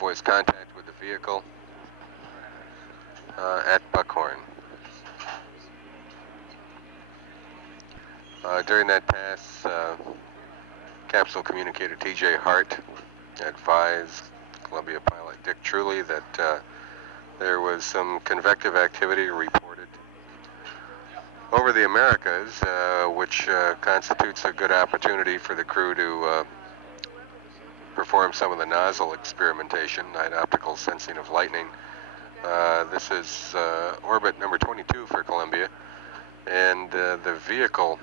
voice contact with the vehicle at Buckhorn. During that pass, capsule communicator TJ Hart advised Columbia pilot Dick Truly that there was some convective activity reported over the Americas, which constitutes a good opportunity for the crew to perform some of the nozzle experimentation, night optical sensing of lightning. This is orbit number 22 for Columbia, and the vehicle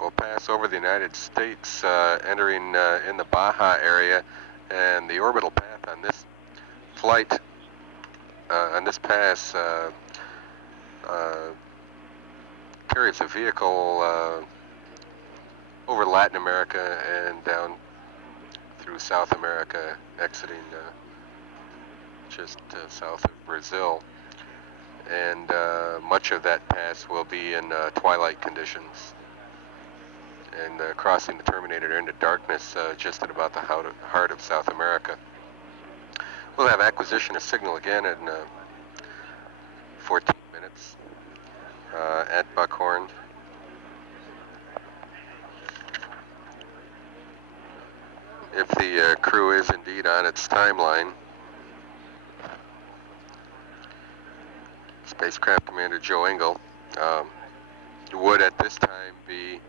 will pass over the United States, entering in the Baja area, and the orbital path on this flight, on this pass, carries a vehicle over Latin America and down through South America, exiting just south of Brazil. And much of that pass will be in twilight conditions. And crossing the terminator into darkness just at about the heart of South America. We'll have acquisition of signal again in 14 minutes at Buckhorn. If the crew is indeed on its timeline, Spacecraft Commander Joe Engel would at this time be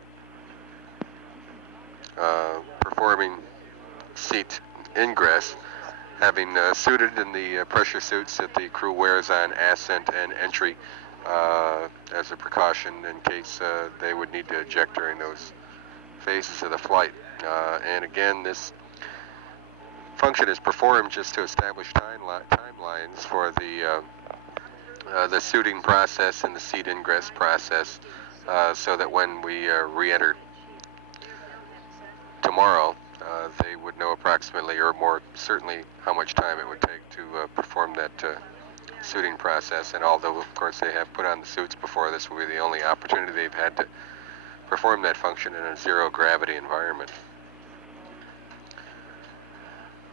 performing seat ingress, having suited in the pressure suits that the crew wears on ascent and entry as a precaution in case they would need to eject during those phases of the flight. And again, this function is performed just to establish timelines for the suiting process and the seat ingress process, so that when we re-enter tomorrow, they would know approximately, or more certainly, how much time it would take to perform that suiting process. And although, of course, they have put on the suits before, this will be the only opportunity they've had to perform that function in a zero-gravity environment.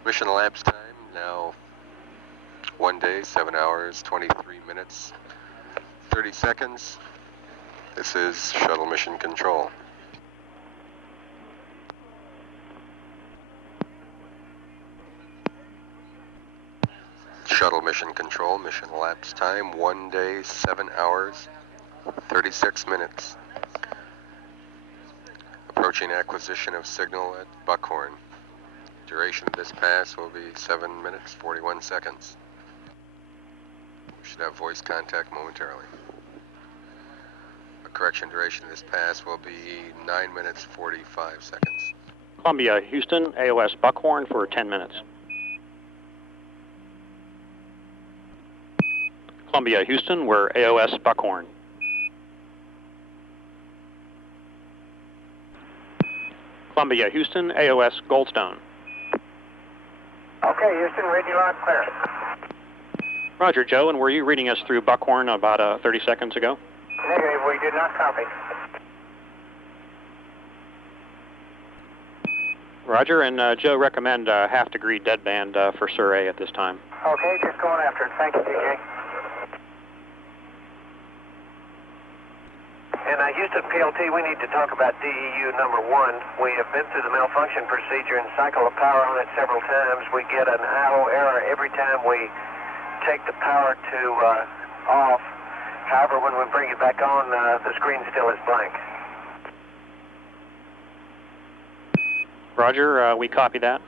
Mission elapsed time now 1 day, 7 hours, 23 minutes, 30 seconds. This is Shuttle Mission Control. Shuttle Mission Control, mission elapsed time 1 day, 7 hours, 36 minutes. Approaching acquisition of signal at Buckhorn. Duration of this pass will be 7 minutes, 41 seconds. We should have voice contact momentarily. A correction, duration of this pass will be 9 minutes, 45 seconds. Columbia, Houston, AOS Buckhorn for 10 minutes. Columbia, Houston, we're AOS Buckhorn. Columbia, Houston, AOS Goldstone. Okay, Houston, read you loud clear. Roger, Joe, and were you reading us through Buckhorn about 30 seconds ago? Negative, we did not copy. Roger, and Joe, recommend half-degree deadband for Surrey at this time. Okay, just going after it. Thank you, TJ. And Houston PLT, we need to talk about DEU number 1. We have been through the malfunction procedure and cycle of power on it several times. We get an IO error every time we take the power to off. However, when we bring it back on, the screen still is blank. Roger, we copy that.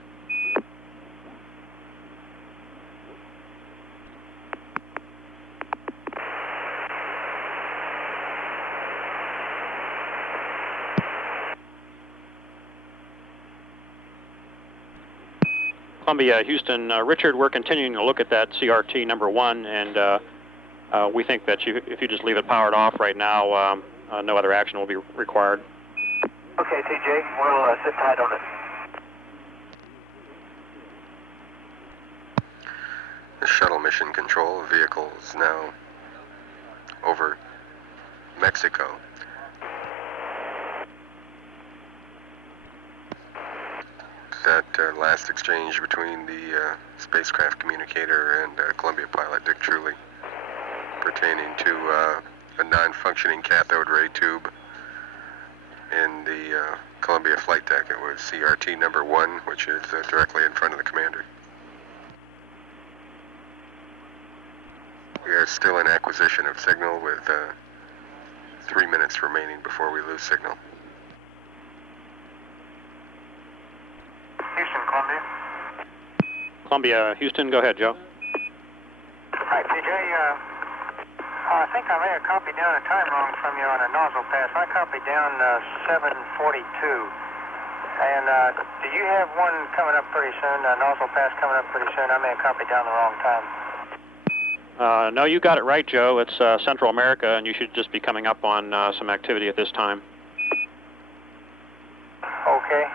Columbia, Houston, Richard, we're continuing to look at that CRT number 1, and we think that if you just leave it powered off right now, no other action will be required. Okay, TJ, we'll sit tight on it. The Shuttle Mission Control vehicle is now over Mexico. That last exchange between the spacecraft communicator and Columbia pilot Dick Truly, pertaining to a non-functioning cathode ray tube in the Columbia flight deck. It was CRT number 1, which is directly in front of the commander. We are still in acquisition of signal with 3 minutes remaining before we lose signal. Houston, Columbia. Columbia, Houston, go ahead, Joe. Hi, TJ. I think I may have copied down a time wrong from you on a nozzle pass. I copied down 7:42. And do you have one coming up pretty soon, a nozzle pass coming up pretty soon? I may have copied down the wrong time. No, you got it right, Joe. It's Central America, and you should just be coming up on some activity at this time. Okay.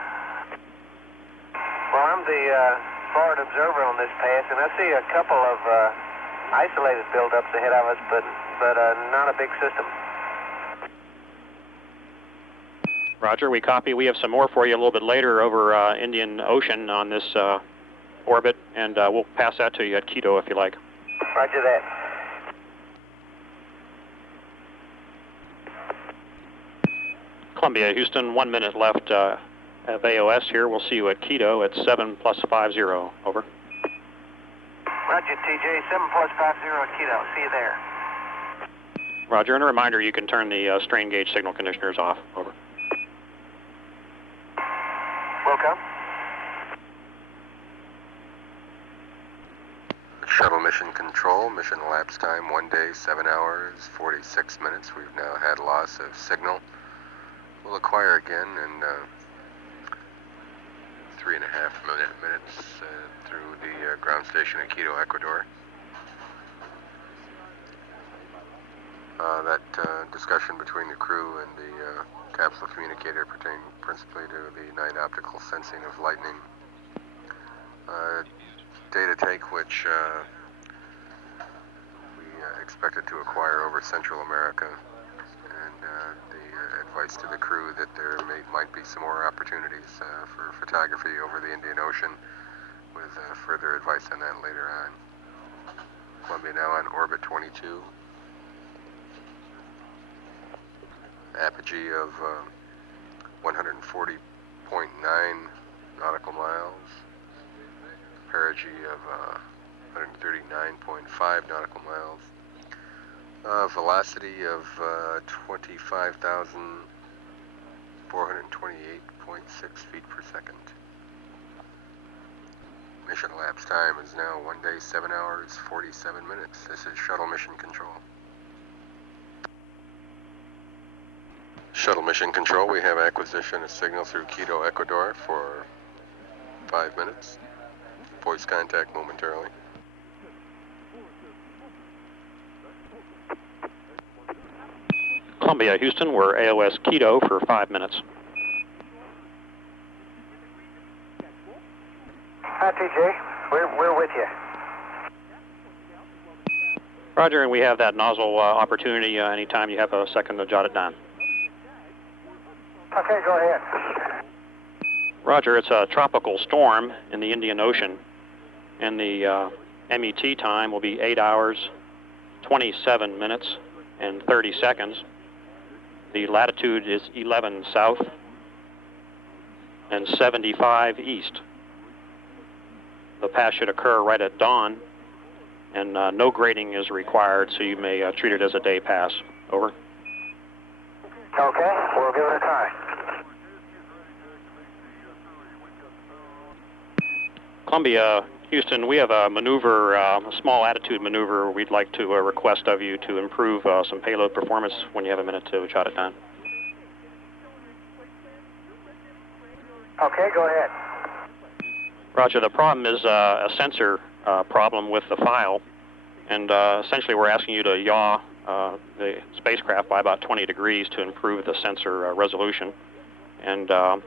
Well, I'm the forward observer on this pass, and I see a couple of isolated buildups ahead of us, but not a big system. Roger, we copy. We have some more for you a little bit later over Indian Ocean on this orbit, and we'll pass that to you at Quito if you like. Roger that. Columbia, Houston, 1 minute left of AOS here. We'll see you at Quito at 7 + 50. Over. Roger, TJ. 7 + 50 at Quito. See you there. Roger, and a reminder, you can turn the strain gauge signal conditioners off. Over. Welcome. Shuttle mission control, mission elapsed time 1 day, 7 hours, 46 minutes. We've now had loss of signal. We'll acquire again in 3.5 minutes through the ground station in Quito, Ecuador. That discussion between the crew and the capsule communicator pertaining principally to the night optical sensing of lightning. Data take which we expected to acquire over Central America, and the advice to the crew that there might be some more opportunities for photography over the Indian Ocean, with further advice on that later on. Columbia now on orbit 22. Apogee of 140.9 nautical miles. Perigee of 139.5 nautical miles. Velocity of 25,428.6 feet per second. Mission elapsed time is now 1 day, 7 hours, 47 minutes. This is Shuttle Mission Control. Shuttle Mission Control, we have acquisition of signal through Quito, Ecuador for 5 minutes. Voice contact momentarily. Columbia, Houston, we're AOS Quito for 5 minutes. Hi, TJ. We're with you. Roger, and we have that nozzle opportunity anytime you have a second to jot it down. Okay, go ahead. Roger, it's a tropical storm in the Indian Ocean, and the MET time will be 8 hours, 27 minutes, and 30 seconds. The latitude is 11 south and 75 east. The pass should occur right at dawn, and no grading is required, so you may treat it as a day pass. Over. Okay, we'll give it a try. Columbia, Houston, we have a maneuver, a small attitude maneuver we'd like to request of you to improve some payload performance when you have a minute to jot it down. Okay, go ahead. Roger, the problem is a sensor problem with the file, and essentially we're asking you to yaw the spacecraft by about 20 degrees to improve the sensor resolution. And the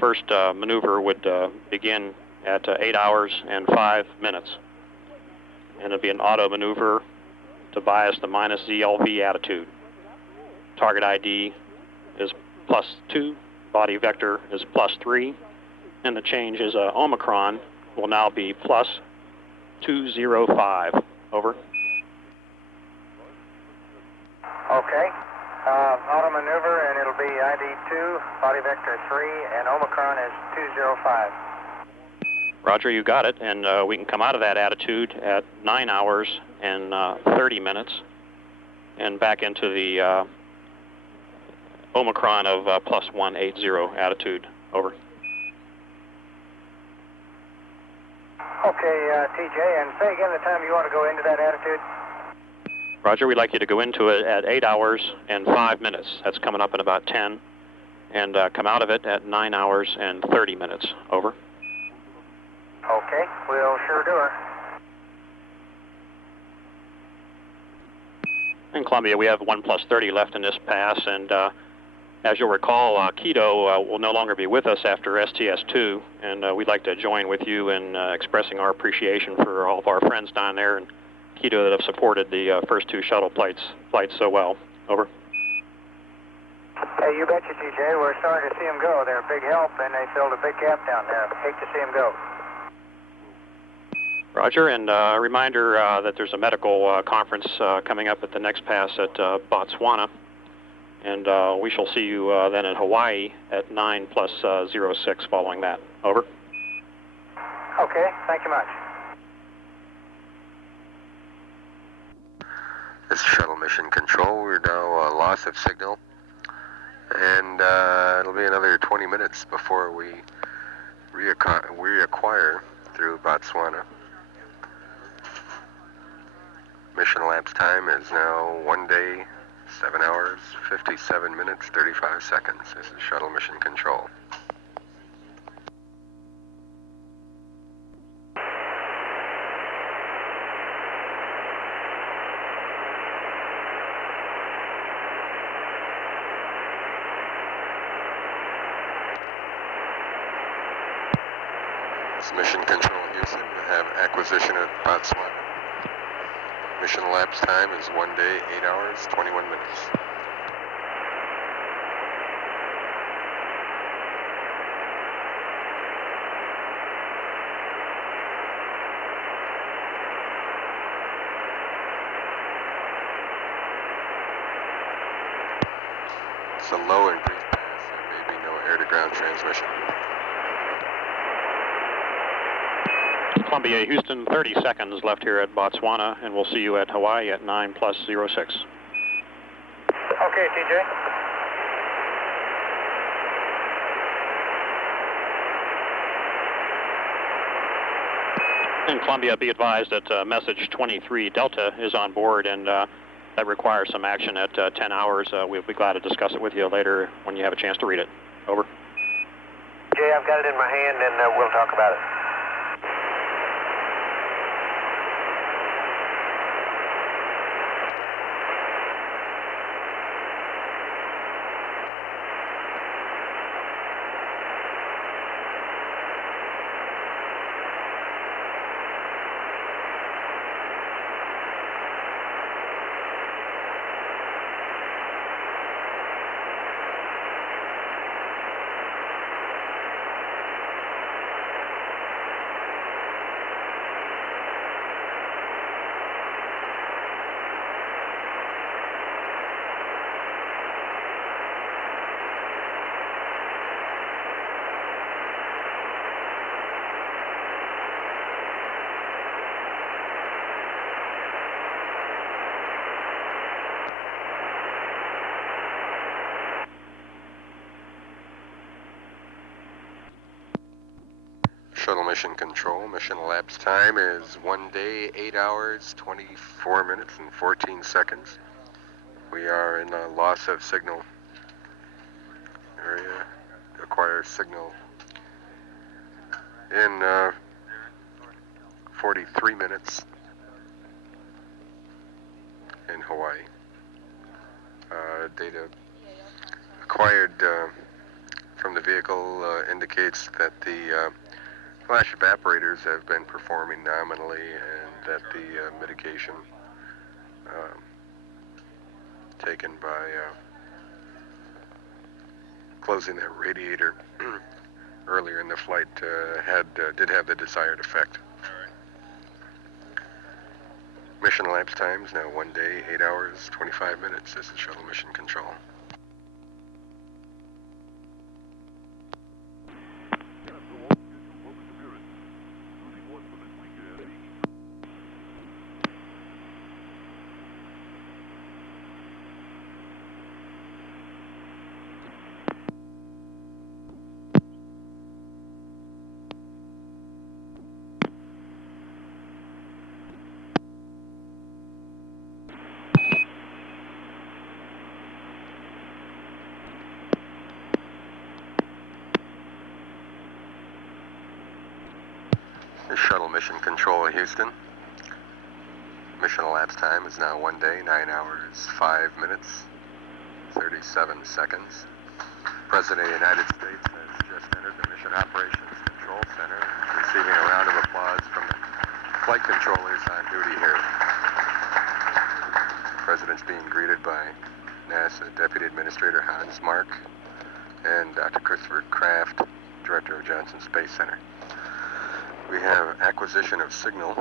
first maneuver would begin at 8 hours and 5 minutes. And it'll be an auto maneuver to bias the minus ZLV attitude. Target ID is +2, body vector is +3, and the change is Omicron will now be +205. Over. Okay. Auto maneuver, and it'll be ID 2, body vector 3, and Omicron is 205. Roger, you got it, and we can come out of that attitude at 9 hours and 30 minutes and back into the Omicron of +180 attitude. Over. Okay, TJ, and say again the time you want to go into that attitude. Roger, we'd like you to go into it at 8 hours and 5 minutes. That's coming up in about 10. And come out of it at 9 hours and 30 minutes. Over. Okay, we'll sure do her. In Columbia, we have 1 + 30 left in this pass, and As you'll recall, Keto will no longer be with us after STS-2, and we'd like to join with you in expressing our appreciation for all of our friends down there and Keto that have supported the first 2 shuttle flights so well. Over. Hey, you betcha, TJ. We're sorry to see them go. They're a big help, and they filled a big gap down there. Hate to see them go. Roger, and a reminder that there's a medical conference coming up at the next pass at Botswana, and we shall see you then in Hawaii at 9 plus 06 following that. Over. Okay, thank you much. This is Shuttle Mission Control. We're now loss of signal, and it'll be another 20 minutes before we reacquire through Botswana. Mission elapsed time is now 1 day, 7 hours, 57 minutes, 35 seconds. This is Shuttle Mission Control. This is Mission Control Houston. We have acquisition at Botswana. Mission elapsed time is 1 day, 8 hours, 21 minutes. It's a low and brief pass. There may be no air-to-ground transmission. Columbia, Houston, 30 seconds left here at Botswana, and we'll see you at Hawaii at 9 plus 06. Okay, TJ. In Columbia, be advised that message 23 Delta is on board, and that requires some action at 10 hours. We'll be glad to discuss it with you later when you have a chance to read it. Over. Jay, I've got it in my hand, and we'll talk about it. Shuttle Mission Control. Mission elapsed time is 1 day, 8 hours, 24 minutes, and 14 seconds. We are in a loss of signal area. Acquire signal in 43 minutes in Hawaii. Data acquired from the vehicle indicates that the flash evaporators have been performing nominally, and that the mitigation taken by closing that radiator earlier in the flight did have the desired effect. Mission elapsed time is now 1 day, 8 hours, 25 minutes. This is Shuttle Mission Control. Shuttle Mission Control at Houston. Mission elapsed time is now 1 day, 9 hours, 5 minutes, 37 seconds. President of the United States has just entered the Mission Operations Control Center, receiving a round of applause from the flight controllers on duty here. The President's being greeted by NASA Deputy Administrator Hans Mark and Dr. Christopher Kraft, Director of Johnson Space Center. We have acquisition of signal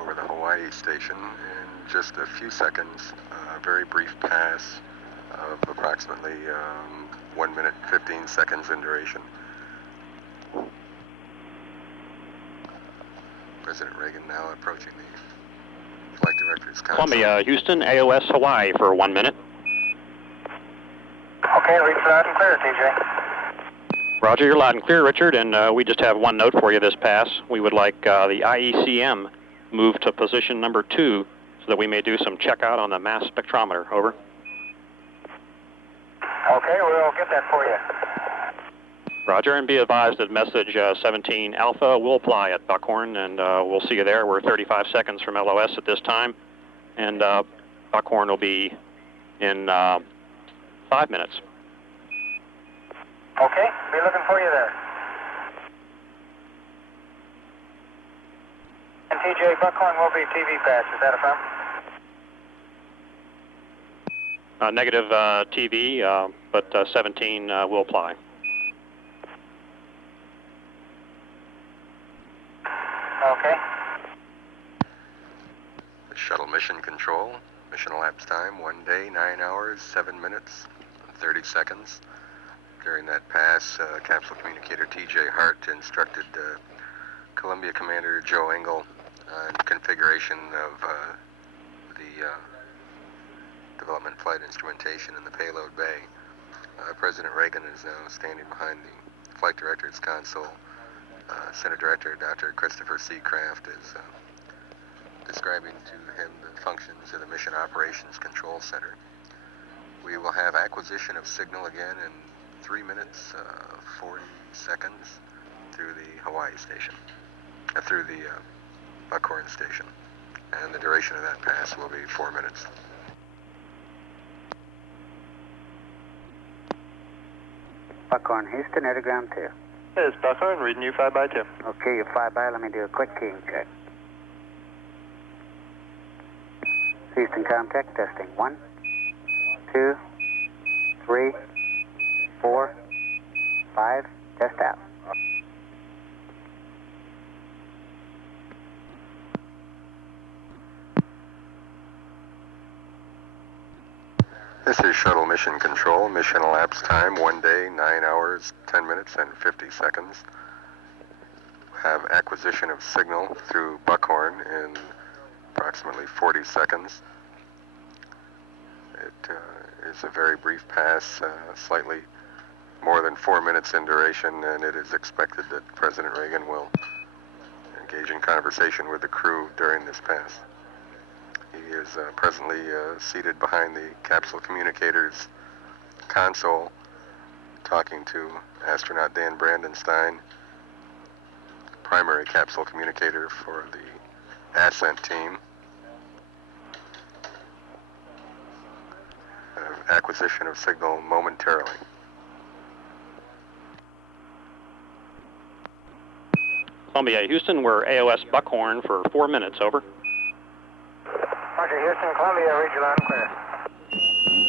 over the Hawaii station in just a few seconds, a very brief pass of approximately 1 minute 15 seconds in duration. President Reagan now approaching the flight director's console. Columbia, Houston, AOS Hawaii for 1 minute. Okay, reach loud and clear, TJ. Roger, you're loud and clear, Richard, and we just have one note for you this pass. We would like the IECM moved to position number 2 so that we may do some checkout on the mass spectrometer. Over. Okay, we'll get that for you. Roger, and be advised that message 17 Alpha will apply at Buckhorn, and we'll see you there. We're 35 seconds from LOS at this time, and Buckhorn will be in 5 minutes. Okay, be looking for you there. And TJ, Buckhorn will be TV pass, is that a firm? Negative TV, but 17 will apply. Okay. The shuttle mission control, mission elapsed time 1 day, 9 hours, 7 minutes, 30 seconds. During that pass, capsule communicator T.J. Hart instructed Columbia Commander Joe Engel on configuration of the development flight instrumentation in the payload bay. President Reagan is now standing behind the flight director's console. Center Director Dr. Christopher C. Kraft is describing to him the functions of the Mission Operations Control Center. We will have acquisition of signal again in 3 minutes, 40 seconds through the Hawaii station, through the Buckhorn station. And the duration of that pass will be 4 minutes. Buckhorn, Houston, Eddigram 2. It's Buckhorn, reading you 5x2. Okay, you're 5x, let me do a quick keying check. Houston, contact, testing. 1, 2, 3, 4, 5, test out. This is Shuttle Mission Control. Mission elapsed time 1 day, 9 hours, 10 minutes, and 50 seconds. Have acquisition of signal through Buckhorn in approximately 40 seconds. It is a very brief pass, slightly more than 4 minutes in duration, and it is expected that President Reagan will engage in conversation with the crew during this pass. He is presently seated behind the capsule communicator's console, talking to astronaut Dan Brandenstein, primary capsule communicator for the ascent team. Acquisition of signal momentarily. Columbia, Houston, we're AOS Buckhorn for 4 minutes. Over. Roger, Houston, Columbia, read you loud and clear.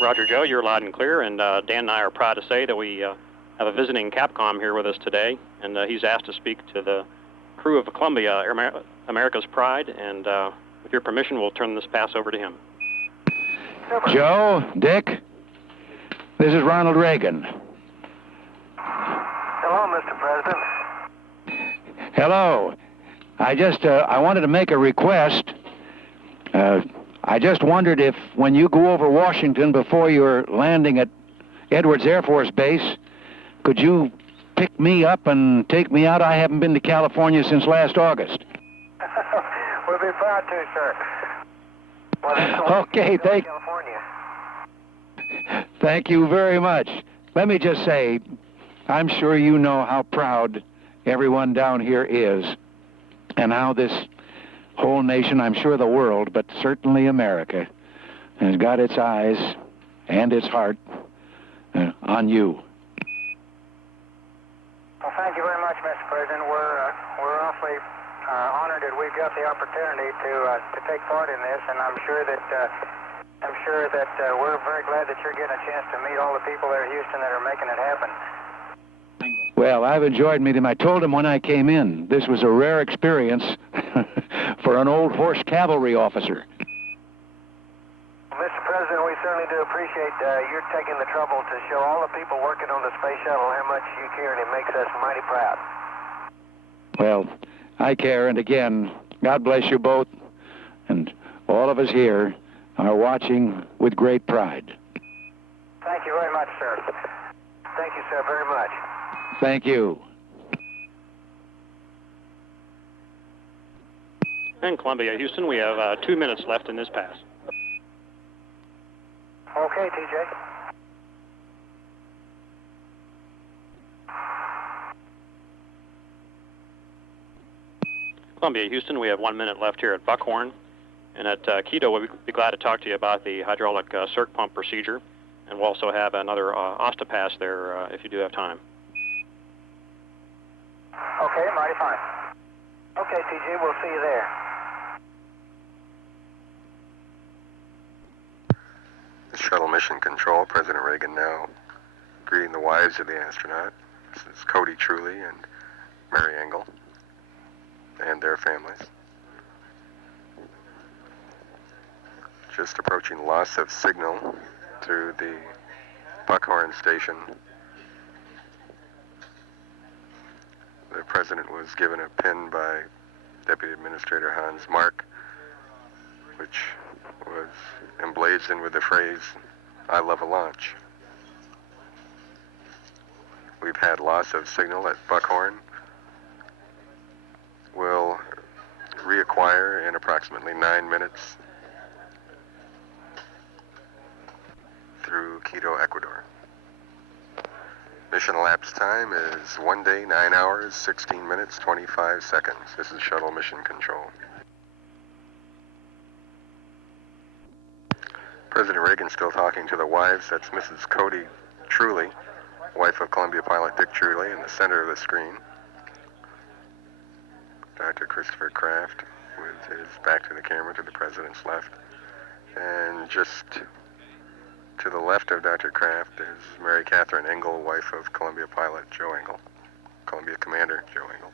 Roger, Joe, you're loud and clear, and Dan and I are proud to say that we have a visiting Capcom here with us today, and he's asked to speak to the crew of Columbia, America's Pride, and with your permission, we'll turn this pass over to him. Joe, Dick, this is Ronald Reagan. Hello, Mr. President. Hello. I wanted to make a request. I just wondered if, when you go over Washington before your landing at Edwards Air Force Base, could you pick me up and take me out? I haven't been to California since last August. We'll be proud to, sir. Well, okay, thank you very much. Let me just say, I'm sure you know how proud everyone down here is, and how this whole nation, I'm sure the world, but certainly America, has got its eyes and its heart on you. President. We're awfully honored that we've got the opportunity to take part in this, and I'm sure that we're very glad that you're getting a chance to meet all the people there in Houston that are making it happen. Well, I've enjoyed meeting him. I told him when I came in, this was a rare experience for an old horse cavalry officer. Mr. President, we certainly do appreciate you taking the trouble to show all the people working on the Space Shuttle how much you care, and it makes us mighty proud. Well, I care, and again, God bless you both, and all of us here are watching with great pride. Thank you very much, sir. Thank you, sir, very much. Thank you. In Columbia, Houston, we have 2 minutes left in this pass. Okay, TJ. Columbia, Houston, we have 1 minute left here at Buckhorn. And at Quito, we'll be glad to talk to you about the hydraulic circ pump procedure. And we'll also have another OSTA pass there if you do have time. Okay, mighty fine. Okay, TJ, we'll see you there. Shuttle Mission Control, President Reagan now greeting the wives of the astronaut. This is Cody Truly and Mary Engel and their families. Just approaching loss of signal through the Buckhorn station. The President was given a pin by Deputy Administrator Hans Mark, which was emblazoned with the phrase, "I love a launch." We've had loss of signal at Buckhorn. We'll reacquire in approximately 9 minutes through Quito, Ecuador. Mission elapsed time is 1 day, 9 hours, 16 minutes, 25 seconds. This is Shuttle Mission Control. President Reagan still talking to the wives. That's Mrs. Cody Truly, wife of Columbia pilot Dick Truly, in the center of the screen. Dr. Christopher Kraft with his back to the camera to the President's left. And just to the left of Dr. Kraft is Mary Catherine Engel, wife of Columbia pilot Joe Engel, Columbia Commander Joe Engel.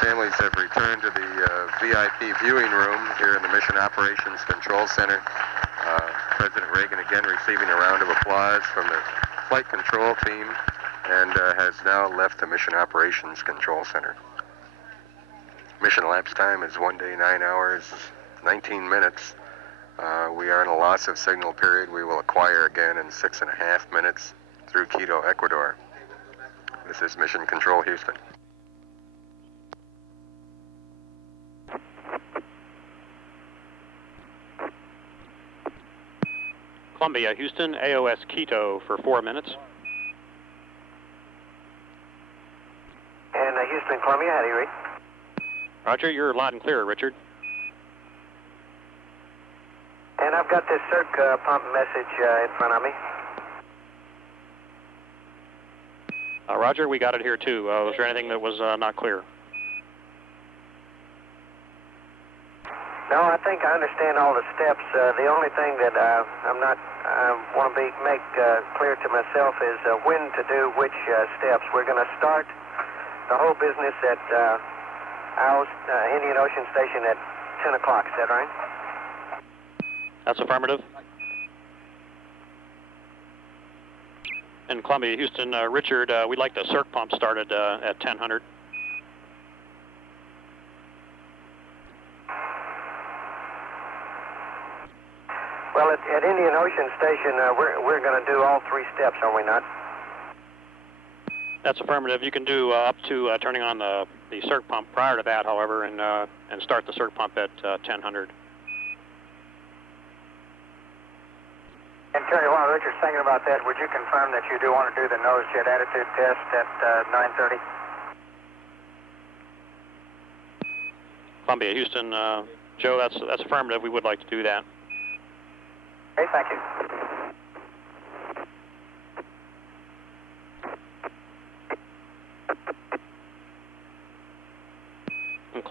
Families have returned to the VIP viewing room here in the Mission Operations Control Center. President Reagan again receiving a round of applause from the flight control team and has now left the Mission Operations Control Center. Mission elapsed time is 1 day, 9 hours, 19 minutes. We are in a loss of signal period. We will acquire again in 6.5 minutes through Quito, Ecuador. This is Mission Control, Houston. Columbia, Houston, AOS Quito for 4 minutes. And Houston, Columbia, how do you read? Roger, you're loud and clear, Richard. And I've got this circ pump message in front of me. Roger, we got it here too. Was there anything that was not clear? No, I think I understand all the steps. The only thing that I want to make clear to myself is when to do which steps. We're going to start the whole business at our Indian Ocean Station at 10 o'clock. Is that right? That's affirmative. In Columbia, Houston, Richard, we'd like the circ pump started at 1000. Well, at Indian Ocean Station, we're going to do all 3 steps, are we not? That's affirmative. You can do up to turning on the circ pump prior to that, however, and start the circ pump at 1000. And Terry, while Richard's thinking about that, would you confirm that you do want to do the nose jet attitude test at 9:30? Columbia, Houston, Joe, that's affirmative. We would like to do that. Okay, thank you.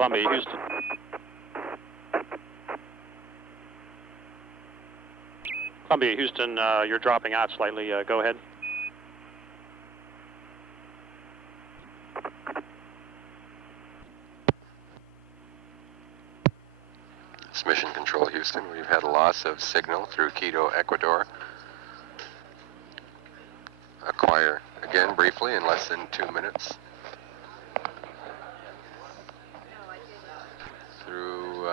Columbia, Houston. Columbia, Houston, you're dropping out slightly. Go ahead. It's Mission Control, Houston. We've had a loss of signal through Quito, Ecuador. Acquire again briefly in less than 2 minutes through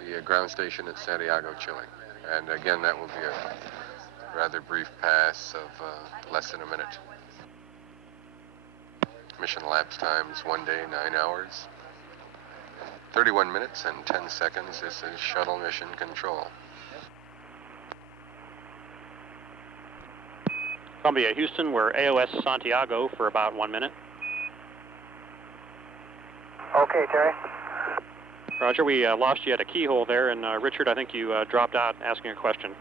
the ground station at Santiago, Chile. And again, that will be a rather brief pass of less than a minute. Mission elapsed times 1 day, 9 hours, 31 minutes and 10 seconds. This is Shuttle Mission Control. Columbia, Houston, we're AOS Santiago for about 1 minute. Okay, Terry. Roger, we lost you at a keyhole there, and Richard, I think you dropped out asking a question.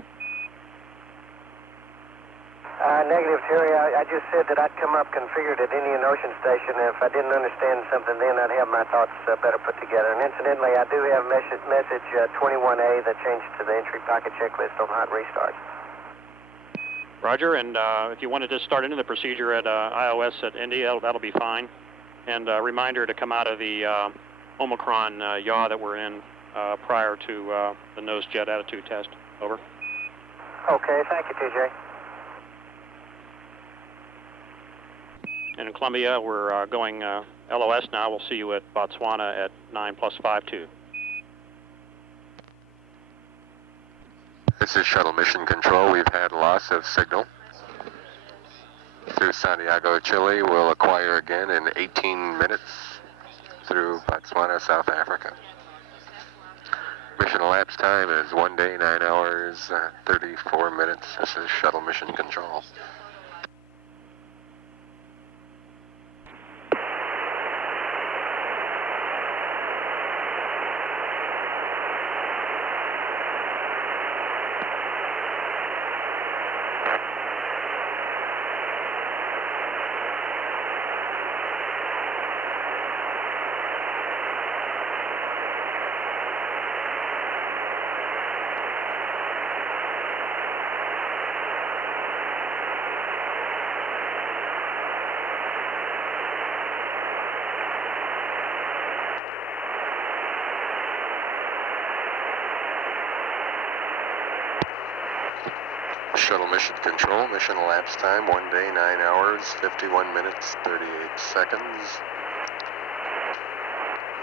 Negative, Terry. I just said that I'd come up configured at Indian Ocean Station. If I didn't understand something then, I'd have my thoughts better put together. And incidentally, I do have message 21A that changed to the entry pocket checklist on hot restarts. Roger, and if you wanted to start into the procedure at IOS at Indy, that'll be fine. And a reminder to come out of the Omicron yaw that we're in prior to the nose jet attitude test. Over. Okay, thank you, TJ. And in Columbia, we're going LOS now. We'll see you at Botswana at 9+52. This is Shuttle Mission Control. We've had loss of signal through Santiago, Chile. We'll acquire again in 18 minutes through Botswana, South Africa. Mission elapsed time is 1 day, 9 hours, 34 minutes. This is Shuttle Mission Control. Shuttle Mission Control, mission elapsed time 1 day, 9 hours, 51 minutes, 38 seconds.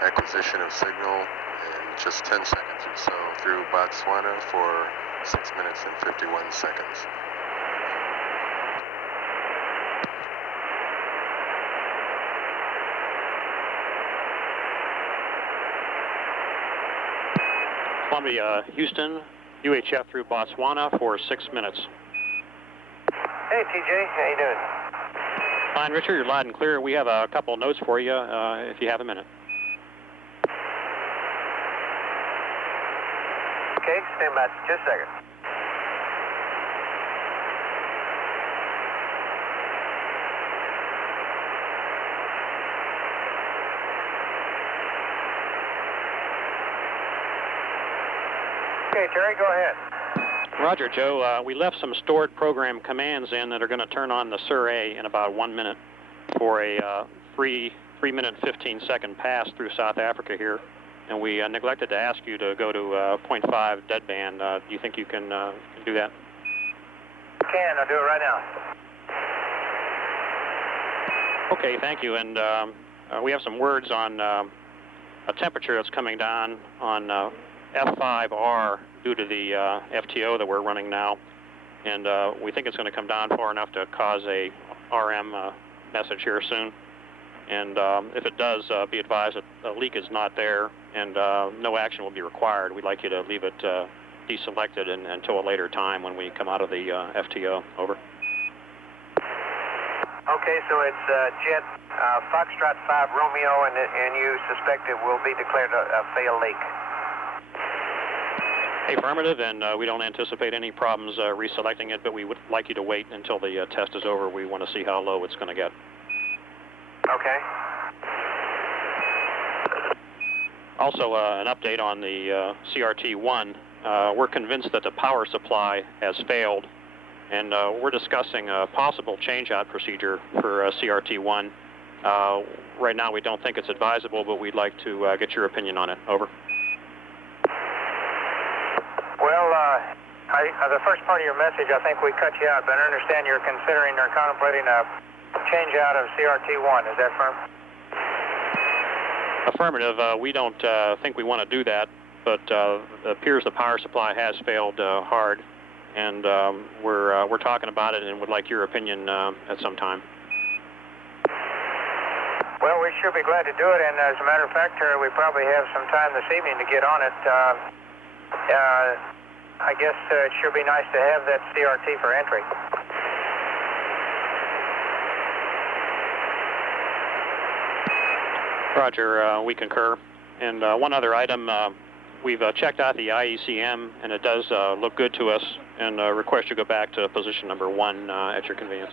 Acquisition of signal in just 10 seconds or so through Botswana for 6 minutes and 51 seconds. Columbia, Houston, UHF through Botswana for 6 minutes. Hey, TJ, how you doing? Fine, Richard, you're loud and clear. We have a couple of notes for you if you have a minute. Okay, stand by just a second. Okay, Terry, go ahead. Roger, Joe. We left some stored program commands in that are going to turn on the SIR-A in about 1 minute for a 3 minute 15-second pass through South Africa here. And we neglected to ask you to go to 0.5 deadband. Do you think you can do that? Can. I'll do it right now. Okay, thank you. And we have some words on a temperature that's coming down on F5R due to the FTO that we're running now. And we think it's going to come down far enough to cause a RM message here soon. And if it does, be advised that a leak is not there and no action will be required. We'd like you to leave it deselected until a later time when we come out of the FTO. Over. Okay, so it's Jet Foxtrot 5 Romeo, and you suspect it will be declared a fail leak. Affirmative, and we don't anticipate any problems reselecting it, but we would like you to wait until the test is over. We want to see how low it's going to get. Okay. Also, an update on the CRT-1. We're convinced that the power supply has failed, and we're discussing a possible change-out procedure for CRT-1. Right now, we don't think it's advisable, but we'd like to get your opinion on it. Over. Well, the first part of your message, I think we cut you out, but I understand you're considering or contemplating a change out of CRT-1. Is that firm? Affirmative. We don't think we want to do that, but it appears the power supply has failed hard, and we're talking about it and would like your opinion at some time. Well, we sure be glad to do it, and as a matter of fact, we probably have some time this evening to get on it. I guess it sure be nice to have that CRT for entry. Roger, we concur. And one other item, we've checked out the IECM, and it does look good to us, and request you go back to position number 1 at your convenience.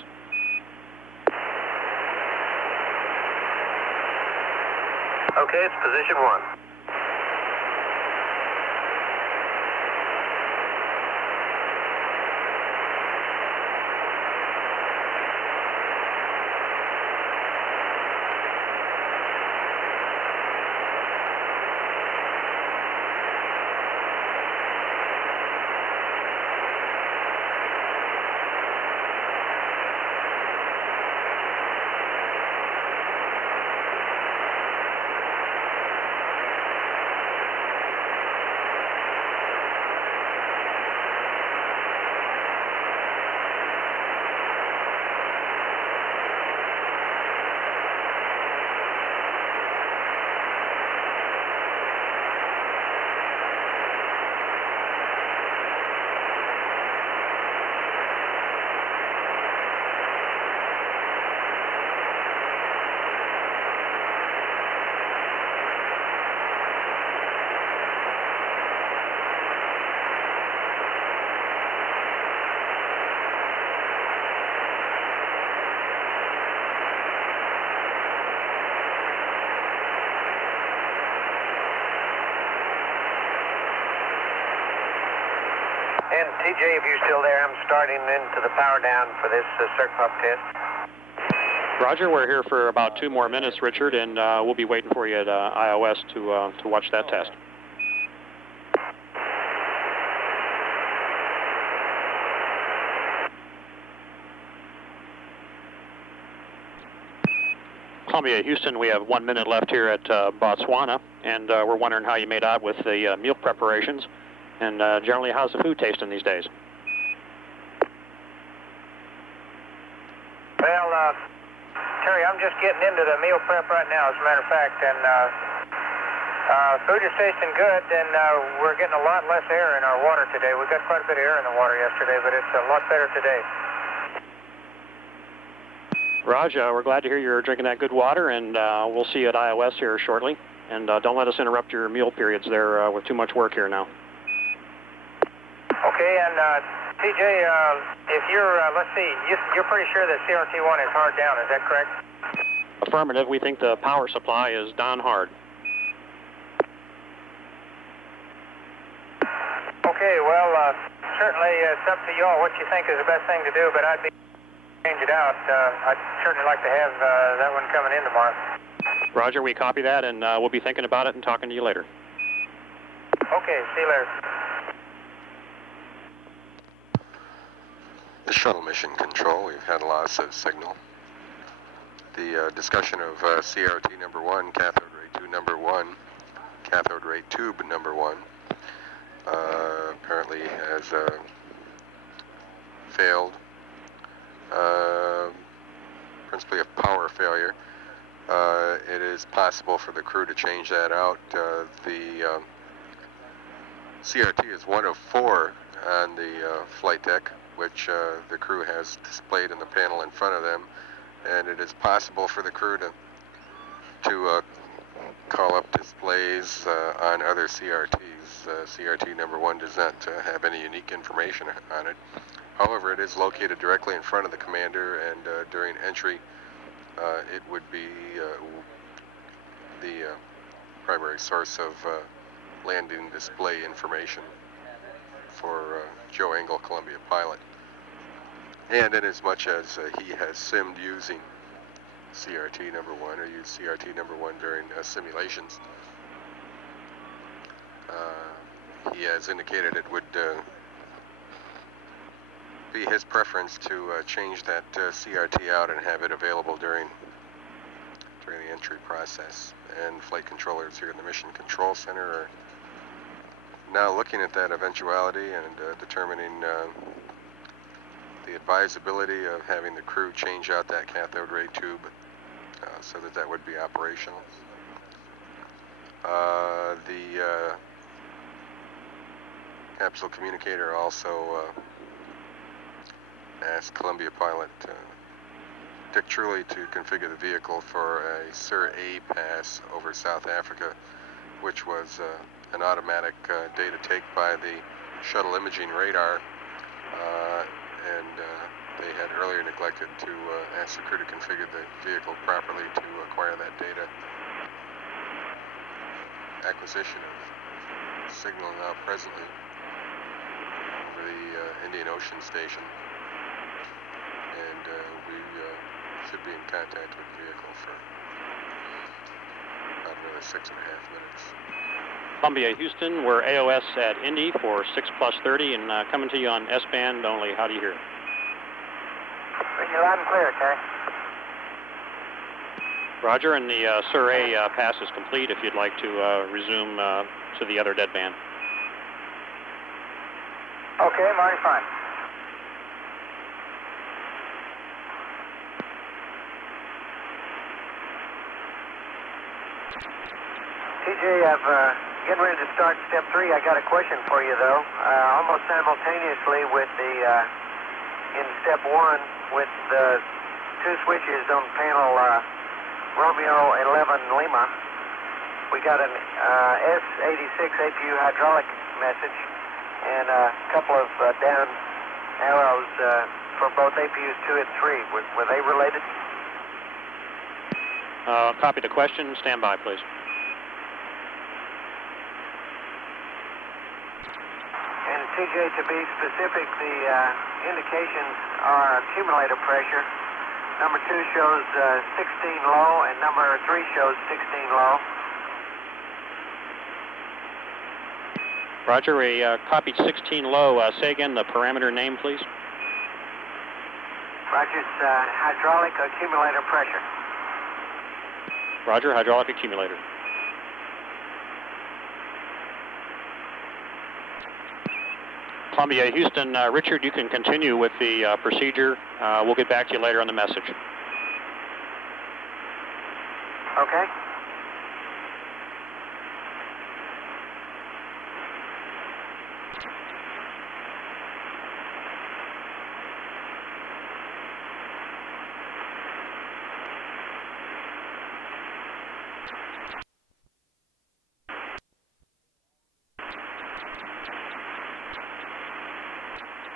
Okay, it's position 1. And TJ, if you're still there, I'm starting into the power down for this circ pump test. Roger, we're here for about 2 more minutes, Richard, and we'll be waiting for you at iOS to watch that test. Columbia, Houston, we have 1 minute left here at Botswana, and we're wondering how you made out with the meal preparations, and generally, how's the food tasting these days? Well, Terry, I'm just getting into the meal prep right now, as a matter of fact, and food is tasting good, and we're getting a lot less air in our water today. We got quite a bit of air in the water yesterday, but it's a lot better today. Raj, we're glad to hear you're drinking that good water, and we'll see you at iOS here shortly. And don't let us interrupt your meal periods there with too much work here now. Okay, and TJ, if you're, let's see, you're pretty sure that CRT-1 is hard down, is that correct? Affirmative. We think the power supply is down hard. Okay, well, certainly it's up to y'all what you think is the best thing to do, but I'd be change it out. I'd certainly like to have that one coming in tomorrow. Roger, we copy that, and we'll be thinking about it and talking to you later. Okay, see you later. The shuttle mission control, we've had a loss of signal. The discussion of CRT number 1, cathode ray 2 number 1, cathode ray tube number 1, apparently has failed. Principally a power failure. It is possible for the crew to change that out. The CRT is 1 of 4 on the flight deck, which the crew has displayed in the panel in front of them, and it is possible for the crew to call up displays on other CRTs. CRT number 1 does not have any unique information on it. However, it is located directly in front of the commander, and during entry, it would be the primary source of landing display information for Joe Engel, Columbia pilot. And in as much as he has simmed using CRT number 1 or used CRT number 1 during simulations, he has indicated it would be his preference to change that CRT out and have it available during the entry process. And flight controllers here in the Mission Control Center are now looking at that eventuality and determining the advisability of having the crew change out that cathode ray tube so that would be operational. The capsule communicator also asked Columbia pilot Dick Truly to configure the vehicle for a Sir A pass over South Africa, which was an automatic data take by the shuttle imaging radar, and they had earlier neglected to ask the crew to configure the vehicle properly to acquire that data. Acquisition of signal now presently over the Indian Ocean Station, and we should be in contact with the vehicle for about another 6.5 minutes. Columbia, Houston, we're AOS at Indy for 6+30 and coming to you on S-band only. How do you hear? You're loud and clear, Terry. Roger, and the Sir A pass is complete if you'd like to resume to the other deadband. Okay, I'm already fine. TJ, I'm getting ready to start step 3. I got a question for you, though. Almost simultaneously with the, in step 1, with the 2 switches on panel Romeo 11 Lima, we got an S86 APU hydraulic message and a couple of down arrows for both APUs 2 and 3. Were they related? Copy the question. Stand by, please. And TJ, to be specific, the indications are accumulator pressure. Number 2 shows 16 low, and number 3 shows 16 low. Roger, we copied 16 low. Say again the parameter name, please. Roger, it's hydraulic accumulator pressure. Roger, hydraulic accumulator. Columbia, Houston, Richard, you can continue with the procedure. We'll get back to you later on the message. Okay.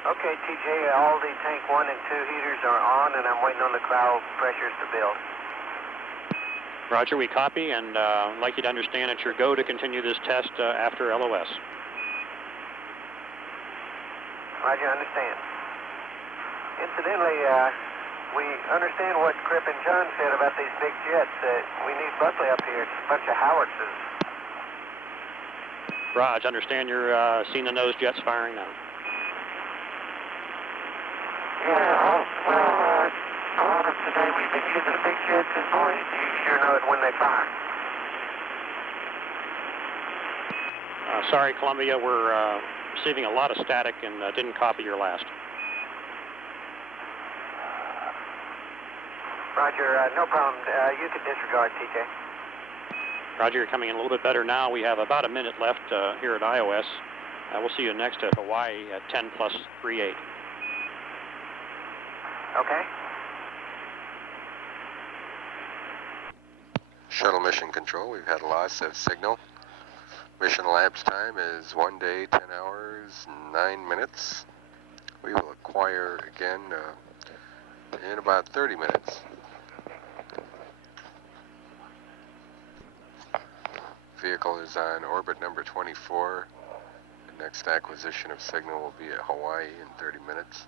Okay, TJ, all the tank 1 and 2 heaters are on, and I'm waiting on the cloud pressures to build. Roger, we copy, and I'd like you to understand it's your go to continue this test after LOS. Roger, understand. Incidentally, we understand what Crip and John said about these big jets. We need Buckley up here. It's a bunch of howitzers. Raj, understand you're seeing the nose jets firing now. Yeah, well, a lot of today we've been using big jets and boys, you sure know it when they fire. Sorry, Columbia, we're receiving a lot of static and didn't copy your last. Roger, no problem. You can disregard, TJ. Roger, you're coming in a little bit better now. We have about a minute left here at iOS. We'll see you next at Hawaii at 10+38. Okay. Shuttle mission control, we've had a loss of signal. Mission elapsed time is 1 day, 10 hours, 9 minutes. We will acquire again in about 30 minutes. vehicle is on orbit number 24. The next acquisition of signal will be at Hawaii in 30 minutes.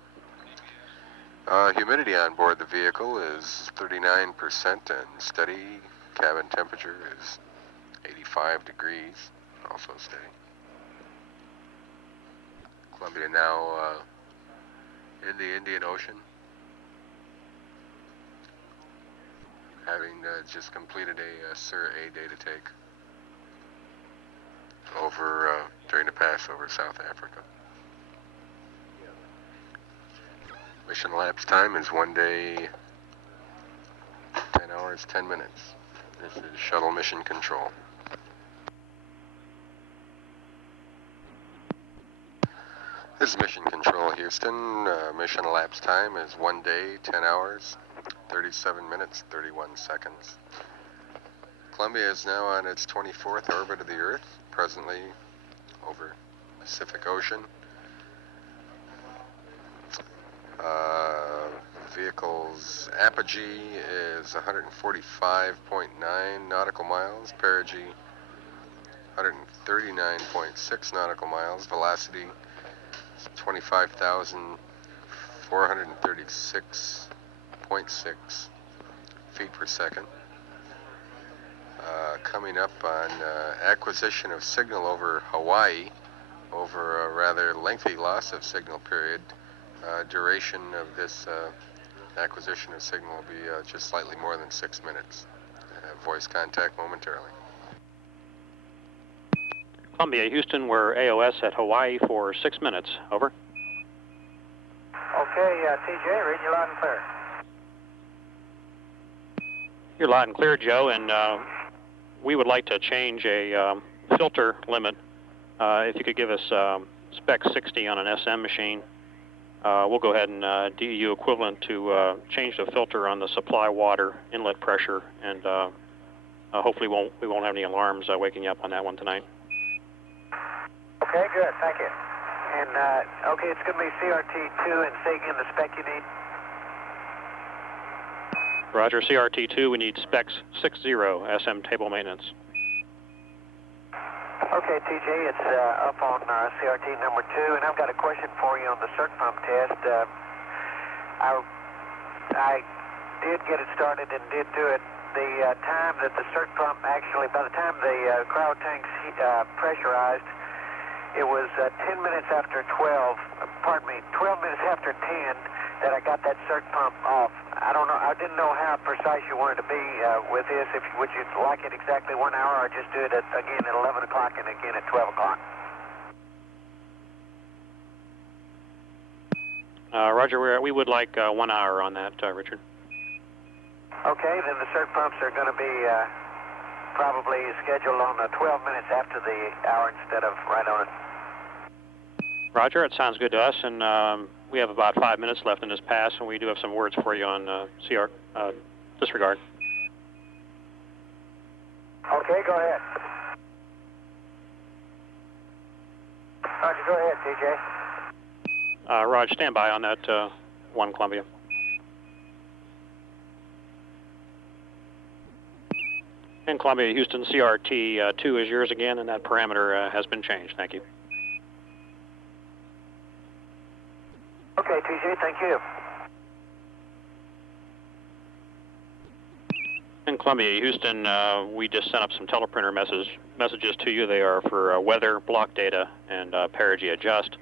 Humidity on board the vehicle is 39% and steady. Cabin temperature is 85 degrees, also steady. Columbia now in the Indian Ocean, having just completed a Sir A data take over during the pass over South Africa. Mission elapsed time is 1 day, 10 hours, 10 minutes. This is Shuttle Mission Control. This is Mission Control, Houston. Mission elapsed time is 1 day, 10 hours, 37 minutes, 31 seconds. Columbia is now on its 24th orbit of the Earth, presently over Pacific Ocean. Vehicle's apogee is 145.9 nautical miles, perigee 139.6 nautical miles, velocity 25,436.6 feet per second. Coming up on acquisition of signal over Hawaii, over a rather lengthy loss of signal period. Duration of this acquisition of signal will be just slightly more than 6 minutes. Voice contact momentarily. Columbia, Houston, we're AOS at Hawaii for 6 minutes. Over. Okay, TJ, read you loud and clear. You're loud and clear, Joe, and we would like to change a filter limit. If you could give us spec 60 on an SM machine, we'll go ahead and DEU equivalent to change the filter on the supply water inlet pressure, and hopefully we won't have any alarms waking you up on that one tonight. Okay, good, thank you. And, okay, it's going to be CRT2, and say again the spec you need. Roger, CRT2, we need specs 60, SM table maintenance. Okay, TJ, it's up on CRT number 2, and I've got a question for you on the circ pump test. I did get it started and did do it. The time that the circ pump actually, by the time the cryo tank's pressurized, it was 10 minutes after 12, 12 minutes after 10 that I got that circ pump off. I don't know, I didn't know how precise you wanted to be with this. Would you like it exactly 1 hour, or just do it again at 11 o'clock and again at 12 o'clock? Roger, we would like 1 hour on that, Richard. Okay, then the circ pumps are going to be probably scheduled on 12 minutes after the hour instead of right on it. Roger, it sounds good to us, and we have about 5 minutes left in this pass, and we do have some words for you on disregard. Okay, go ahead. Roger, go ahead, TJ. Roger, stand by on that 1 Columbia. And Columbia, Houston, CRT2 is yours again, and that parameter has been changed. Thank you. Okay, TJ, thank you. In Columbia, Houston, we just sent up some teleprinter messages to you. They are for weather, block data, and perigee adjust.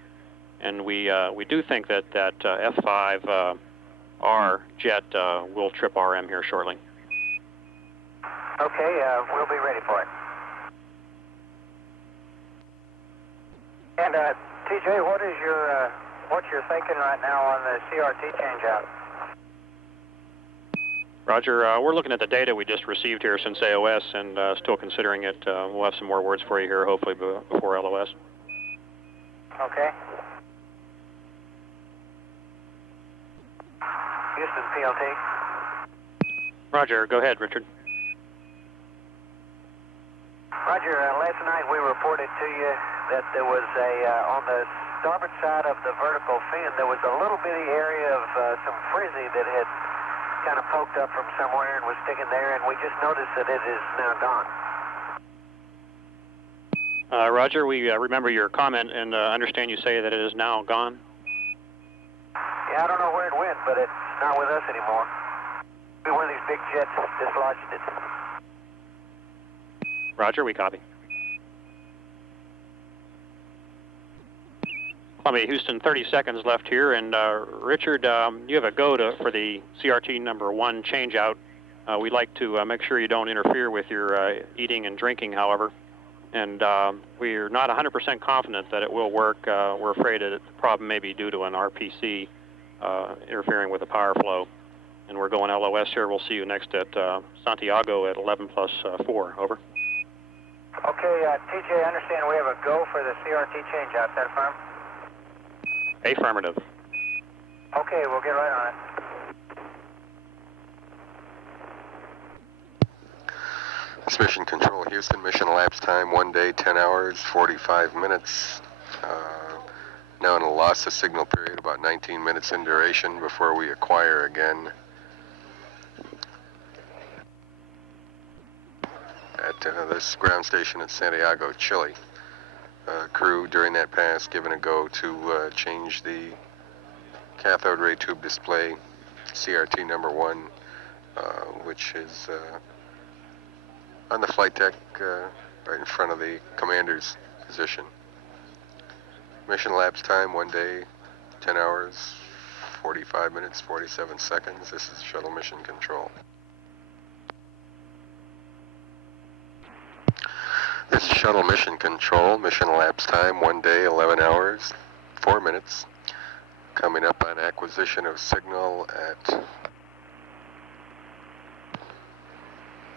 And we do think that F5R jet will trip RM here shortly. Okay, we'll be ready for it. And TJ, what you're thinking right now on the CRT changeout? Roger, we're looking at the data we just received here since AOS and still considering it. We'll have some more words for you here, hopefully before LOS. Okay. Houston, PLT. Roger, go ahead, Richard. Roger, last night we reported to you that there was on the starboard side of the vertical fin, there was a little bitty area of some frizzy that had kind of poked up from somewhere and was sticking there, and we just noticed that it is now gone. Roger, we remember your comment and understand you say that it is now gone. Yeah, I don't know where it went, but it's not with us anymore. One of these big jets dislodged it. Roger, we copy. Columbia, Houston, 30 seconds left here, and Richard, you have a go for the CRT number 1 changeout. We'd like to make sure you don't interfere with your eating and drinking, however, and we're not 100% confident that it will work. We're afraid that the problem may be due to an RPC interfering with the power flow, and we're going LOS here. We'll see you next at Santiago at 11+4, over. Okay, TJ, I understand we have a go for the CRT changeout. Is that firm? Affirmative. Okay, we'll get right on it. This Mission Control, Houston, mission elapsed time 1 day, 10 hours, 45 minutes. Now in a loss of signal period, about 19 minutes in duration before we acquire again. At this ground station at Santiago, Chile. Crew during that pass given a go to change the cathode ray tube display, CRT number 1, which is on the flight deck right in front of the commander's position. Mission elapsed time 1 day, 10 hours, 45 minutes, 47 seconds. This is Shuttle Mission Control. This is Shuttle Mission Control. Mission elapsed time 1 day, 11 hours, 4 minutes. Coming up on acquisition of signal at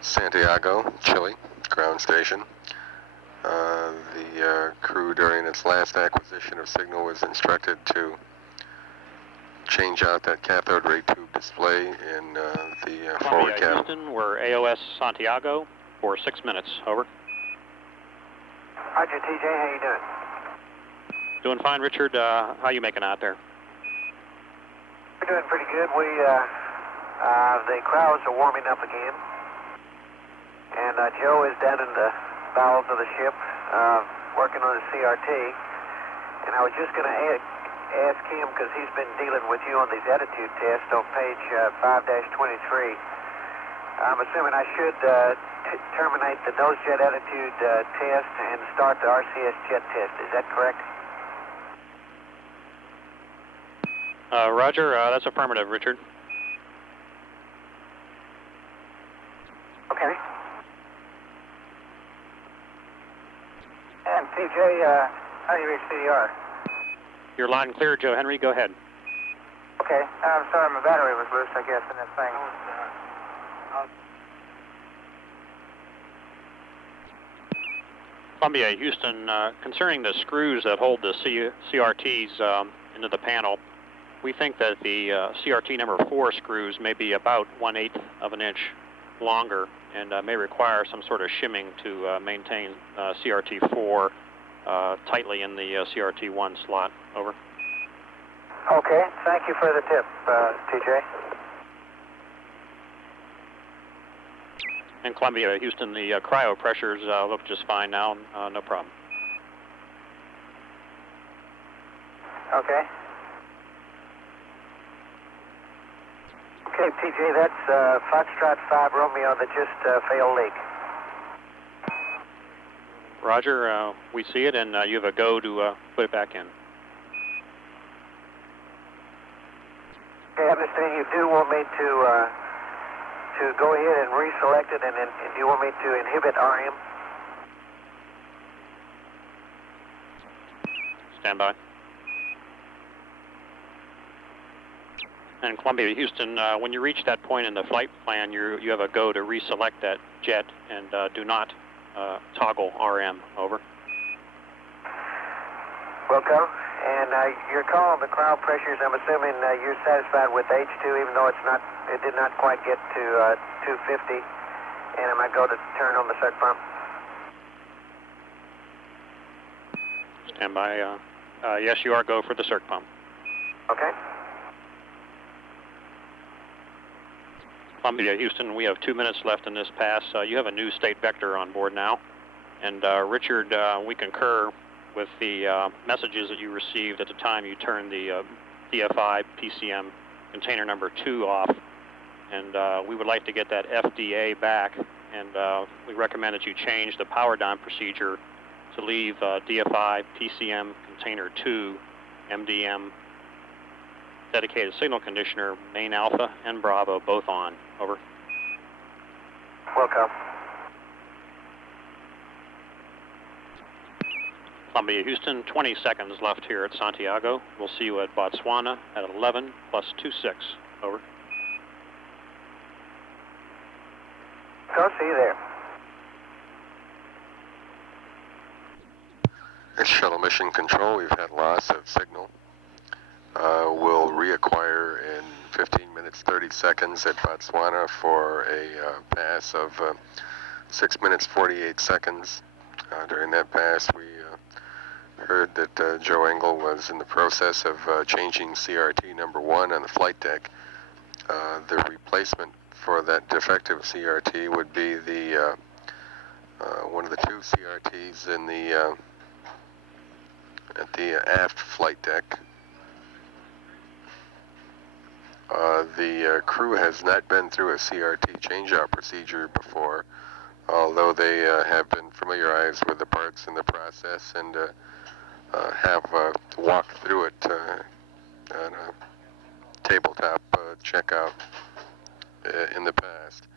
Santiago, Chile, ground station. The crew during its last acquisition of signal was instructed to change out that cathode ray tube display in the forward cabin. Houston, we're AOS Santiago for 6 minutes, over. Roger, TJ, how you doing? Doing fine, Richard. How you making out there? We're doing pretty good. The crowds are warming up again. And Joe is down in the bowels of the ship working on his CRT. And I was just going to ask him, because he's been dealing with you on these attitude tests on page 5-23. I'm assuming I should terminate the nose jet attitude test and start the RCS jet test. Is that correct? Roger, that's affirmative, Richard. Okay. And TJ, how do you reach CDR? You're loud and clear, Joe Henry. Go ahead. Okay. I'm sorry, my battery was loose, I guess, in this thing. Columbia, Houston, concerning the screws that hold the CRTs into the panel, we think that the CRT number 4 screws may be about 1/8 of an inch longer and may require some sort of shimming to maintain CRT 4 tightly in the CRT 1 slot. Over. Okay, thank you for the tip, TJ. And Columbia, Houston, the cryo pressures look just fine now, no problem. Okay. Okay, TJ, that's Foxtrot 5 Romeo that just failed leak. Roger, we see it, and you have a go to put it back in. Okay, I understand you do want me to go ahead and reselect it, and do you want me to inhibit RM? Stand by. And Columbia, Houston, when you reach that point in the flight plan, you have a go to reselect that jet and do not toggle RM. Over. Will go. And your call on the cryo pressures, I'm assuming you're satisfied with H2, even though it did not quite get to 250. And I might go to turn on the suck pump. Stand by. Yes, you are go for the circ pump. Okay. Columbia, Houston, we have 2 minutes left in this pass. You have a new state vector on board now. And Richard, we concur with the messages that you received at the time you turned the DFI PCM container number 2 off. And we would like to get that FDA back, and we recommend that you change the power down procedure to leave DFI PCM container 2 MDM dedicated signal conditioner main alpha and Bravo both on. Over. Welcome. Columbia Houston, 20 seconds left here at Santiago. We'll see you at Botswana at 11 plus 26. Over. Go, see you there. This shuttle mission control, we've had loss of signal. We'll reacquire in 15 minutes 30 seconds at Botswana for a pass of 6 minutes 48 seconds. During that pass, we heard that Joe Engel was in the process of changing CRT number 1 on the flight deck. The replacement for that defective CRT would be the one of the 2 CRTs in the at the aft flight deck. The crew has not been through a CRT changeout procedure before, although they have been familiarized with the parts and the process and have walked through it on a tabletop checkout in the past.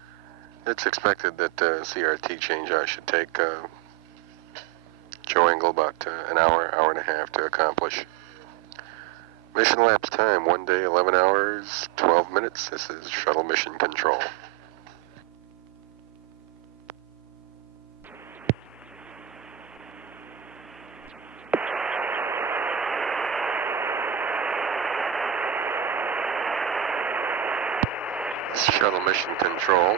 It's expected that CRT changeout should take Joe Engel about an hour, hour and a half to accomplish. Mission elapsed time, 1 day, 11 hours, 12 minutes. This is Shuttle Mission Control. Shuttle Mission Control.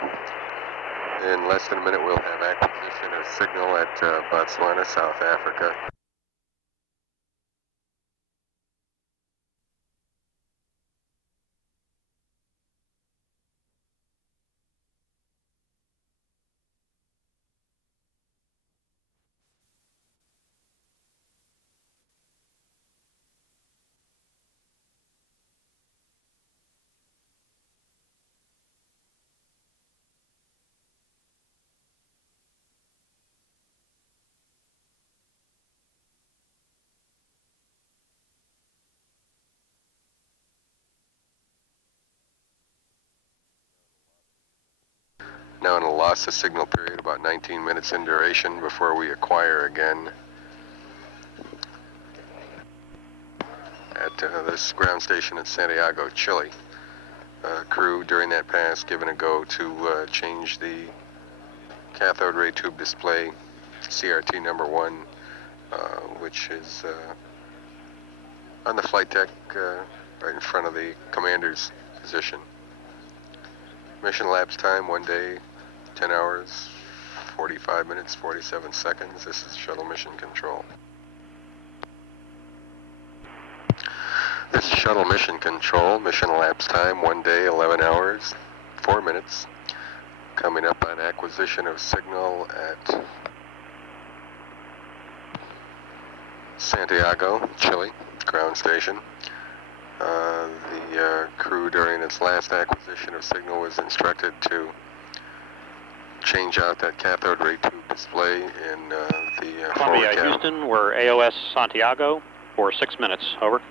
In less than a minute, we'll have acquisition of signal at Botswana, South Africa. Now in a loss of signal period, about 19 minutes in duration before we acquire again at this ground station in Santiago, Chile. Crew during that pass given a go to change the cathode ray tube display CRT number 1, which is on the flight deck right in front of the commander's position. Mission elapsed time, 1 day, 10 hours, 45 minutes, 47 seconds. This is Shuttle Mission Control. This is Shuttle Mission Control. Mission elapsed time, 1 day, 11 hours, 4 minutes. Coming up on acquisition of signal at Santiago, Chile, ground station. The crew during its last acquisition of signal was instructed to change out that cathode ray tube display in the Columbia Houston, we're AOS Santiago for 6 minutes. Over.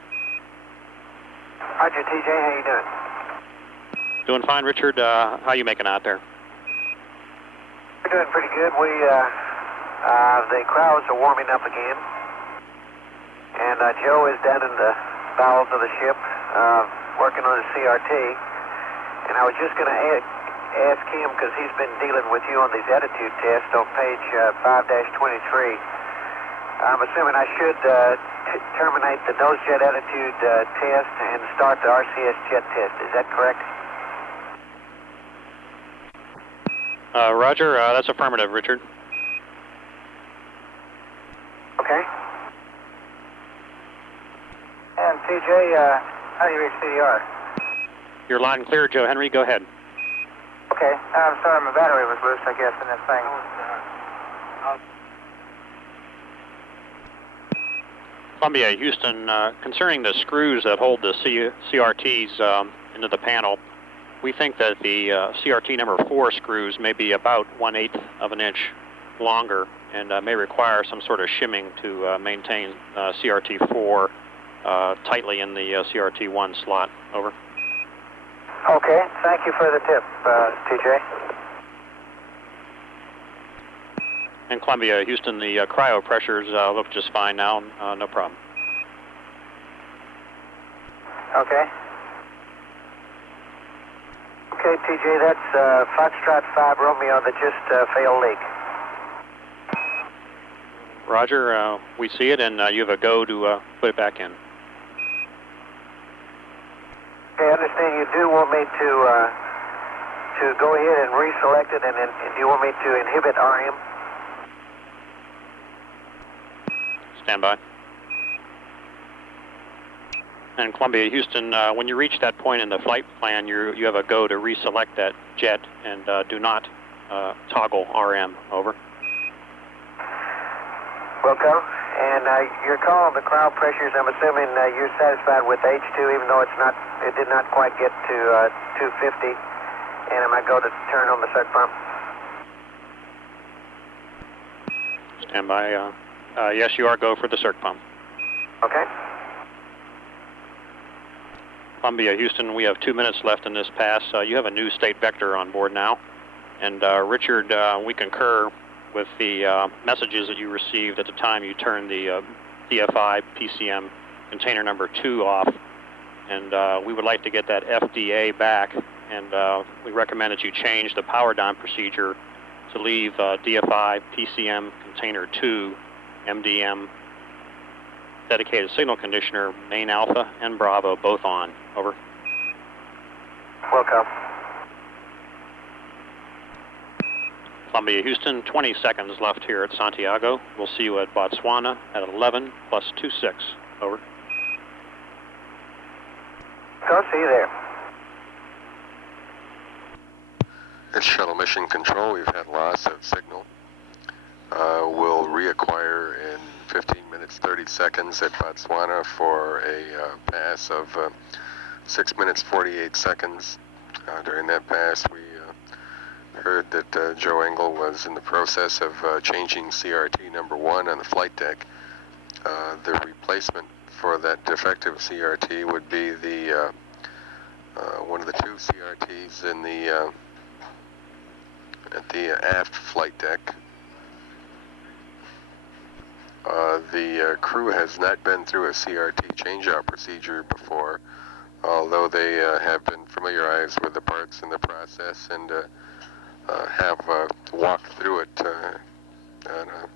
Roger, TJ, how you doing? Doing fine, Richard. How you making out there? We're doing pretty good. The crowds are warming up again, and Joe is down in the bowels of the ship working on his CRT, and I was just going to ask him, because he's been dealing with you on these attitude tests on page 5-23. I'm assuming I should terminate the nose jet attitude test and start the RCS jet test. Is that correct? Roger, that's affirmative, Richard. Okay. And TJ, how do you reach CDR? You're loud and clear, Joe Henry. Go ahead. Okay. I'm sorry, my battery was loose, I guess, in this thing. Columbia, Houston, concerning the screws that hold the CRTs into the panel, we think that the CRT number 4 screws may be about 1/8 of an inch longer and may require some sort of shimming to maintain CRT 4 tightly in the CRT 1 slot. Over. Okay, thank you for the tip, TJ. And Columbia, Houston, the cryo pressures look just fine now, no problem. Okay. Okay, TJ, that's Foxtrot 5 Romeo that just failed leak. Roger, we see it, and you have a go to put it back in. Okay, I understand you do want me to go ahead and reselect it, and do you want me to inhibit RM? Stand by. And Columbia, Houston, when you reach that point in the flight plan, you have a go to reselect that jet and do not toggle RM. Over. Wilco, and your call on the cryo pressures, I'm assuming you're satisfied with H2, even though it did not quite get to 250, and I might go to turn on the suck pump. Stand by. Yes, you are go for the circ pump. Okay. Columbia, Houston, we have 2 minutes left in this pass. You have a new state vector on board now. And Richard, we concur with the messages that you received at the time you turned the DFI PCM container number 2 off. And we would like to get that FDA back. And we recommend that you change the power down procedure to leave DFI PCM container 2 MDM dedicated signal conditioner, main alpha and Bravo, both on. Over. Welcome. Columbia, Houston, 20 seconds left here at Santiago. We'll see you at Botswana at 11 plus 26. Over. Go see you there. It's Shuttle Mission Control. We've had loss of signal. We'll reacquire in 15 minutes 30 seconds at Botswana for a pass of 6 minutes 48 seconds. During that pass, we heard that Joe Engel was in the process of changing CRT number 1 on the flight deck. The replacement for that defective CRT would be the one of the 2 CRTs in the at the aft flight deck. The crew has not been through a CRT change-out procedure before, although they have been familiarized with the parts and the process and have walked through it on a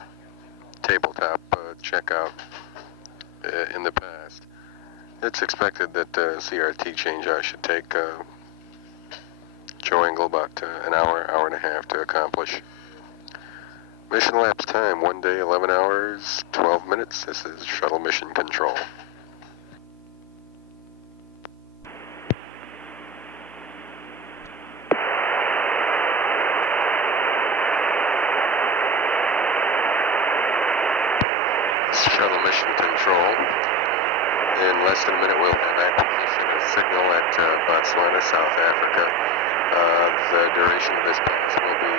tabletop checkout in the past. It's expected that CRT change-out should take Joe Engel about an hour, hour and a half to accomplish. Mission lapse time, 1 day, 11 hours, 12 minutes. This is Shuttle Mission Control. Shuttle Mission Control. In less than a minute, we'll have acquisition of signal at Botswana, South Africa. The duration of this pass will be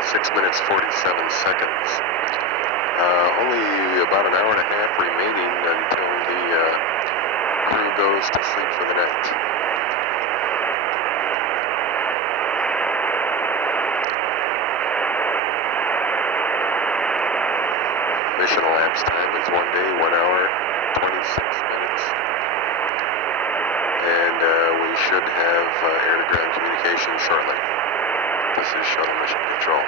6 minutes 47 seconds. Only about an hour and a half remaining until the crew goes to sleep for the night. Mission elapsed time is 1 day, 1 hour, 26 minutes. And we should have air-to-ground communication shortly. This is Shuttle Mission Control.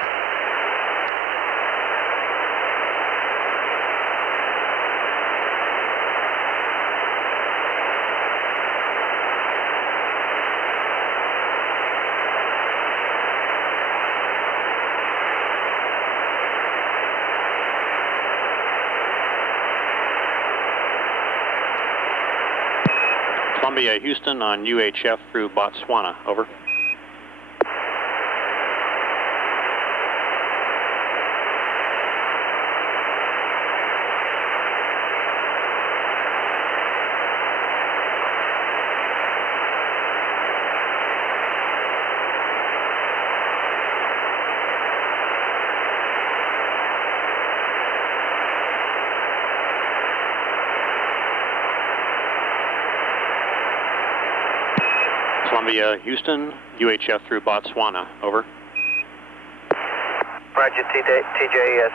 Columbia, Houston on UHF through Botswana. Over. Columbia, Houston, UHF through Botswana, over. Roger, TJ,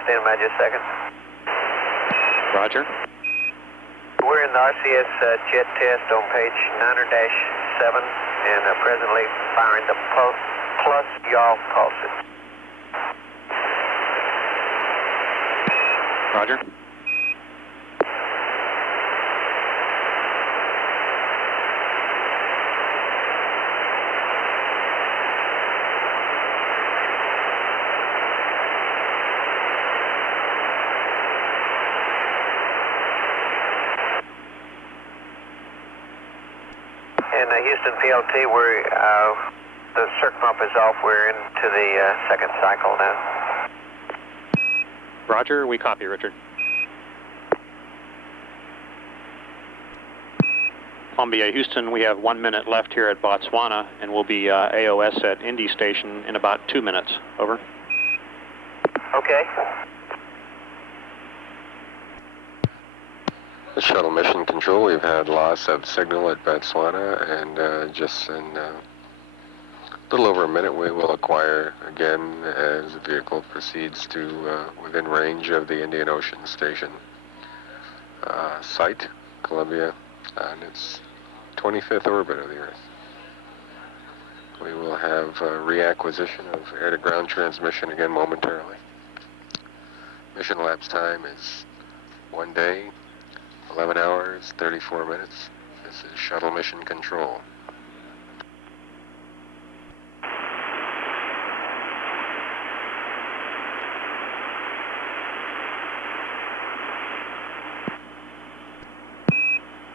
stand by just a second. Roger. We're in the RCS jet test on page 9-7 and presently firing the plus yaw pulses. Roger. And Houston PLT, the circ pump is off. We're into the second cycle now. Roger, we copy, Richard. Columbia, Houston, we have 1 minute left here at Botswana, and we'll be AOS at Indy Station in about 2 minutes. Over. Okay. The shuttle mission control, we've had loss of signal at Botswana, and just in a little over a minute we will acquire again as the vehicle proceeds to within range of the Indian Ocean Station site, Columbia, on its 25th orbit of the Earth. We will have reacquisition of air-to-ground transmission again momentarily. Mission elapsed time is 1 day, 11 hours, 34 minutes. This is shuttle mission control.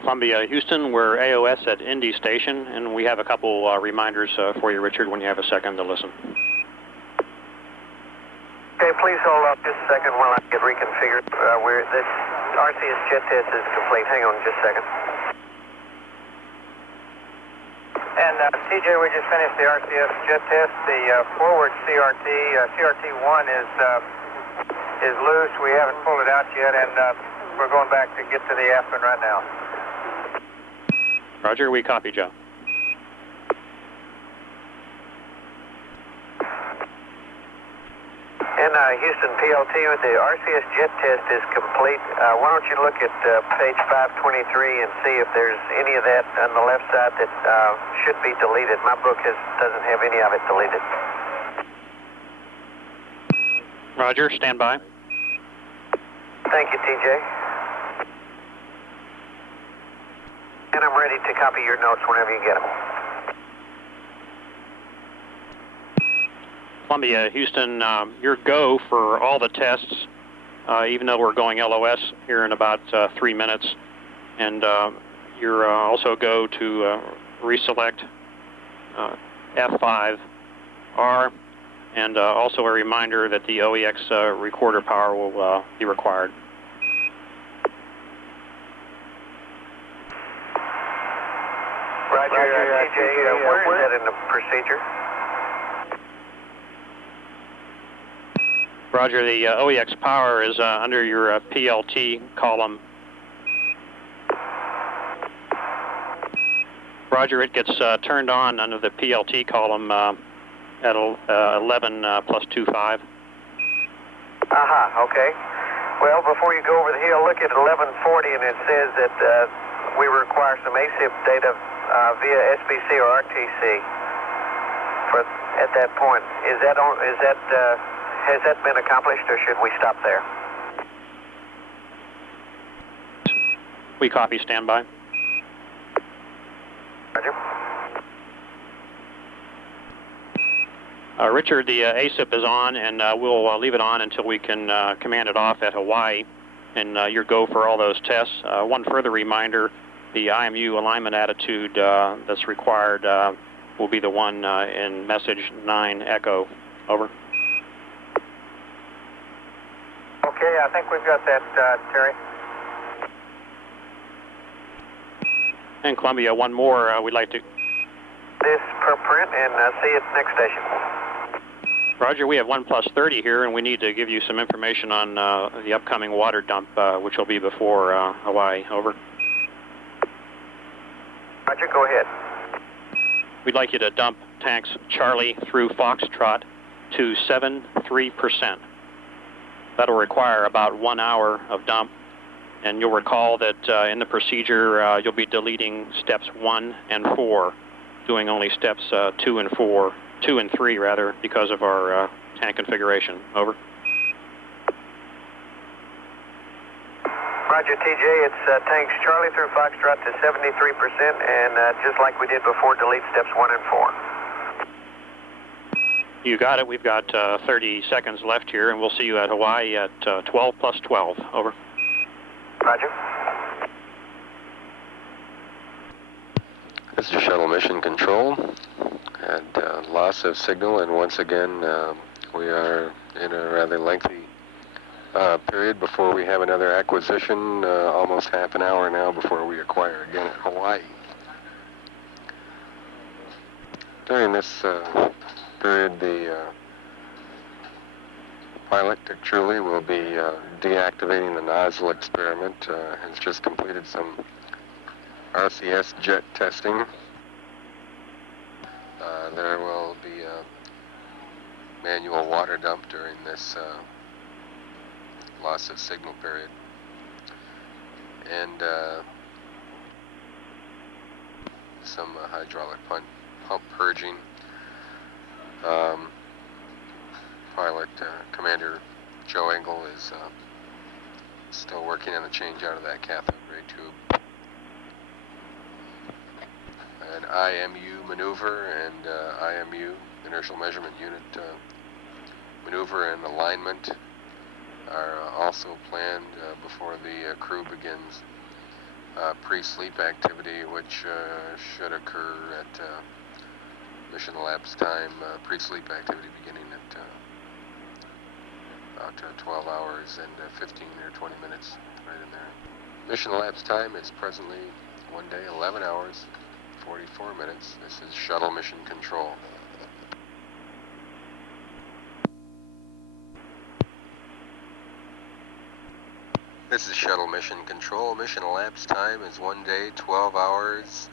Columbia, Houston, we're AOS at Indy Station, and we have a couple reminders for you, Richard, when you have a second to listen. Okay, please hold up just a second while I get reconfigured. This RCS jet test is complete. Hang on just a second. And TJ, we just finished the RCS jet test. The forward CRT, CRT1 is loose. We haven't pulled it out yet, and we're going back to get to the aft one right now. Roger, we copy, Joe. And Houston PLT, the RCS jet test is complete. Why don't you look at page 523 and see if there's any of that on the left side that should be deleted. My book doesn't have any of it deleted. Roger, stand by. Thank you, TJ. And I'm ready to copy your notes whenever you get them. Columbia, Houston, your go for all the tests, even though we're going LOS here in about 3 minutes. And you're also go to reselect F5R, and also a reminder that the OEX recorder power will be required. Roger, TJ, where is that in the procedure? Roger, the OEX power is under your PLT column. Roger, it gets turned on under the PLT column at 11 plus 25. Okay. Well, before you go over the hill, look at 1140, and it says that we require some ASIP data via SBC or RTC at that point. Has that been accomplished, or should we stop there? We copy, stand by. Roger. Richard, the ASIP is on, and we'll leave it on until we can command it off at Hawaii, and your go for all those tests. One further reminder, the IMU alignment attitude that's required will be the one in message 9 echo. Over. Okay, I think we've got that, Terry. And Columbia, one more we'd like to... This per print, and see you at the next station. Roger, we have 1 plus 30 here, and we need to give you some information on the upcoming water dump, which will be before Hawaii. Over. Roger, go ahead. we'd like you to dump tanks Charlie through Foxtrot to 73%. That'll require about 1 hour of dump. And you'll recall that in the procedure, you'll be deleting steps 1 and 4, doing only steps 2 and 3 rather, because of our tank configuration. Over. Roger, TJ, it's tanks Charlie through Foxtrot to 73%, and just like we did before, delete steps 1 and 4. You got it. We've got 30 seconds left here, and we'll see you at Hawaii at 12 plus 12. Over. Roger. This is Shuttle Mission Control. And loss of signal, and once again, we are in a rather lengthy period before we have another acquisition, almost half an hour now before we acquire again at Hawaii. During this period, the pilot, Dick Truly, will be deactivating the nozzle experiment. Has just completed some RCS jet testing. There will be a manual water dump during this loss of signal period. And some hydraulic pump purging. Pilot Commander Joe Engel is still working on the change out of that cathode ray tube. An IMU maneuver and IMU, Inertial Measurement Unit, maneuver and alignment are also planned before the crew begins pre-sleep activity, which should occur at Mission Labs time, pre-sleep activity beginning at about 12 hours and 15 or 20 minutes, right in there. Mission Labs time is presently 1 day, 11 hours, 44 minutes. This is Shuttle Mission Control. This is Shuttle Mission Control. Mission Elapsed time is 1 day, 12 hours,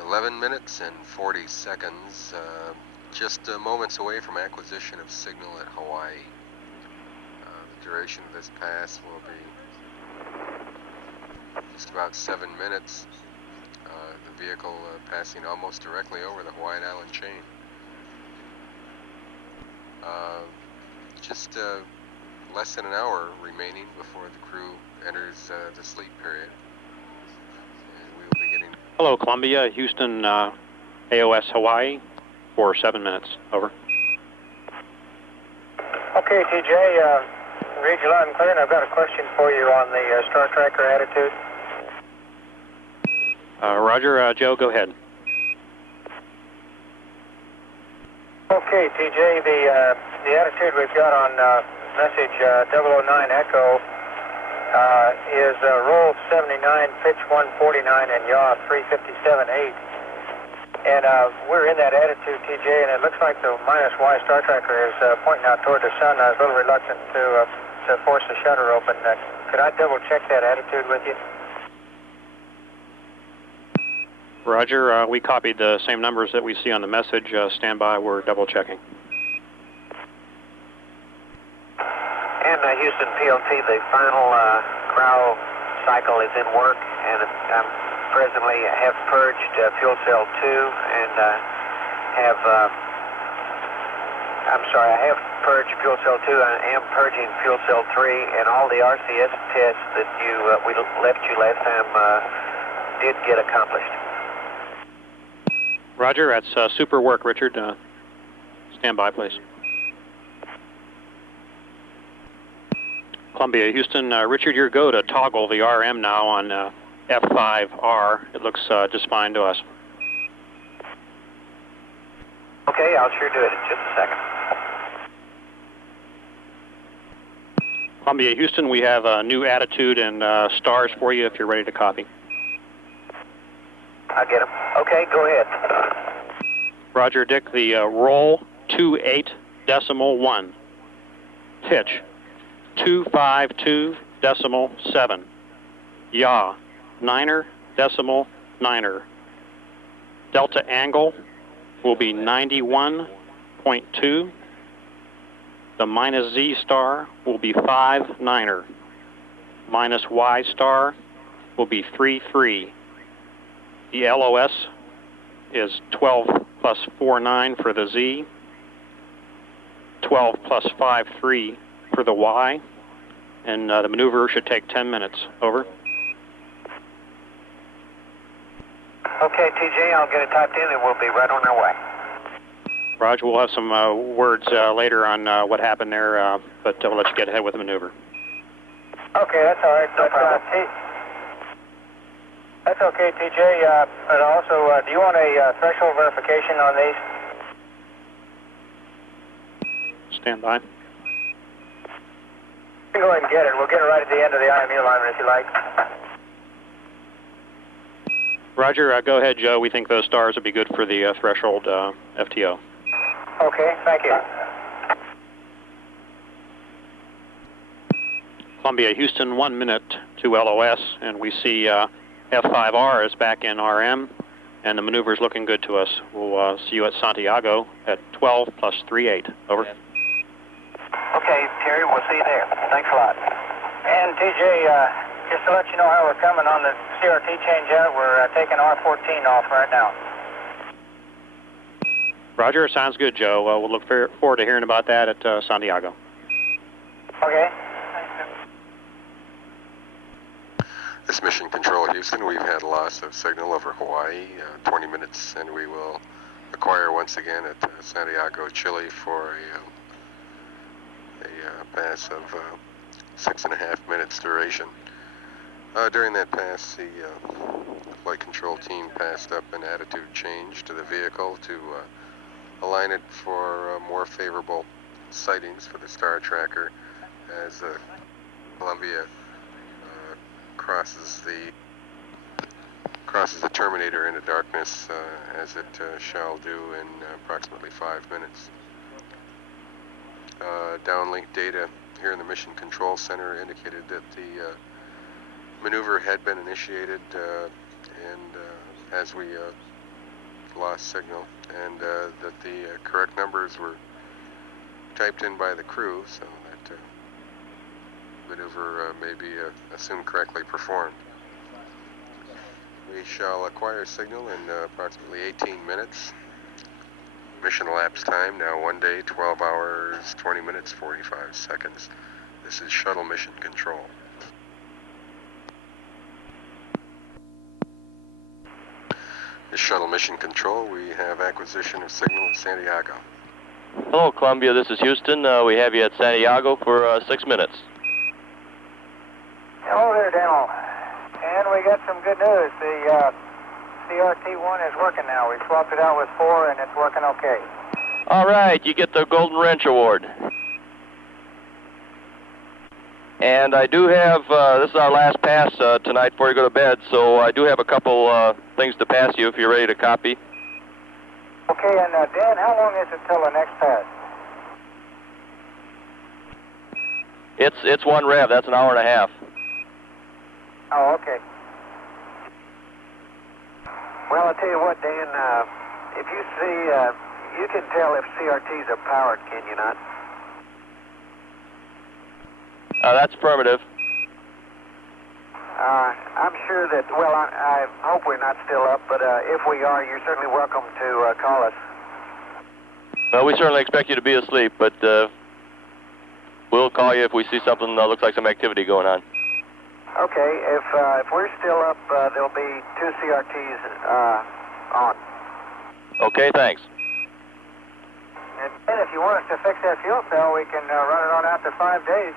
11 minutes, and 40 seconds. Just moments away from acquisition of signal at Hawaii. The duration of this pass will be just about 7 minutes. The vehicle passing almost directly over the Hawaiian Island chain. Just less than an hour remaining before the crew enters the sleep period. And we will be getting... Hello, Columbia, Houston, AOS Hawaii for 7 minutes. Over. Okay, TJ, read you loud and clear, and I've got a question for you on the Star Tracker attitude. Roger, Joe, go ahead. Okay, TJ, the attitude we've got on message 009 Echo is roll 79, pitch 149, and yaw 357.8. And we're in that attitude, TJ, and it looks like the -Y Star Tracker is pointing out toward the sun. I was a little reluctant to force the shutter open. Could I double check that attitude with you? Roger, we copied the same numbers that we see on the message. Stand by, we're double checking. And Houston PLT, the final corral cycle is in work, and I'm presently have purged fuel cell 2 and I have purged fuel cell 2. I am purging fuel cell 3, and all the RCS tests that we left you last time did get accomplished. Roger, that's super work, Richard. Stand by, please. Columbia, Houston, Richard, your go to toggle the RM now on F5R. It looks just fine to us. Okay, I'll sure do it in just a second. Columbia, Houston, we have a new attitude and stars for you if you're ready to copy. I'll get them. Okay, go ahead. Roger, Dick, the roll 28.1. Pitch 252.7. Yaw 9.9. Delta angle will be 91.2. The minus Z star will be 5.9. Minus Y star will be 3.3. The LOS is 12 plus 4.9 for the Z, 12 plus 5.3 for the Y, and the maneuver should take 10 minutes. Over. Okay, TJ, I'll get it typed in and we'll be right on our way. Roger, we'll have some words later on what happened there, but we'll let you get ahead with the maneuver. Okay, that's all right. No problem. That's okay, TJ. But also, do you want a threshold verification on these? Stand by. You can go ahead and get it. We'll get it right at the end of the IMU alignment if you like. Roger, go ahead, Joe. We think those stars would be good for the threshold FTO. Okay, thank you. Columbia, Houston, 1 minute to LOS, and we see F5R is back in RM, and the maneuver is looking good to us. We'll see you at Santiago at 12 plus 3.8. Over. Okay, Terry, we'll see you there. Thanks a lot. And TJ, just to let you know how we're coming on the CRT changeout, we're taking R14 off right now. Roger, sounds good, Joe. We'll look forward to hearing about that at Santiago. Okay. This is Mission Control Houston. We've had a loss of signal over Hawaii, 20 minutes, and we will acquire once again at Santiago, Chile for a pass of 6.5 minutes duration. During that pass, the flight control team passed up an attitude change to the vehicle to align it for more favorable sightings for the star tracker as Columbia crosses the terminator into darkness as it shall do in approximately 5 minutes. Downlink data here in the Mission Control Center indicated that the maneuver had been initiated and as we lost signal, and that the correct numbers were typed in by the crew so that maneuver may be assumed correctly performed. We shall acquire signal in approximately 18 minutes. Mission elapsed time now 1 day, 12 hours, 20 minutes, 45 seconds. This is Shuttle Mission Control. This is Shuttle Mission Control. We have acquisition of signal in Santiago. Hello, Columbia. This is Houston. We have you at Santiago for 6 minutes. Hello there, Daniel. And we got some good news. The CRT-1 is working now. We swapped it out with 4 and it's working okay. All right, you get the Golden Wrench Award. And I do have, this is our last pass tonight before you go to bed, so I do have a couple things to pass you if you're ready to copy. Okay, and Dan, how long is it till the next pass? It's 1 rev, that's an hour and a half. Oh, okay. Well, I'll tell you what, Dan, if you see, you can tell if CRTs are powered, can you not? That's affirmative. I'm sure that, well, I hope we're not still up, but if we are, you're certainly welcome to call us. Well, we certainly expect you to be asleep, but we'll call you if we see something that looks like some activity going on. Okay, if we're still up, there'll be 2 CRTs on. Okay, thanks. And if you want us to fix that fuel cell, we can run it on out to 5 days.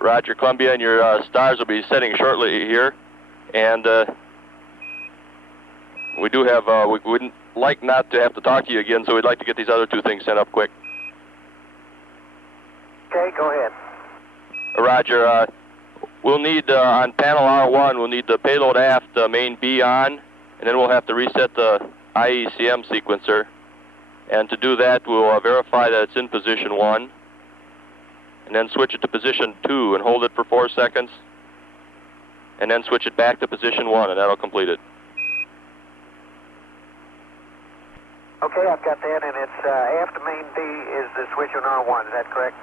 Roger, Columbia, and your stars will be setting shortly here. And we do have, we wouldn't like not to have to talk to you again, so we'd like to get these other 2 things sent up quick. Okay, go ahead. Roger, we'll need, on panel R1, we'll need the payload aft main B on, and then we'll have to reset the IECM sequencer. And to do that, we'll verify that it's in position 1, and then switch it to position 2 and hold it for 4 seconds, and then switch it back to position 1, and that'll complete it. Okay, I've got that, and it's aft main B is the switch on R1, is that correct?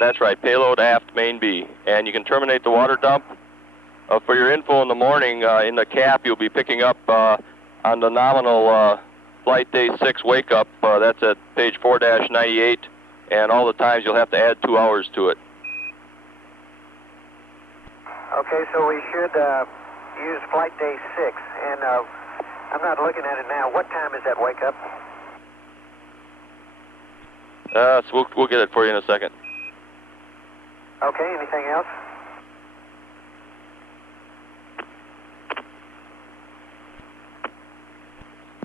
That's right, payload aft main B. And you can terminate the water dump. For your info in the morning, in the cap, you'll be picking up on the nominal Flight Day 6 wake-up. That's at page 4-98, and all the times you'll have to add 2 hours to it. Okay, so we should use Flight Day 6, and I'm not looking at it now. What time is that wake-up? So we'll get it for you in a second. Okay, anything else?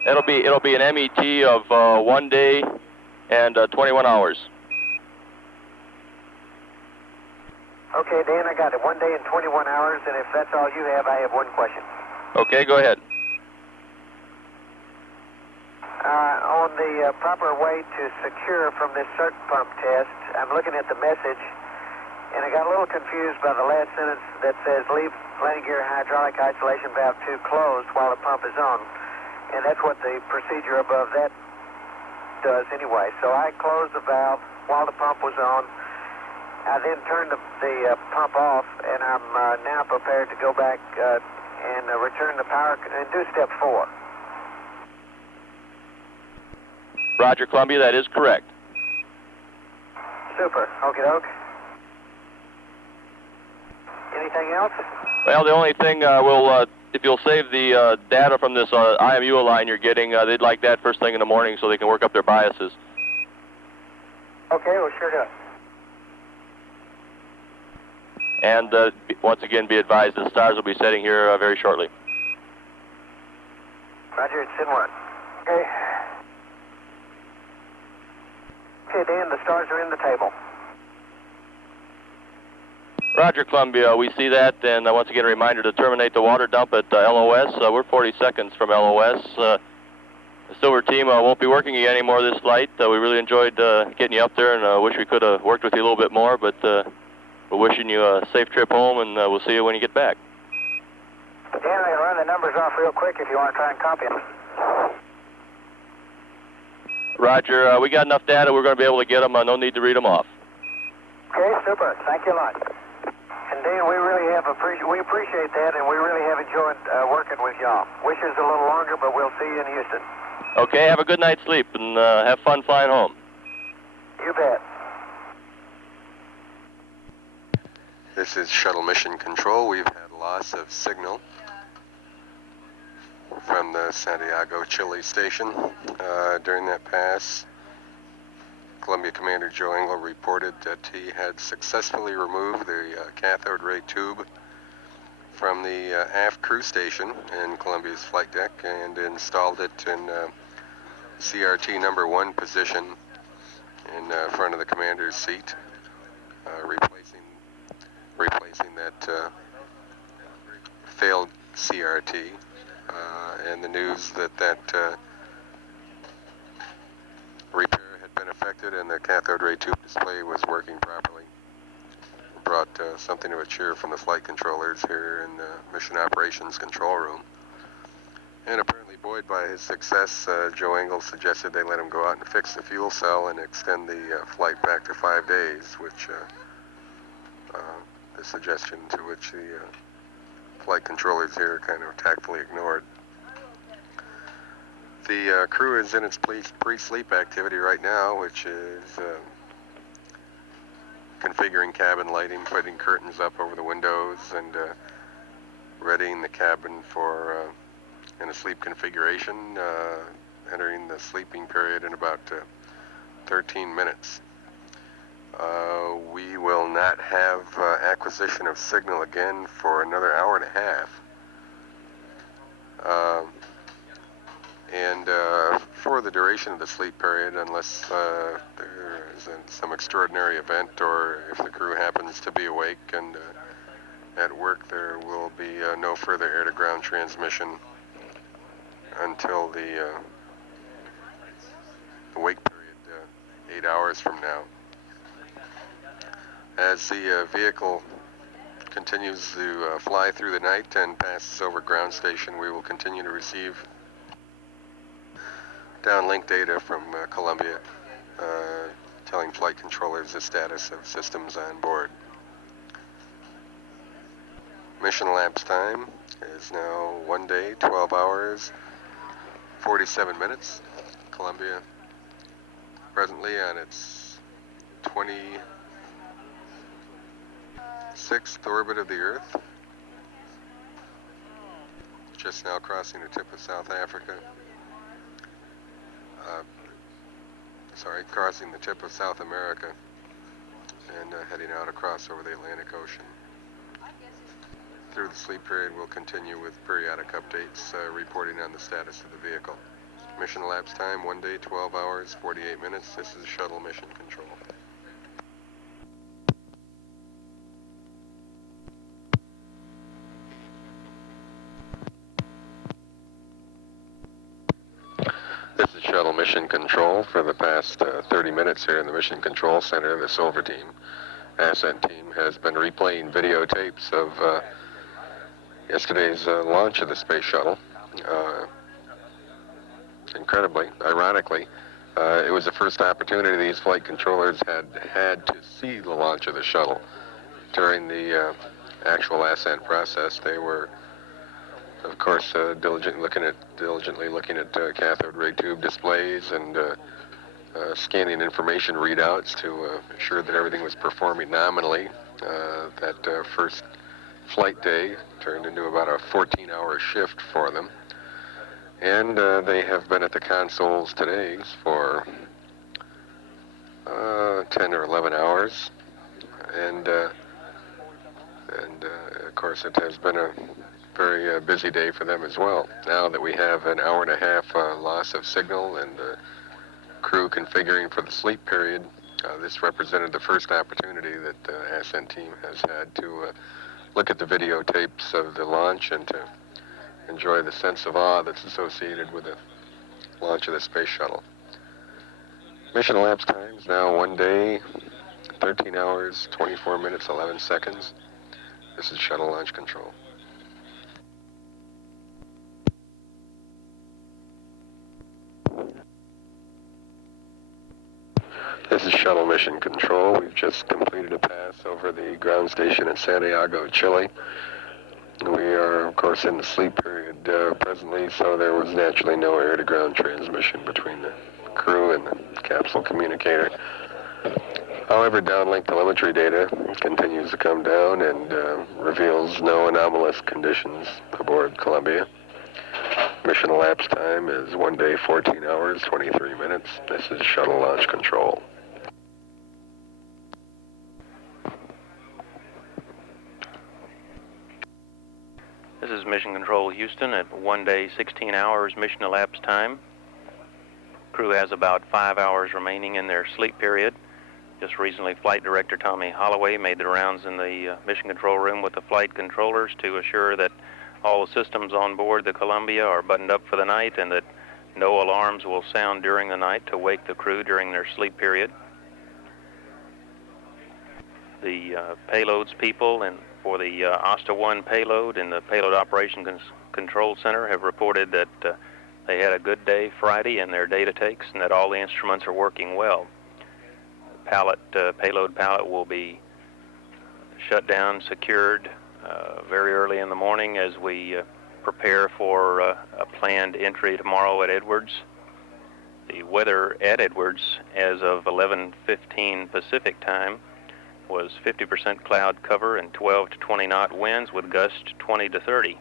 It'll be an MET of 1 day and 21 hours. Okay, Dan, I got it. 1 day and 21 hours, and if that's all you have, I have one question. Okay, go ahead. On the proper way to secure from this CERT pump test, I'm looking at the message, and I got a little confused by the last sentence that says leave landing gear hydraulic isolation valve 2 closed while the pump is on. And that's what the procedure above that does anyway. So I closed the valve while the pump was on. I then turned the pump off, and I'm now prepared to go back and return the power and do step 4. Roger, Columbia, that is correct. Super. Okie doke. Anything else? Well, the only thing if you'll save the data from this IMU line you're getting, they'd like that first thing in the morning so they can work up their biases. Okay, well, sure do. And once again, be advised the stars will be setting here very shortly. Roger, it's in 1. Okay. Okay, Dan, the stars are in the table. Roger, Columbia, we see that, and once again, a reminder to terminate the water dump at LOS. We're 40 seconds from LOS. The Silver team won't be working again anymore this flight. We really enjoyed getting you up there, and wish we could have worked with you a little bit more, but we're wishing you a safe trip home, and we'll see you when you get back. Dan, I'll run the numbers off real quick if you want to try and copy them. Roger, we got enough data, we're going to be able to get them, no need to read them off. Okay, super. Thank you a lot. And Dan, we really have we appreciate that, and we really have enjoyed working with y'all. Wish it was a little longer, but we'll see you in Houston. Okay, have a good night's sleep, and have fun flying home. You bet. This is Shuttle Mission Control. We've had loss of signal from the Santiago, Chile station. During that pass, Columbia Commander Joe Engel reported that he had successfully removed the cathode ray tube from the aft crew station in Columbia's flight deck and installed it in CRT number 1 position in front of the commander's seat, replacing that failed CRT, and the news that repair had been effected and the cathode ray tube display was working properly brought something of a cheer from the flight controllers here in the Mission Operations Control Room. And apparently buoyed by his success, Joe Engel suggested they let him go out and fix the fuel cell and extend the flight back to 5 days, which the suggestion to which the flight controllers here kind of tactfully ignored. The crew is in its pre-sleep activity right now, which is configuring cabin lighting, putting curtains up over the windows, and readying the cabin for in a sleep configuration, entering the sleeping period in about 13 minutes. We will not have acquisition of signal again for another hour and a half. And for the duration of the sleep period, unless there is some extraordinary event or if the crew happens to be awake and at work, there will be no further air-to-ground transmission until the wake period 8 hours from now. As the vehicle continues to fly through the night and passes over ground station, we will continue to receive downlink data from Columbia, telling flight controllers the status of systems on board. Mission elapsed time is now 1 day, 12 hours, 47 minutes. Columbia presently on its 26th orbit of the Earth, just now crossing the tip of South Africa. Crossing the tip of South America and heading out across over the Atlantic Ocean. Through the sleep period, we'll continue with periodic updates reporting on the status of the vehicle. Mission elapsed time 1 day, 12 hours, 48 minutes. This is Shuttle Mission Control. This is Shuttle Mission Control for the past 30 minutes here in the Mission Control Center. The Silver Team, Ascent Team, has been replaying videotapes of yesterday's launch of the Space Shuttle. Incredibly, ironically, it was the first opportunity these flight controllers had to see the launch of the shuttle. During the actual ascent process, they were, of course, diligently looking at cathode ray tube displays and scanning information readouts to ensure that everything was performing nominally. That first flight day turned into about a 14-hour shift for them. And they have been at the consoles today for 10 or 11 hours. And of course, it has been a very busy day for them as well. Now that we have an hour and a half loss of signal and crew configuring for the sleep period, this represented the first opportunity that the Ascent Team has had to look at the videotapes of the launch and to enjoy the sense of awe that's associated with the launch of the Space Shuttle. Mission elapsed time is now 1 day, 13 hours, 24 minutes, 11 seconds. This is Shuttle Launch Control. This is Shuttle Mission Control. We've just completed a pass over the ground station in Santiago, Chile. We are, of course, in the sleep period presently, so there was naturally no air-to-ground transmission between the crew and the capsule communicator. However, downlink telemetry data continues to come down and reveals no anomalous conditions aboard Columbia. Mission elapsed time is 1 day, 14 hours, 23 minutes. This is Shuttle Launch Control. This is Mission Control Houston at 1 day, 16 hours mission elapsed time. Crew has about 5 hours remaining in their sleep period. Just recently, Flight Director Tommy Holloway made the rounds in the mission control room with the flight controllers to assure that all the systems on board the Columbia are buttoned up for the night and that no alarms will sound during the night to wake the crew during their sleep period. The payloads people and for the ASTA-1 payload in the Payload Operations Control Center have reported that they had a good day Friday in their data takes and that all the instruments are working well. Payload pallet will be shut down, secured very early in the morning as we prepare for a planned entry tomorrow at Edwards. The weather at Edwards as of 11:15 Pacific time was 50% cloud cover and 12 to 20 knot winds with gusts 20 to 30.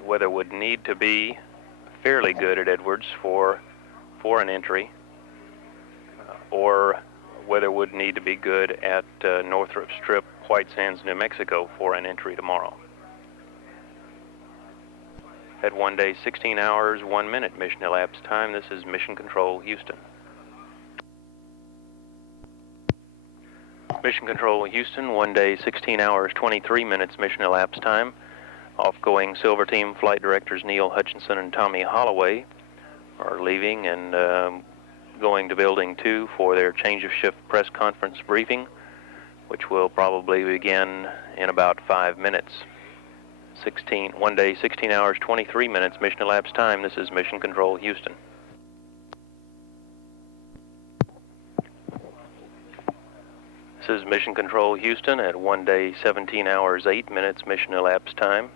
The weather would need to be fairly good at Edwards for an entry, or weather would need to be good at Northrop Strip, White Sands, New Mexico for an entry tomorrow. At 1 day, 16 hours, 1 minute mission elapsed time, this is Mission Control Houston. Mission Control Houston, 1 day, 16 hours, 23 minutes mission elapsed time. Off-going Silver Team flight directors Neil Hutchinson and Tommy Holloway are leaving and going to Building 2 for their change of shift press conference briefing, which will probably begin in about 5 minutes. 1 day, 16 hours, 23 minutes, mission elapsed time. This is Mission Control, Houston. This is Mission Control, Houston at 1 day, 17 hours, 8 minutes, mission elapsed time.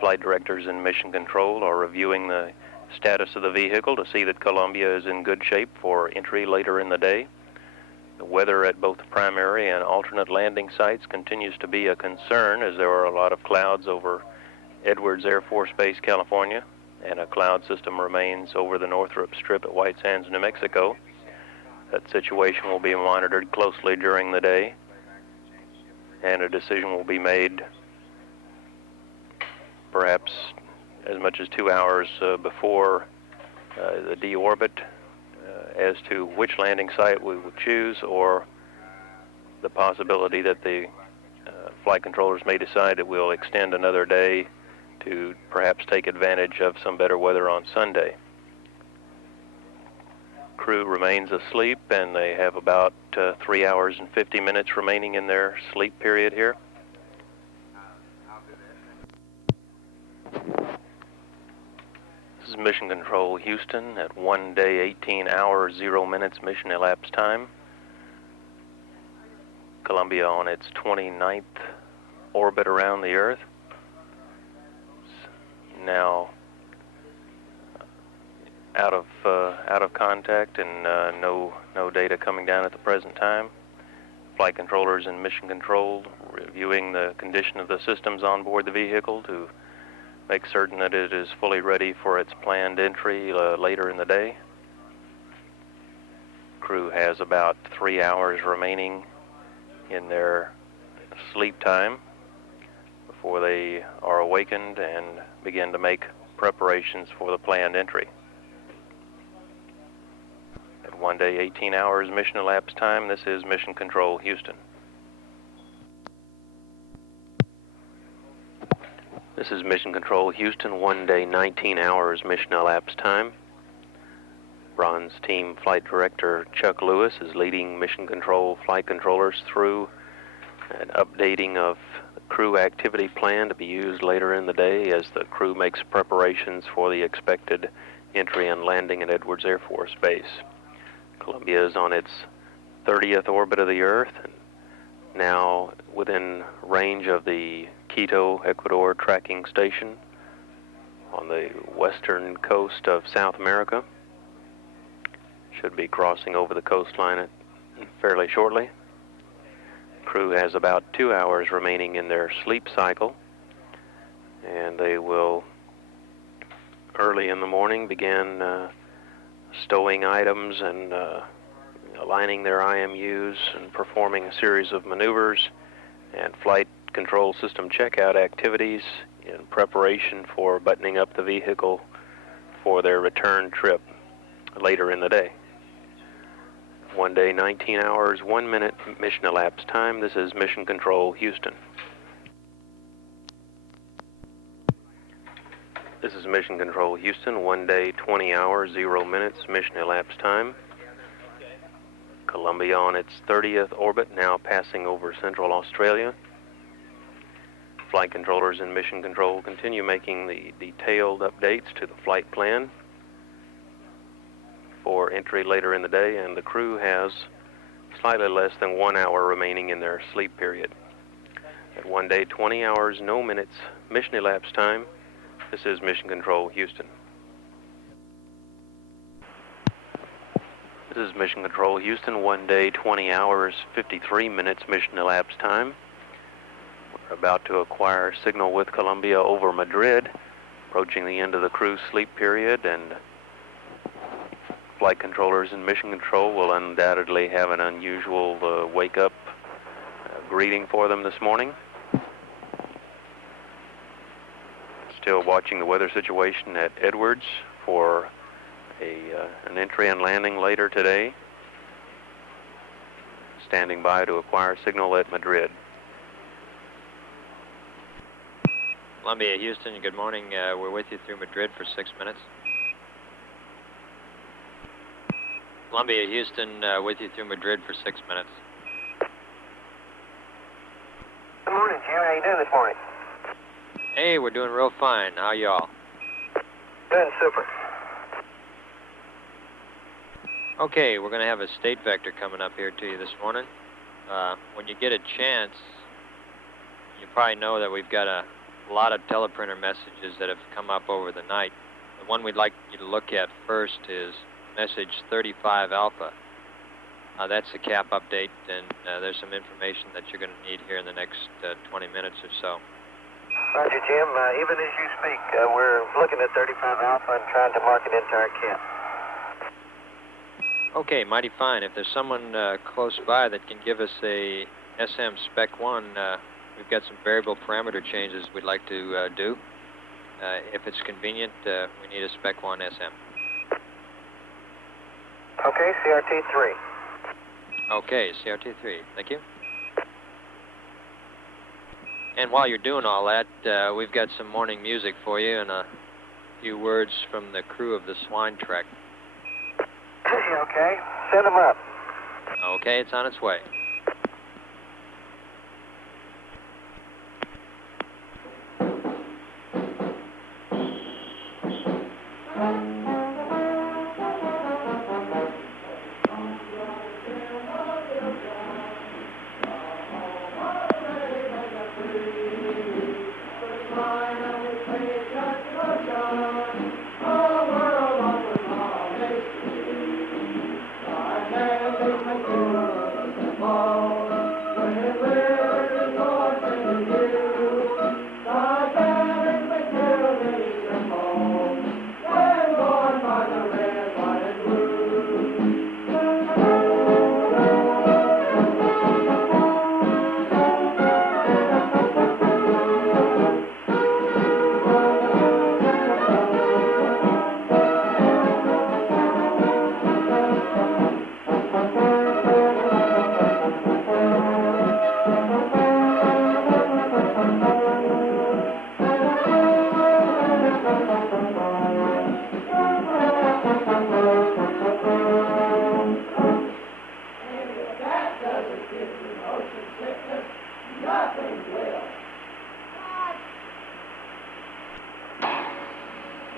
Flight directors in Mission Control are reviewing the status of the vehicle to see that Columbia is in good shape for entry later in the day. The weather at both the primary and alternate landing sites continues to be a concern, as there are a lot of clouds over Edwards Air Force Base, California, and a cloud system remains over the Northrop Strip at White Sands, New Mexico. That situation will be monitored closely during the day, and a decision will be made perhaps as much as 2 hours before the deorbit as to which landing site we would choose, or the possibility that the flight controllers may decide that we'll extend another day to perhaps take advantage of some better weather on Sunday. Crew remains asleep, and they have about 3 hours and 50 minutes remaining in their sleep period here. This is Mission Control, Houston at 1 day, 18 hours, 0 minutes, mission elapsed time. Columbia on its 29th orbit around the Earth. Now out of contact, and no data coming down at the present time. Flight controllers in Mission Control reviewing the condition of the systems on board the vehicle to make certain that it is fully ready for its planned entry later in the day. Crew has about 3 hours remaining in their sleep time before they are awakened and begin to make preparations for the planned entry. At 1 day, 18 hours mission elapsed time, this is Mission Control, Houston. This is Mission Control, Houston, 1 day, 19 hours mission elapsed time. Bronze Team Flight Director Chuck Lewis is leading Mission Control flight controllers through an updating of the crew activity plan to be used later in the day as the crew makes preparations for the expected entry and landing at Edwards Air Force Base. Columbia is on its 30th orbit of the Earth, and now within range of the Quito, Ecuador tracking station on the western coast of South America. Should be crossing over the coastline fairly shortly. Crew has about 2 hours remaining in their sleep cycle, and they will early in the morning begin stowing items and aligning their IMUs and performing a series of maneuvers and flight control system checkout activities in preparation for buttoning up the vehicle for their return trip later in the day. 1 day, 19 hours, 1 minute mission elapsed time. This is Mission Control, Houston. This is Mission Control, Houston, 1 day, 20 hours, 0 minutes, mission elapsed time. Columbia on its 30th orbit, now passing over Central Australia. Flight controllers in Mission Control continue making the detailed updates to the flight plan for entry later in the day, and the crew has slightly less than 1 hour remaining in their sleep period. At 1 day, 20 hours, no minutes, mission elapsed time. This is Mission Control, Houston. This is Mission Control, Houston, 1 day, 20 hours, 53 minutes, mission elapsed time. We're about to acquire signal with Columbia over Madrid, approaching the end of the crew's sleep period, and flight controllers in Mission Control will undoubtedly have an unusual wake-up greeting for them this morning. Still watching the weather situation at Edwards for an entry and landing later today. Standing by to acquire signal at Madrid. Columbia, Houston, good morning. We're with you through Madrid for 6 minutes. Columbia, Houston, with you through Madrid for 6 minutes. Good morning, Jim. How you doing this morning? Hey, we're doing real fine. How y'all? Doing super. Okay, we're going to have a state vector coming up here to you this morning. When you get a chance, you probably know that we've got a lot of teleprinter messages that have come up over the night. The one we'd like you to look at first is message 35 alpha. That's the cap update, and there's some information that you're going to need here in the next 20 minutes or so. Roger, Jim. Even as you speak, we're looking at 35 alpha and trying to mark it into our kit. Okay, mighty fine. If there's someone close by that can give us a SM Spec 1, we've got some variable parameter changes we'd like to do. If it's convenient, we need a Spec 1 SM. Okay, CRT 3. Okay, CRT 3. Thank you. And while you're doing all that, we've got some morning music for you and a few words from the crew of the Swine Trek. Okay, send them up. Okay, it's on its way.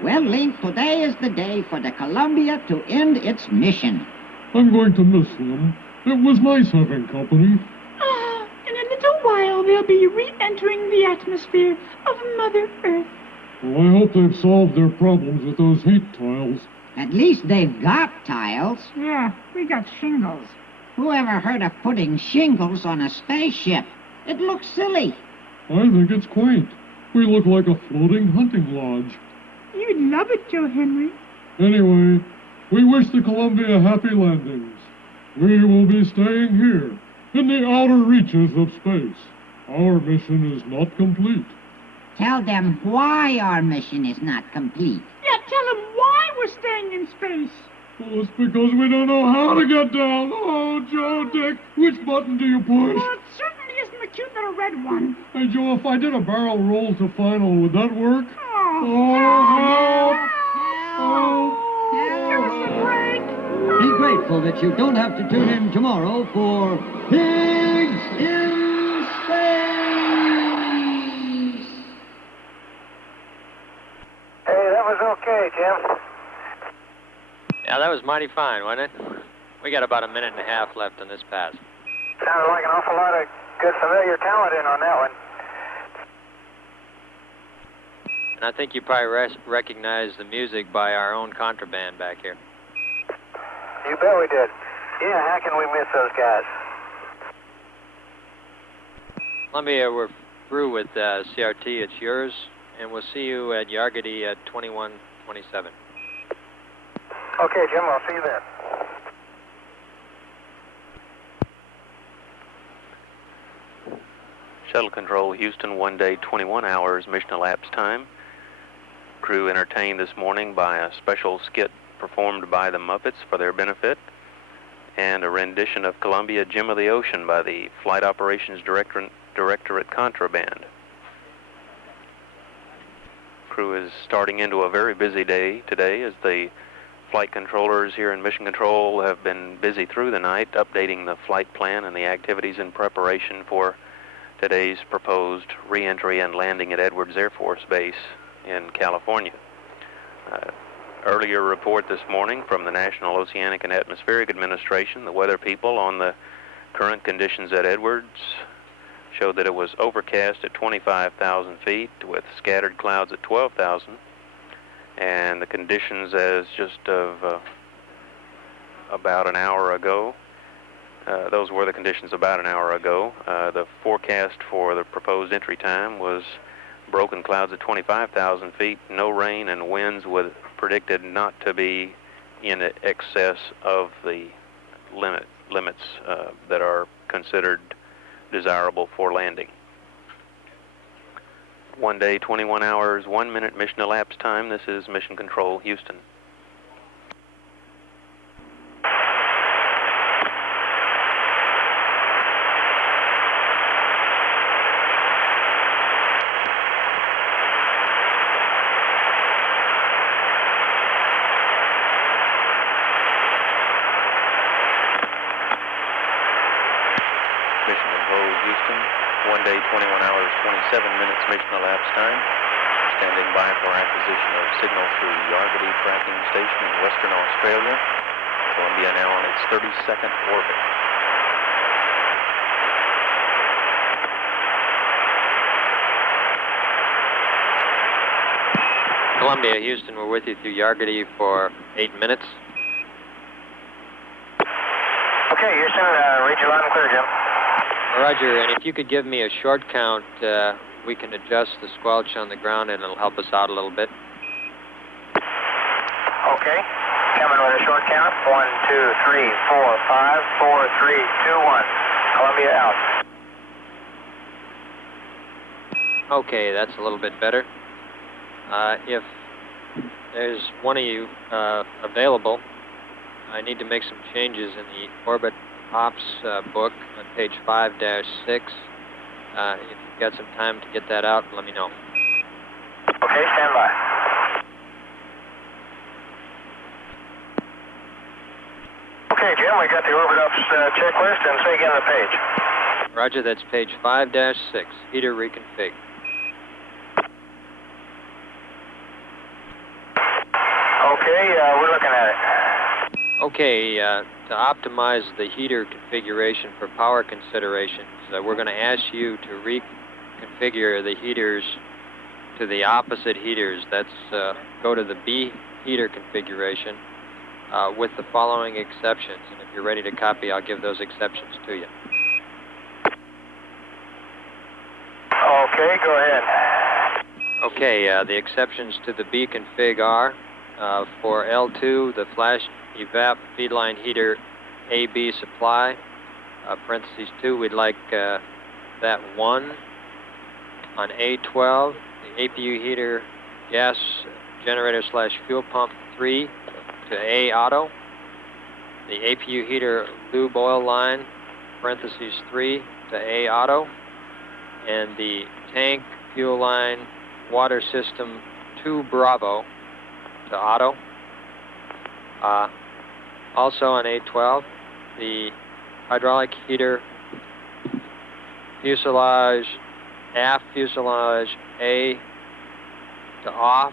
Well, Link, today is the day for the Columbia to end its mission. I'm going to miss them. It was nice having company. In a little while, they'll be re-entering the atmosphere of Mother Earth. Well, I hope they've solved their problems with those heat tiles. At least they've got tiles. Yeah, we got shingles. Whoever heard of putting shingles on a spaceship? It looks silly. I think it's quaint. We look like a floating hunting lodge. You'd love it, Joe Henry. Anyway, we wish the Columbia happy landings. We will be staying here, in the outer reaches of space. Our mission is not complete. Tell them why our mission is not complete. Yeah, tell them why we're staying in space. Well, it's because we don't know how to get down. Oh, Joe, Dick, which button do you push? Well, it certainly isn't the cute little red one. Hey, Joe, if I did a barrel roll to final, would that work? Oh, help! Give us a break. Be grateful that you don't have to tune in tomorrow for Pigs in Space! Hey, that was okay, Jim. Yeah, that was mighty fine, wasn't it? We got about a minute and a half left on this pass. Sounded like an awful lot of good familiar talent in on that one. And I think you probably recognize the music by our own contraband back here. You bet we did. Yeah, how can we miss those guys? Let me, we're through with CRT. It's yours, and we'll see you at Yargady at 2127. Okay, Jim, I'll see you there. Shuttle Control, Houston, 1 day, 21 hours, mission elapsed time. Crew entertained this morning by a special skit performed by the Muppets for their benefit, and a rendition of Columbia Gem of the Ocean by the Flight Operations Directorate Contraband. Crew is starting into a very busy day today as the flight controllers here in Mission Control have been busy through the night updating the flight plan and the activities in preparation for today's proposed re-entry and landing at Edwards Air Force Base in California. Earlier report this morning from the National Oceanic and Atmospheric Administration, the weather people, on the current conditions at Edwards showed that it was overcast at 25,000 feet with scattered clouds at 12,000, and the conditions as just of about an hour ago. Those were the conditions about an hour ago. The forecast for the proposed entry time was broken clouds at 25,000 feet, no rain, and winds with predicted not to be in excess of the limits that are considered desirable for landing. 1 day, 21 hours, 1 minute mission elapsed time. This is Mission Control, Houston. Mission Control, Houston. 1 day, 21 hours, 27 minutes mission elapsed time. Standing by for acquisition of signal through Yargady Tracking Station in Western Australia. Columbia now on its 32nd orbit. Columbia, Houston, we're with you through Yargady for 8 minutes. Okay, Houston, read you loud and clear, Jim. Roger, and if you could give me a short count, we can adjust the squelch on the ground and it'll help us out a little bit. Okay, coming with a short count. 1, 2, 3, 4, 5, 4, 3, 2, 1. Columbia out. Okay, that's a little bit better. If there's one of you available, I need to make some changes in the orbit ops book on page 5-6. If you've got some time to get that out, let me know. Okay, stand by. Okay, Jim, we got the orbit ops checklist, and say again the page. Roger, that's page 5-6, heater reconfig. Okay, we're looking at it. Okay, to optimize the heater configuration for power considerations, we're going to ask you to reconfigure the heaters to the opposite heaters. That's go to the B heater configuration with the following exceptions. And if you're ready to copy, I'll give those exceptions to you. Okay, go ahead. Okay, the exceptions to the B config are for L2, the flash evap feedline heater AB supply, parentheses 2, we'd like that 1. On A12, the APU heater gas generator slash fuel pump 3 to A auto. The APU heater lube oil line, parentheses 3 to A auto. And the tank fuel line water system 2 Bravo to auto. Also on A12, the hydraulic heater fuselage, aft fuselage A to off,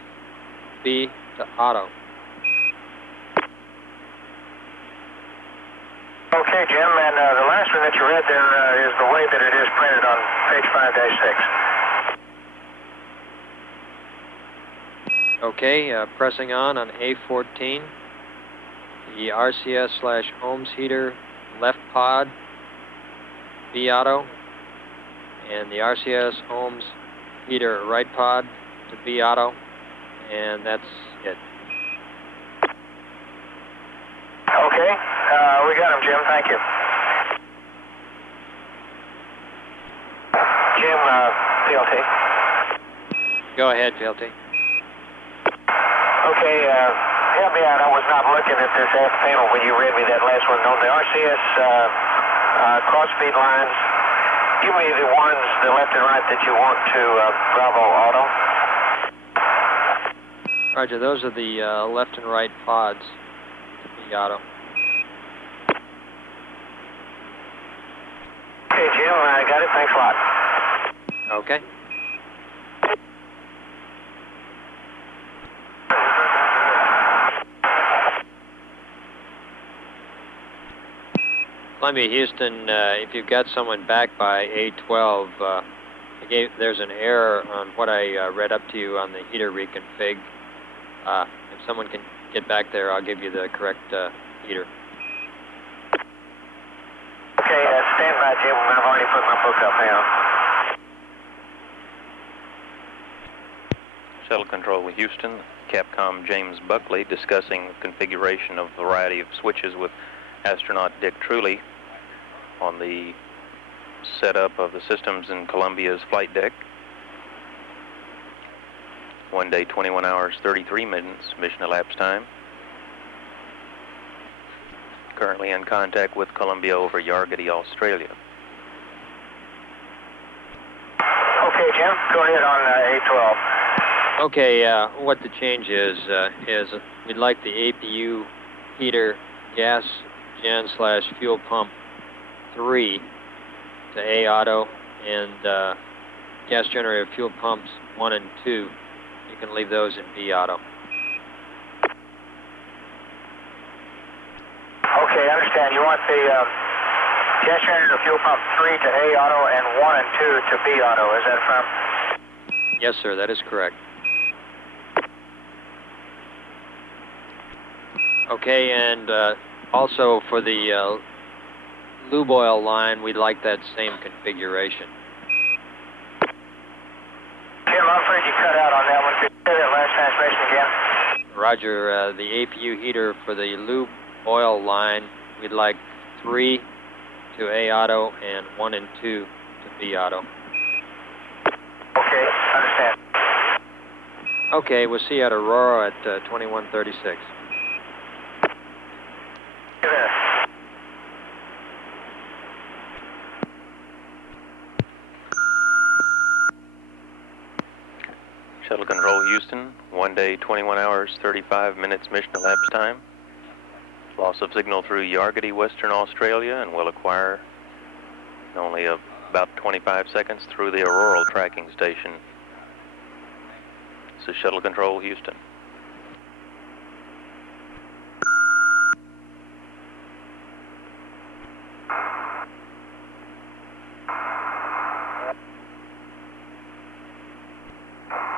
B to auto. Okay, Jim, and the last one that you read there is the way that it is printed on page 5-6. Okay, pressing on A14. The RCS slash Ohms heater left pod, B auto, and the RCS Ohms heater right pod to B auto, and that's it. Okay, we got him, Jim, thank you. Jim, PLT. Go ahead, PLT. Okay, help me out. I was not looking at this aft panel when you read me that last one. On the RCS cross-feed lines, give me the ones, the left and right, that you want to Bravo Auto. Roger, those are the left and right pods to B auto. Okay, Jim, I got it. Thanks a lot. Okay. Columbia, Houston, if you've got someone back by A12, there's an error on what I read up to you on the heater reconfig. If someone can get back there, I'll give you the correct heater. Okay, stand by, Jim. I've already put my book up now. Shuttle Control with Houston, Capcom James Buckley discussing configuration of a variety of switches with astronaut Dick Truly on the setup of the systems in Columbia's flight deck. 1 day, 21 hours, 33 minutes, mission elapsed time. Currently in contact with Columbia over Yargity, Australia. Okay, Jim, go ahead on A12. Okay, what the change is we'd like the APU heater gas gen / fuel pump 3 to A auto, and gas generator fuel pumps 1 and 2, you can leave those in B auto. Okay, I understand. You want the gas generator fuel pump 3 to A auto and 1 and 2 to B auto, is that firm? Yes, sir, that is correct. Okay, and also for the lube oil line, we'd like that same configuration. Jim, I'm afraid you cut out on that one. Could you say that last transmission again? Roger, the APU heater for the lube oil line, we'd like 3 to A auto and 1 and 2 to B auto. Okay, understand. Okay, we'll see you at Aurora at 2136. Shuttle Control Houston, 1 day, 21 hours, 35 minutes mission elapsed time. Loss of signal through Yargity, Western Australia, and will acquire only about 25 seconds through the Auroral tracking station. This is Shuttle Control Houston.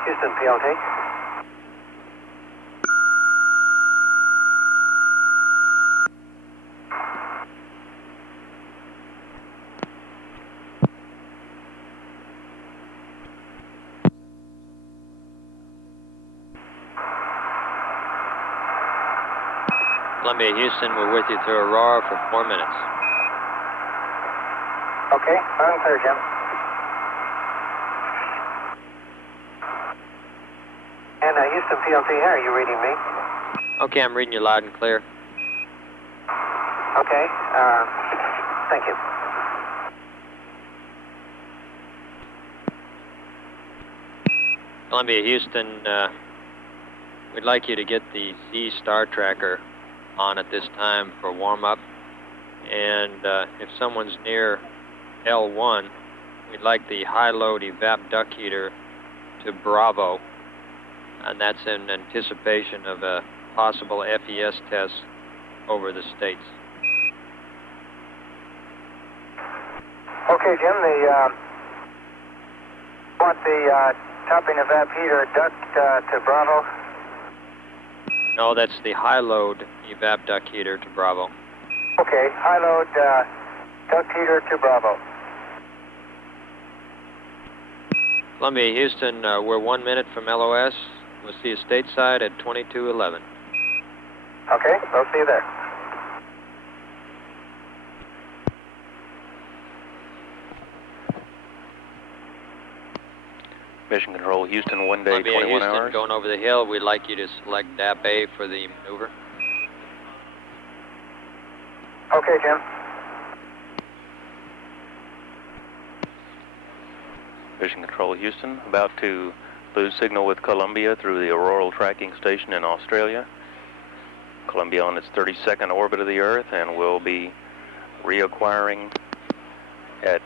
Houston, PLT. Columbia, Houston, we're with you through Aurora for 4 minutes. Okay, I'm clear, Jim. And Houston PLT, how are you reading me? Okay, I'm reading you loud and clear. Okay, thank you. Columbia, Houston, we'd like you to get the Z Star Tracker on at this time for warm-up. And if someone's near L1, we'd like the high-load evap duct heater to Bravo. And that's in anticipation of a possible FES test over the States. Okay, Jim, want the topping evap heater duct to Bravo? No, that's the high-load evap duct heater to Bravo. Okay, high-load duct heater to Bravo. Columbia, Houston, we're 1 minute from LOS. We'll see you stateside at 2211. Okay, we'll see you there. Mission Control Houston, 1 day, Columbia, 21 Houston, hours. going over the hill, we'd like you to select DAP A for the maneuver. Okay, Jim. Mission Control Houston, about to lose signal with Columbia through the Auroral tracking station in Australia. Columbia on its 32nd orbit of the Earth and will be reacquiring at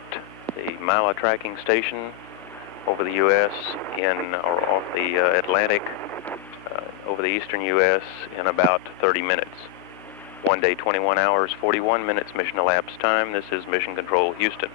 the Mala tracking station over the U.S. or off the Atlantic over the eastern U.S. in about 30 minutes. 1 day, 21 hours, 41 minutes mission elapsed time. This is Mission Control, Houston.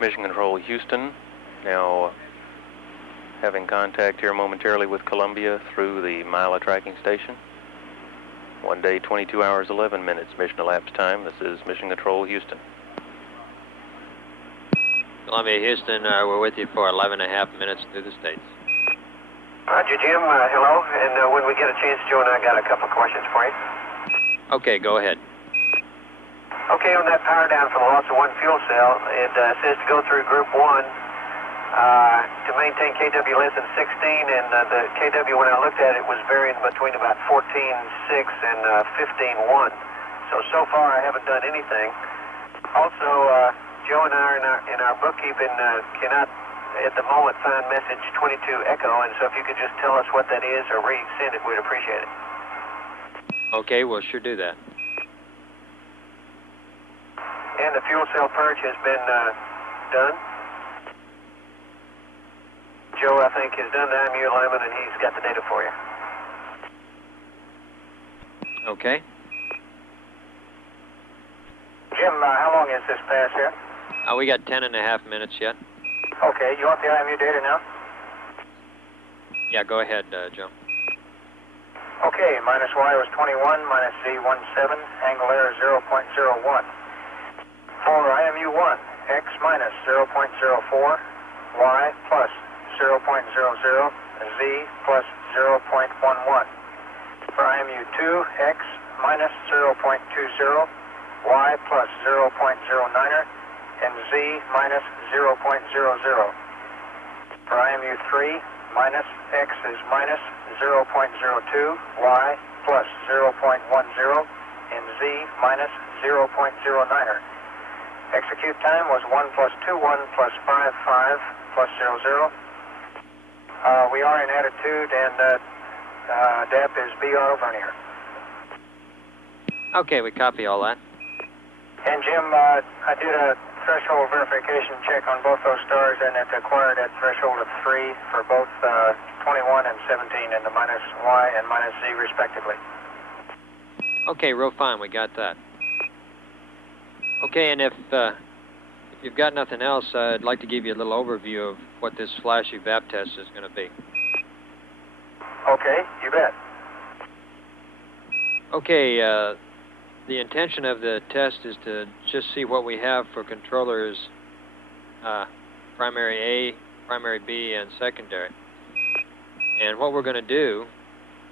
Mission Control, Houston. Now having contact here momentarily with Columbia through the Mila tracking station. 1 day, 22 hours, 11 minutes mission elapsed time. This is Mission Control, Houston. Columbia, Houston, we're with you for 11.5 minutes through the States. Roger, Jim. Hello. And when we get a chance, Joe and I got a couple questions for you. Okay, go ahead. Okay, on that power down for the loss of one fuel cell, it says to go through Group 1 to maintain KW less than 16, and the KW when I looked at it was varying between about 14.6 and 15.1. So far I haven't done anything. Also, Joe and I in our bookkeeping cannot at the moment find message 22 Echo, and so if you could just tell us what that is or resend it, we'd appreciate it. Okay, we'll sure do that. And the fuel cell purge has been done. Joe, I think, has done the IMU alignment, and he's got the data for you. Okay. Jim, how long is this pass here? We got 10.5 minutes yet. Okay, you want the IMU data now? Yeah, go ahead, Joe. Okay, minus Y was 21, minus Z 17, angle error 0.01. For IMU 1, X minus 0.04, Y plus 0.00, Z plus 0.11. For IMU 2, X minus 0.20, Y plus 0.09, and Z minus 0.00. For IMU 3, minus X is minus 0.02, Y plus 0.10, and Z minus 0.09. Execute time was 1 plus 2, 1 plus 5, 5 plus 00. We are in attitude, and DAP is BR Vernier. Okay, we copy all that. And Jim, I did a threshold verification check on both those stars, and it acquired a threshold of 3 for both 21 and 17 in the minus Y and minus Z respectively. Okay, real fine, we got that. Okay, and if you've got nothing else, I'd like to give you a little overview of what this flashy VAP test is going to be. Okay, you bet. Okay, the intention of the test is to just see what we have for controllers primary A, primary B, and secondary. And what we're going to do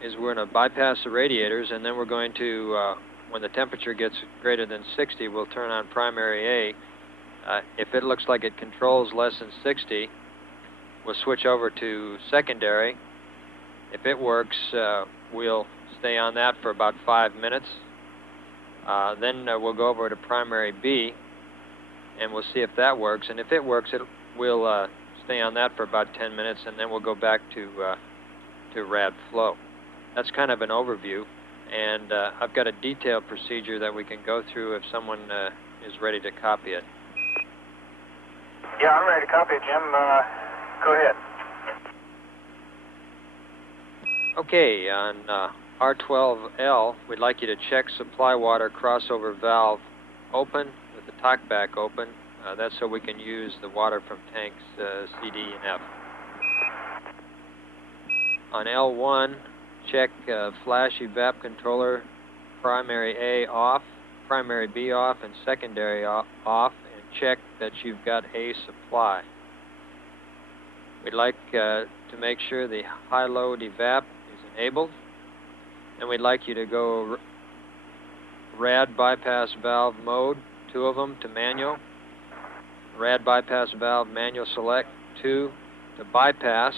is we're going to bypass the radiators, and then we're going to, when the temperature gets greater than 60, we'll turn on primary A. If it looks like it controls less than 60, we'll switch over to secondary. If it works, we'll stay on that for about 5 minutes. Then we'll go over to primary B, and we'll see if that works. And if it works, we'll stay on that for about 10 minutes, and then we'll go back to rad flow. That's kind of an overview, and I've got a detailed procedure that we can go through if someone is ready to copy it. Yeah, I'm ready to copy it, Jim. Go ahead. Okay, on R12L, we'd like you to check supply water crossover valve open with the talkback open. That's so we can use the water from tanks C, D, and F. On L1, check flash evap controller primary A off, primary B off, and secondary off, and check that you've got A supply. We'd like to make sure the high load evap is enabled, and we'd like you to go rad bypass valve mode, 2 of them to manual, rad bypass valve manual select, 2 to bypass,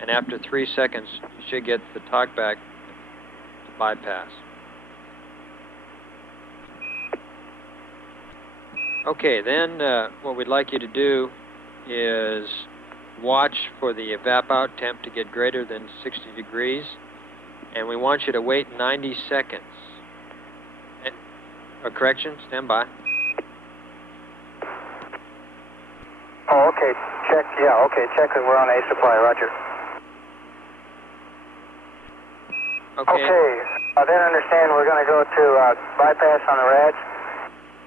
and after 3 seconds you should get the talkback to bypass. Okay, then what we'd like you to do is watch for the evap out temp to get greater than 60 degrees, and we want you to wait 90 seconds. Correction, stand by. Oh, okay, check, yeah, okay, check that we're on A supply, roger. Okay, then understand we're going to go to bypass on the rads,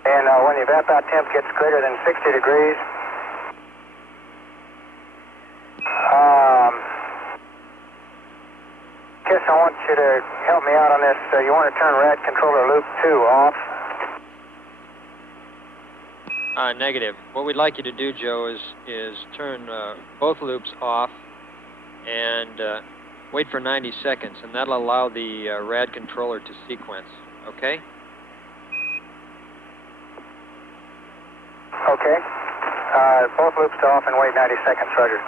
and when the evap out temp gets greater than 60 degrees, guess I want you to help me out on this. You want to turn rad controller loop 2 off. Negative. What we'd like you to do, Joe, is turn both loops off and wait for 90 seconds, and that'll allow the rad controller to sequence, okay? Okay. Both loops off and wait 90 seconds, roger.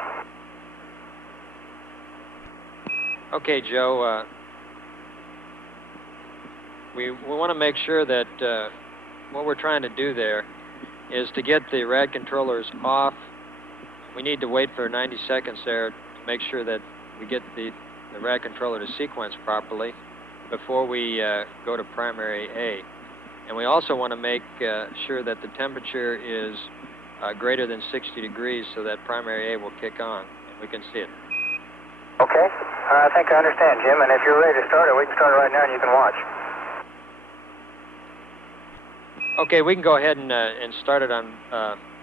Okay, Joe, we want to make sure that what we're trying to do there is to get the rad controllers off. We need to wait for 90 seconds there to make sure that we get the rad controller to sequence properly before we go to primary A. And we also want to make sure that the temperature is greater than 60 degrees so that primary A will kick on and we can see it. Okay, I think I understand, Jim, and if you're ready to start it, we can start it right now and you can watch. Okay, we can go ahead and start it on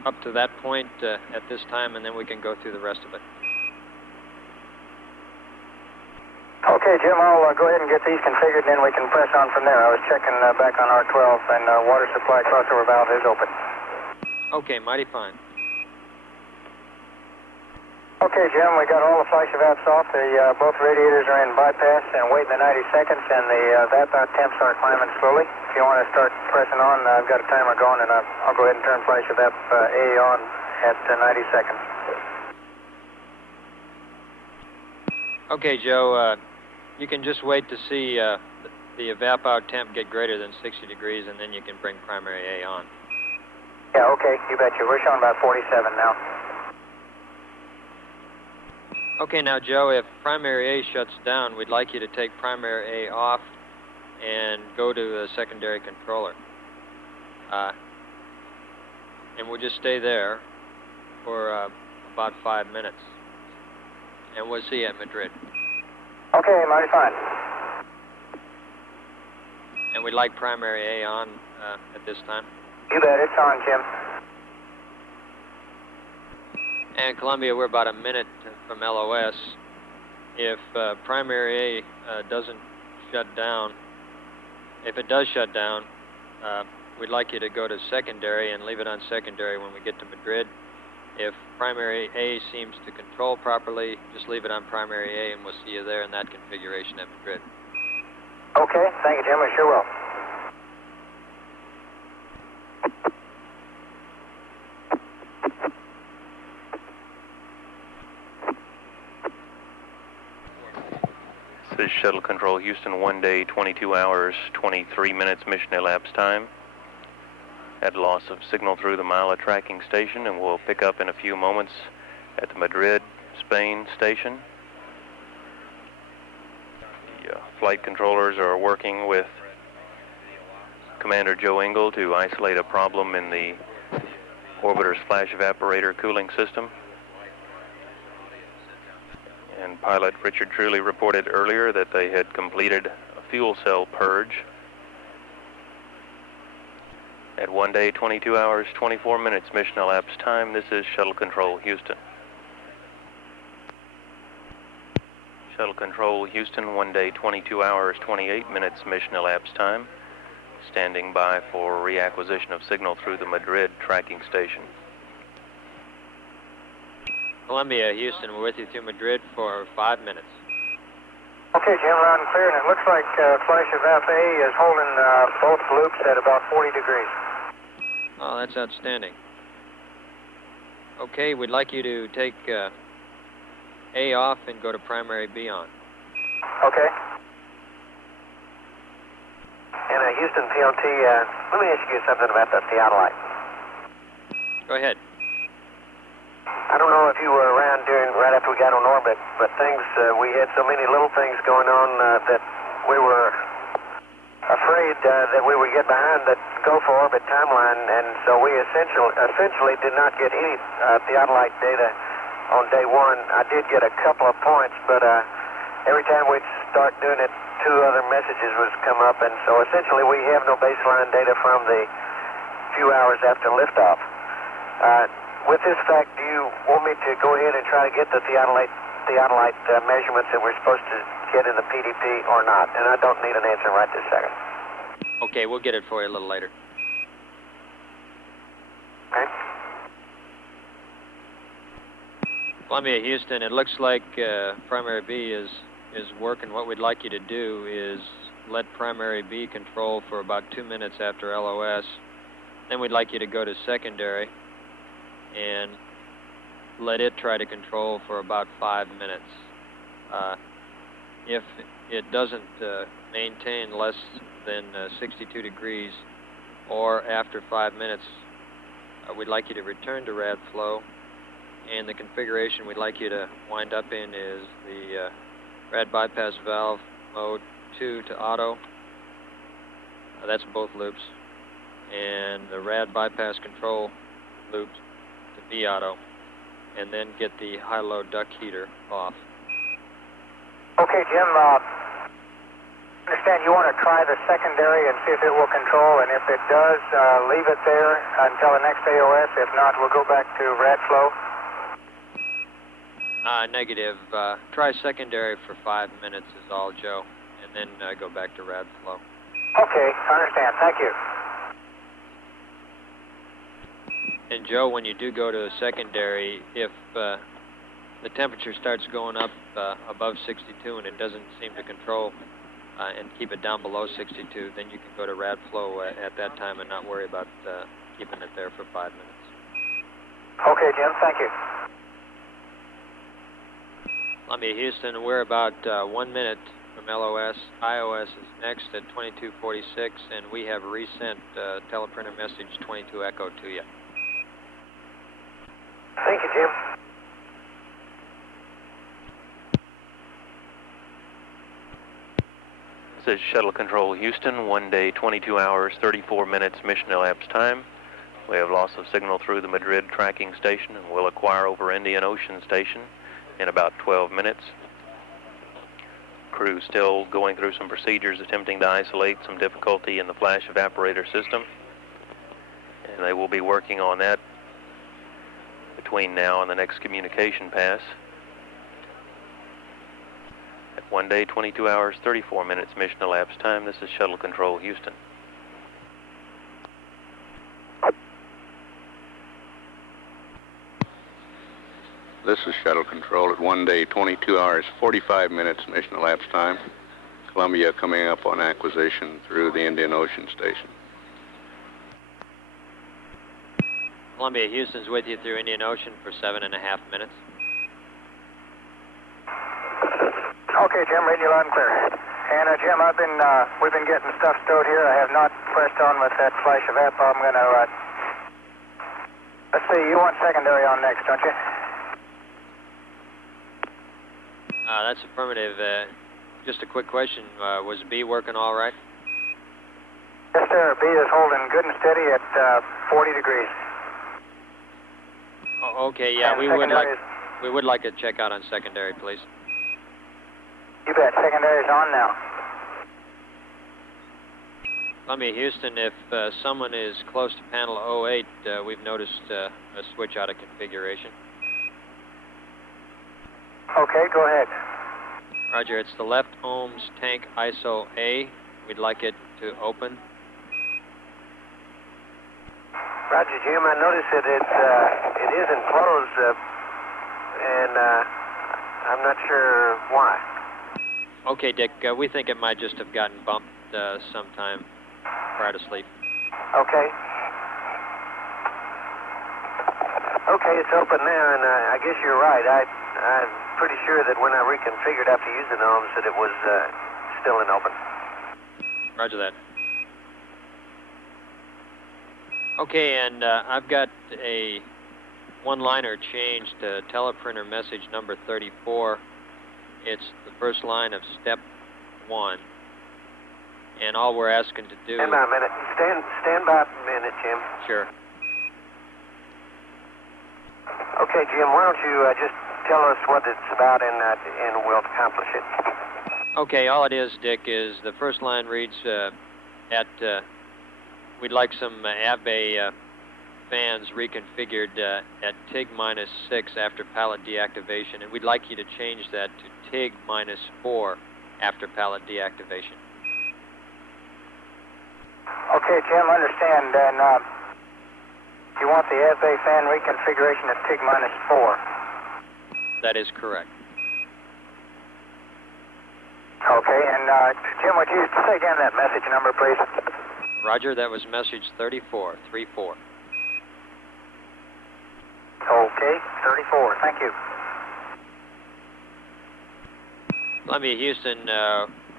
up to that point at this time, and then we can go through the rest of it. Okay, Jim, I'll go ahead and get these configured, and then we can press on from there. I was checking back on R12, and water supply crossover valve is open. Okay, mighty fine. Okay, Jim, we got all the flash evap's off. Both radiators are in bypass and waiting the 90 seconds, and the evap out temps are climbing slowly. If you want to start pressing on, I've got a timer going, and I'll go ahead and turn flash evap A on at 90 seconds. Okay, Joe, you can just wait to see the evap out temp get greater than 60 degrees, and then you can bring primary A on. Yeah, okay, you betcha. We're showing about 47 now. Okay, now, Joe, if primary A shuts down, we'd like you to take primary A off and go to the secondary controller. And we'll just stay there for about 5 minutes. And we'll see you at Madrid. Okay, mighty fine. And we'd like primary A on at this time. You bet, it's on, Jim. And Columbia, we're about a minute from LOS. If primary A doesn't shut down, if it does shut down, we'd like you to go to secondary and leave it on secondary when we get to Madrid. If primary A seems to control properly, just leave it on primary A and we'll see you there in that configuration at Madrid. Okay, thank you, Jim, we sure will. This is Shuttle Control Houston, 1 day, 22 hours, 23 minutes mission elapsed time. Had loss of signal through the Mila tracking station, and we'll pick up in a few moments at the Madrid, Spain station. The flight controllers are working with Commander Joe Engel to isolate a problem in the orbiter's flash evaporator cooling system. And pilot Richard Truly reported earlier that they had completed a fuel cell purge. At 1 day, 22 hours, 24 minutes mission elapsed time, this is Shuttle Control Houston. Shuttle Control Houston, 1 day, 22 hours, 28 minutes mission elapsed time. Standing by for reacquisition of signal through the Madrid tracking station. Columbia, Houston, we're with you through Madrid for 5 minutes. Okay, Jim, loud and clear, and it looks like flash evap A is holding both loops at about 40 degrees. Oh, that's outstanding. Okay, we'd like you to take A off and go to primary B on. Okay. And Houston PLT, let me ask you something about the theodolite. Go ahead. I don't know if you were around right after we got on orbit, but we had so many little things going on that we were afraid that we would get behind the go-for-orbit timeline, and so we essentially did not get any theodolite data on day one. I did get a couple of points, but every time we'd start doing it, 2 other messages would come up, and so essentially we have no baseline data from the few hours after liftoff. With this fact, do you want me to go ahead and try to get the theodolite measurements that we're supposed to get in the PDP or not? And I don't need an answer right this second. Okay, we'll get it for you a little later. Okay. Columbia, Houston, it looks like primary B is working. What we'd like you to do is let primary B control for about 2 minutes after LOS. Then we'd like you to go to secondary and let it try to control for about 5 minutes. If it doesn't maintain less than 62 degrees or after 5 minutes, we'd like you to return to rad flow, and the configuration we'd like you to wind up in is the rad bypass valve mode 2 to auto. That's both loops. And the rad bypass control loop to B auto. And then get the high-low duct heater off. Okay, Jim, I understand you want to try the secondary and see if it will control, and if it does, leave it there until the next AOS. If not, we'll go back to rad flow. Negative. Try secondary for 5 minutes is all, Joe, and then go back to rad flow. Okay, I understand. Thank you. And Joe, when you do go to secondary, if the temperature starts going up above 62 and it doesn't seem to control and keep it down below 62, then you can go to rad flow at that time and not worry about keeping it there for 5 minutes. Okay, Jim, thank you. Columbia, Houston, we're about 1 minute from LOS. iOS is next at 2246, and we have resent teleprinter message 22 Echo to you. Thank you, Jim. This is Shuttle Control Houston, 1 day, 22 hours, 34 minutes mission elapsed time. We have loss of signal through the Madrid tracking station, and we'll acquire over Indian Ocean Station in about 12 minutes. Crew still going through some procedures attempting to isolate some difficulty in the flash evaporator system, and they will be working on that between now and the next communication pass. At 1 day, 22 hours, 34 minutes mission elapsed time, this is Shuttle Control Houston. This is Shuttle Control at 1 day, 22 hours, 45 minutes mission elapsed time. Columbia coming up on acquisition through the Indian Ocean Station. Columbia, Houston's with you through Indian Ocean for 7.5 minutes. Okay, Jim, reading you loud and clear. And Jim, we've been getting stuff stowed here. I have not pressed on with that flash of app. I'm going to, let's see, you want secondary on next, don't you? That's affirmative. Just a quick question. Was B working all right? Yes, sir. B is holding good and steady at 40 degrees. Oh, okay, yeah, we would like to check out on secondary, please. You bet. Secondary's on now. Columbia, Houston, if someone is close to panel 08, we've noticed a switch out of configuration. Okay, go ahead. Roger, it's the left ohms tank ISO A. We'd like it to open. Roger, Jim, I noticed that it isn't closed, and I'm not sure why. Okay, Dick, we think it might just have gotten bumped sometime prior to sleep. Okay. Okay, it's open now, and I guess you're right. I'm pretty sure that when I reconfigured after using the ohms that it was still in open. Roger that. Okay, and I've got a one-liner change to teleprinter message number 34. It's the first line of step 1. And all we're asking to do... Stand by a minute. Stand by a minute, Jim. Sure. Okay, Jim, why don't you just tell us what it's about and we'll accomplish it. Okay, all it is, Dick, is the first line reads we'd like some AVBA fans reconfigured at TIG -6 after pallet deactivation, and we'd like you to change that to TIG -4 after pallet deactivation. Okay, Jim, understand, and you want the AVBA fan reconfiguration at TIG -4? That is correct. Okay, and Jim, would you say again that message number, please? Roger, that was message 34, 34. Okay, 34, thank you. Columbia, Houston,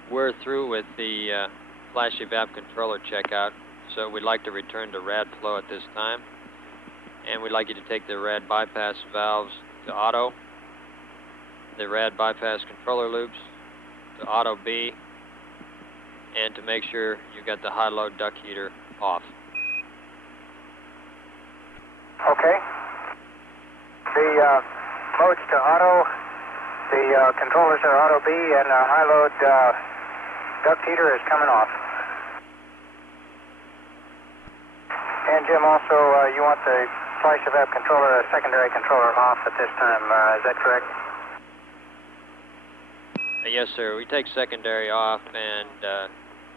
we're through with the flash evap controller checkout, so we'd like to return to rad flow at this time. And we'd like you to take the rad bypass valves to auto, the rad bypass controller loops to auto B, and to make sure you got the high-load duct heater off. Okay. The modes to auto, the controllers are auto B, and the high-load duct heater is coming off. And Jim, also, you want the flash evap controller, secondary controller off at this time, is that correct? Yes, sir. We take secondary off and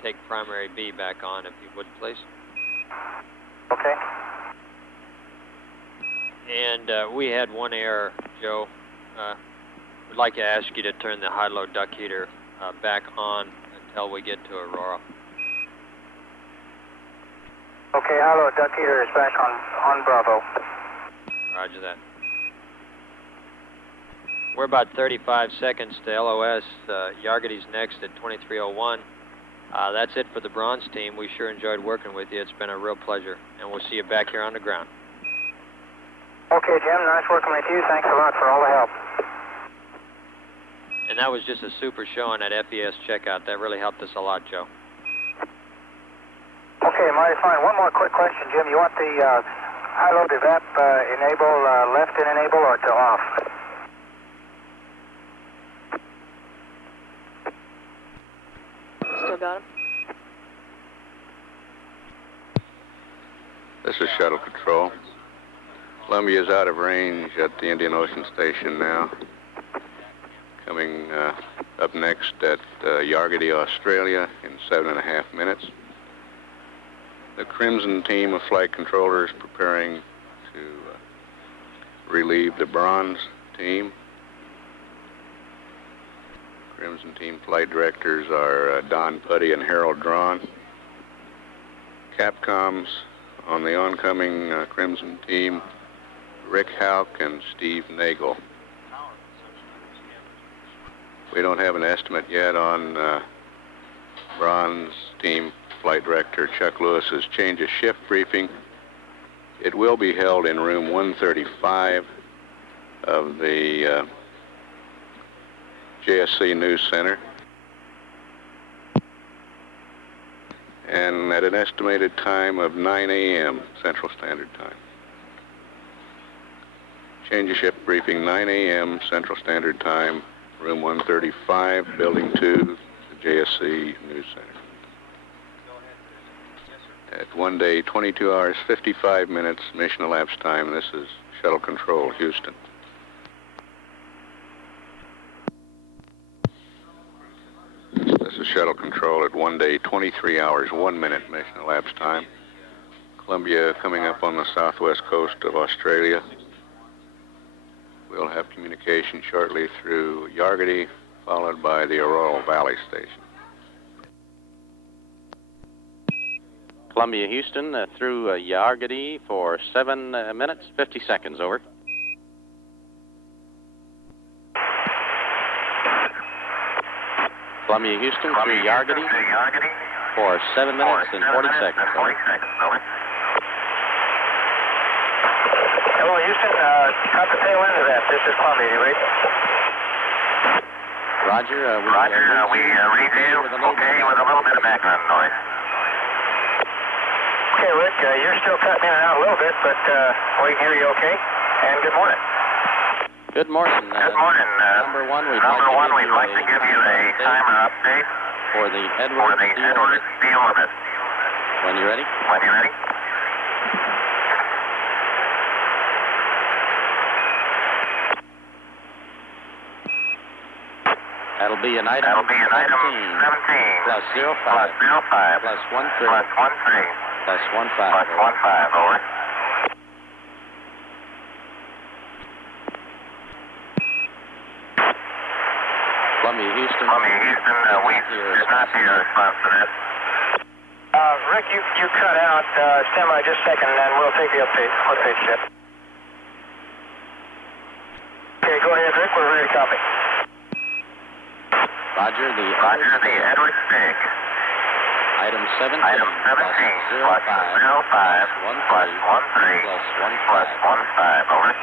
take primary B back on, if you would, please. Okay. And we had one error, Joe. We'd like to ask you to turn the high-load duct heater back on until we get to Aurora. Okay, high-load duct heater is back on Bravo. Roger that. We're about 35 seconds to LOS. Yargety's next at 2301. That's it for the bronze team. We sure enjoyed working with you. It's been a real pleasure. And we'll see you back here on the ground. Okay, Jim. Nice working with you. Thanks a lot for all the help. And that was just a super show on that FES checkout. That really helped us a lot, Joe. Okay, mighty fine. One more quick question, Jim. You want the high-load evap enable left in enable or to off? Still got him? This is Shuttle Control. Columbia is out of range at the Indian Ocean Station now. Coming up next at Yargety, Australia in 7.5 minutes. The Crimson team of flight controllers preparing to relieve the Bronze team. Crimson team flight directors are Don Putty and Harold Drawn. Capcoms on the oncoming Crimson team, Rick Hauk and Steve Nagel. We don't have an estimate yet on Braun's team flight director Chuck Lewis's change of shift briefing. It will be held in room 135 of the JSC News Center, and at an estimated time of 9 a.m. Central Standard Time. Change of shift briefing, 9 a.m. Central Standard Time, room 135, building 2, the JSC News Center. At 1 day, 22 hours, 55 minutes, mission elapsed time. This is Shuttle Control, Houston. This is Shuttle Control at 1 day, 23 hours, 1 minute, mission elapsed time. Columbia coming up on the southwest coast of Australia. We'll have communication shortly through Yargady, followed by the Aurora Valley Station. Columbia, Houston, through Yargady for 7 minutes, 50 seconds, over. Columbia, Houston, through Yargady for 7 minutes and 40 seconds, over. Hello, Houston. Caught the tail end of that. This is Columbia. You ready? Roger. We read you okay with a little bit of background noise. Okay, Rick, you're still cutting in and out a little bit, but we can hear you okay. And good morning. Good morning. Good morning. Number one, we'd like to give you a timer update for the Edwards deorbit. When you're ready? When you're ready. That'll be an item 17 plus 05 plus 13 plus 15. Over. Columbia, Houston, we did not hear a response to that. Rick, you cut out. Stand by just a second, and we'll take the update. What page is it? Okay, go ahead, Rick. We're ready to copy. Roger, the Edwards stick. Item 17 plus 05 plus 13 plus 15. Over.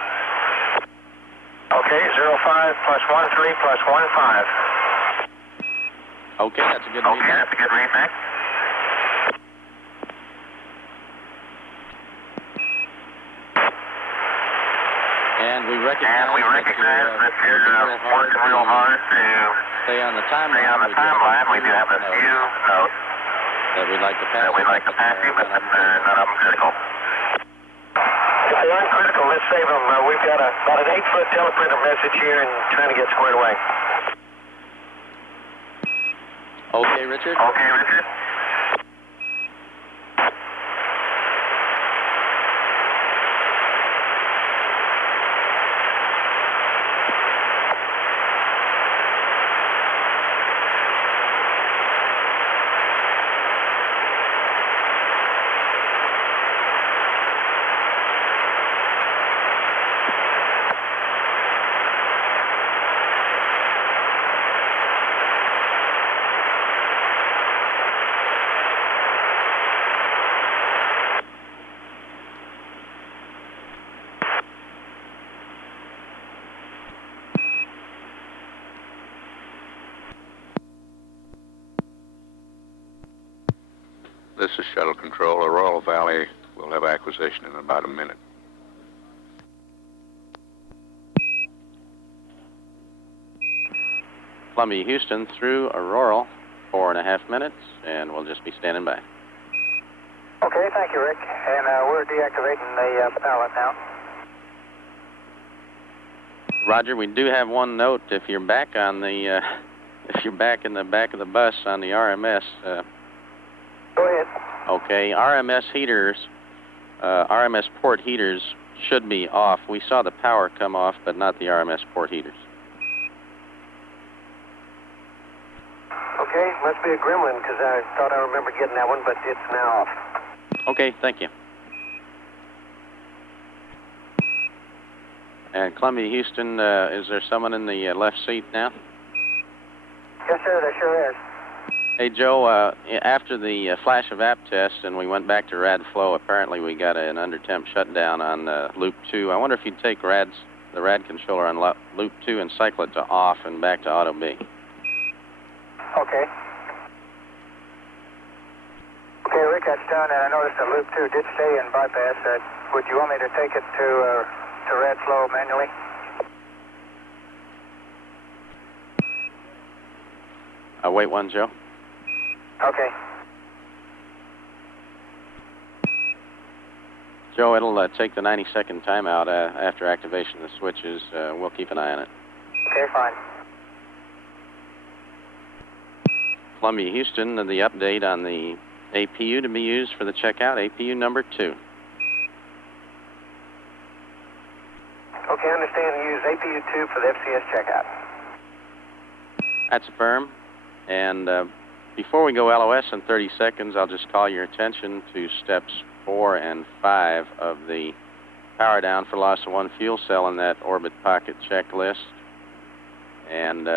Okay, 05 plus 13 plus 15. Okay, that's a good readback. Okay, that's a good readback. And we recognize that you're working real hard to stay on the timeline. We do have a few notes that we'd like to pass you, but none of them critical. If they aren't critical, let's save them. We've got about an 8-foot teleprinter message here and trying to get squared away. Okay, Richard. Okay, Richard. This is Shuttle Control. Aurora Valley will have acquisition in about a minute. Columbia, Houston, through Aurora, 4.5 minutes, and we'll just be standing by. Okay, thank you, Rick. And we're deactivating the pallet now. Roger, we do have one note. If you're back on the, if you're back in the back of the bus on the RMS. Go ahead. Okay, RMS heaters, RMS port heaters should be off. We saw the power come off, but not the RMS port heaters. Okay, must be a gremlin, because I thought I remember getting that one, but it's now off. Okay, thank you. And Columbia, Houston, is there someone in the left seat now? Yes, sir, there sure is. Hey, Joe, after the flash evap test and we went back to rad flow, apparently we got an under-temp shutdown on loop 2. I wonder if you'd take the rad controller on loop 2 and cycle it to off and back to auto B. Okay. Okay, Rick, that's done, and I noticed that loop 2 did stay in bypass. Would you want me to take it to rad flow manually? Wait one, Joe. Okay. Joe, it'll take the 90-second timeout after activation of the switches. We'll keep an eye on it. Okay, fine. Columbia, Houston, the update on the APU to be used for the checkout, APU number 2. Okay, I understand you use APU 2 for the FCS checkout. That's firm. And before we go LOS in 30 seconds, I'll just call your attention to steps 4 and 5 of the power down for loss of one fuel cell in that orbit pocket checklist. And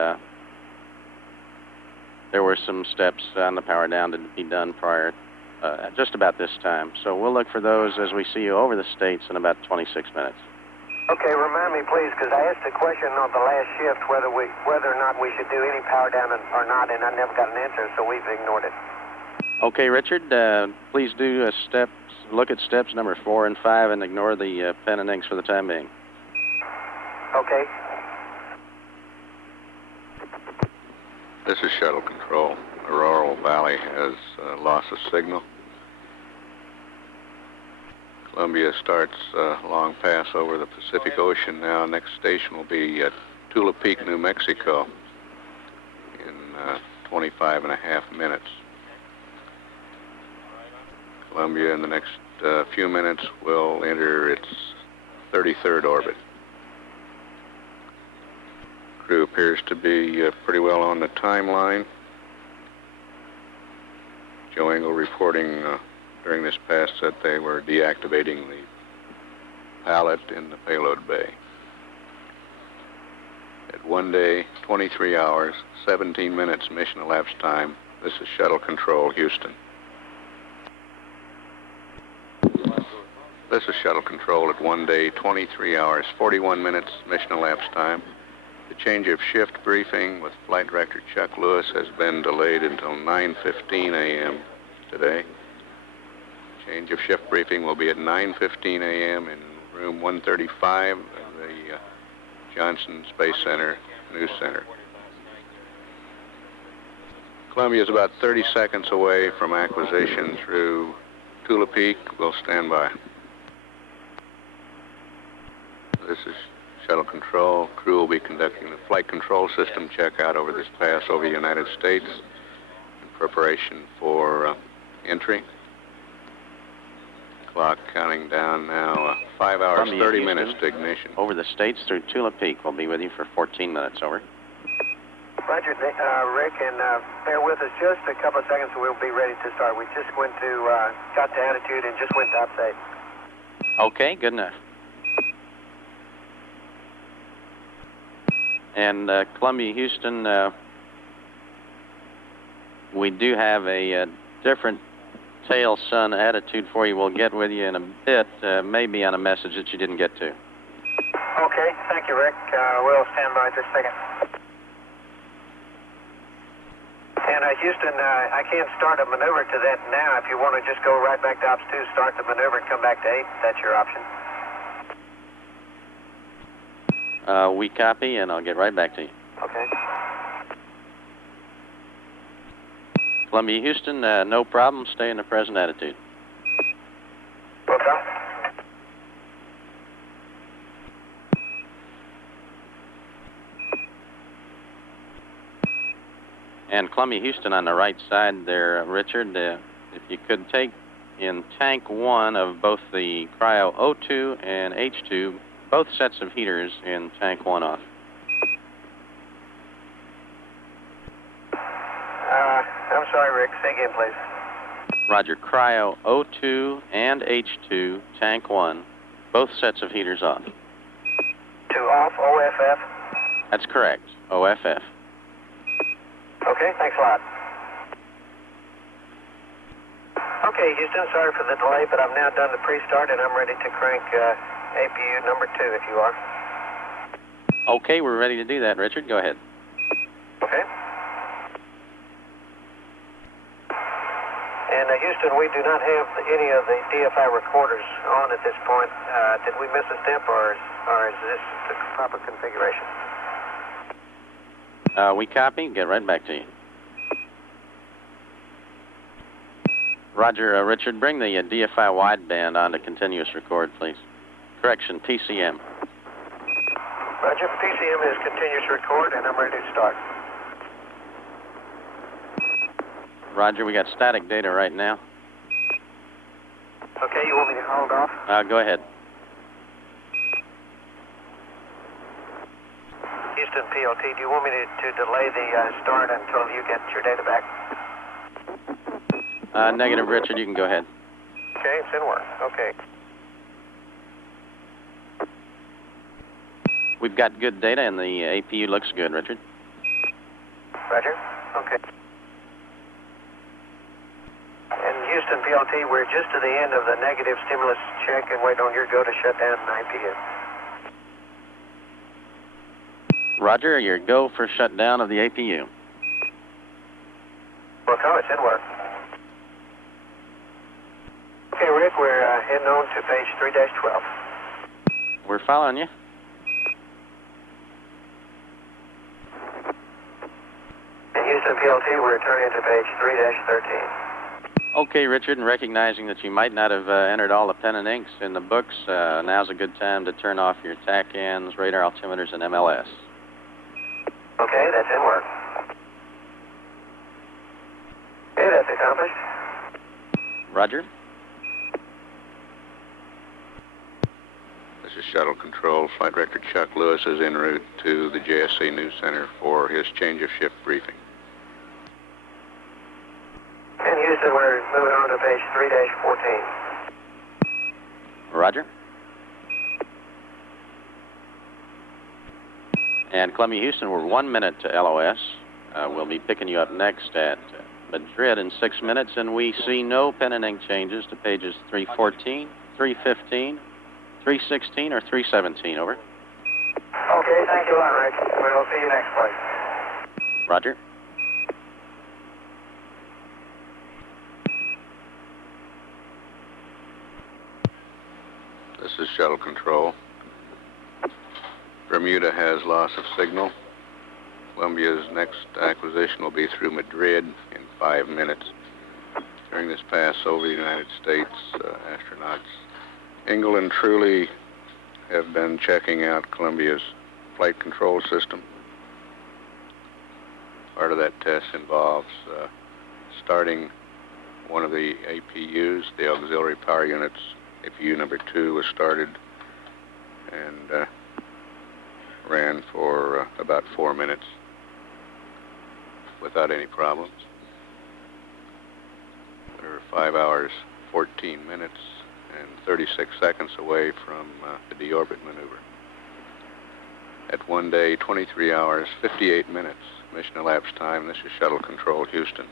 there were some steps on the power down to be done prior, just about this time. So we'll look for those as we see you over the States in about 26 minutes. Okay, remind me, please, because I asked a question on the last shift whether or not we should do any power down or not, and I never got an answer, so we've ignored it. Okay, Richard, please do look at steps number 4 and 5 and ignore the pen and inks for the time being. Okay. This is Shuttle Control. Aurora Valley has loss of signal. Columbia starts long pass over the Pacific Ocean now. Next station will be at Tula Peak, New Mexico in 25 and a half minutes. Columbia in the next few minutes will enter its 33rd orbit. Crew appears to be pretty well on the timeline. Joe Engel reporting during this pass that they were deactivating the pallet in the payload bay. At 1 day, 23 hours, 17 minutes mission elapsed time. This is Shuttle Control, Houston. This is Shuttle Control at 1 day, 23 hours, 41 minutes mission elapsed time. The change of shift briefing with Flight Director Chuck Lewis has been delayed until 9:15 a.m. today. Change of shift briefing will be at 9:15 a.m. in room 135 of the Johnson Space Center News Center. Columbia is about 30 seconds away from acquisition through Tula Peak. We'll stand by. This is Shuttle Control. Crew will be conducting the flight control system checkout over this pass over the United States in preparation for entry. Clock counting down now, 5 hours, 30 minutes to ignition. Over the States through Tula Peak. We'll be with you for 14 minutes, over. Roger, Rick, and bear with us just a couple of seconds and we'll be ready to start. We just went to, got to attitude and just went to upside. Okay, good enough. And Columbia, Houston, we do have a different tail sun attitude for you. We'll get with you in a bit, maybe on a message that you didn't get to. Okay, thank you, Rick. We'll stand by just a second. And Houston, I can't start a maneuver to that now. If you want to just go right back to Ops 2, start the maneuver and come back to 8, that's your option. We copy, and I'll get right back to you. Okay. Columbia, Houston, no problem. Stay in the present attitude. What's up? And Columbia, Houston on the right side there, Richard, if you could take in tank 1 of both the cryo O2 and H2, both sets of heaters in tank 1 off. I'm sorry, Rick. Say again, please. Roger. Cryo O2 and H2, tank 1, both sets of heaters off. To off, OFF? That's correct, OFF. Okay, thanks a lot. Okay, Houston, sorry for the delay, but I've now done the pre-start and I'm ready to crank APU number 2 if you are. Okay, we're ready to do that, Richard. Go ahead. Okay. And Houston, we do not have any of the DFI recorders on at this point. Did we miss a step, or is this the proper configuration? We copy. Get right back to you. Roger, Richard, bring the DFI wideband on to continuous record, please. Correction, PCM. Roger, PCM is continuous record, and I'm ready to start. Roger, we got static data right now. Okay, you want me to hold off? Go ahead. Houston PLT, do you want me to delay the start until you get your data back? Negative, Richard, you can go ahead. Okay, it's in work. Okay. We've got good data, and the APU looks good, Richard. Roger. Okay. And Houston PLT, we're just to the end of the negative stimulus check and wait on your go to shut down 9 p.m. Roger, your go for shutdown of the APU. Well, it's in work. Okay, Rick, we're heading on to page 3-12. We're following you. And Houston PLT, we're turning to page 3-13. Okay, Richard, and recognizing that you might not have entered all the pen and inks in the books, now's a good time to turn off your TACANs, radar altimeters, and MLS. Okay, that's in work. Okay, that's accomplished. Roger. This is Shuttle Control. Flight Director Chuck Lewis is en route to the JSC News Center for his change of shift briefing. And Houston, we're moving on to page 3-14. Roger. And Columbia, Houston, we're 1 minute to LOS. We'll be picking you up next at Madrid in 6 minutes, and we see no pen and ink changes to pages 314, 315, 316, or 317. Over. Okay, thank you a lot, Rick. We'll see you next place. Roger. This is Shuttle Control. Bermuda has loss of signal. Columbia's next acquisition will be through Madrid in 5 minutes. During this pass over the United States, astronauts Engel and Truly have been checking out Columbia's flight control system. Part of that test involves starting one of the APUs, the auxiliary power units. APU number 2 was started and ran for about 4 minutes without any problems. We're 5 hours, 14 minutes, and 36 seconds away from the deorbit maneuver. At 1 day, 23 hours, 58 minutes, mission elapsed time. This is Shuttle Control, Houston.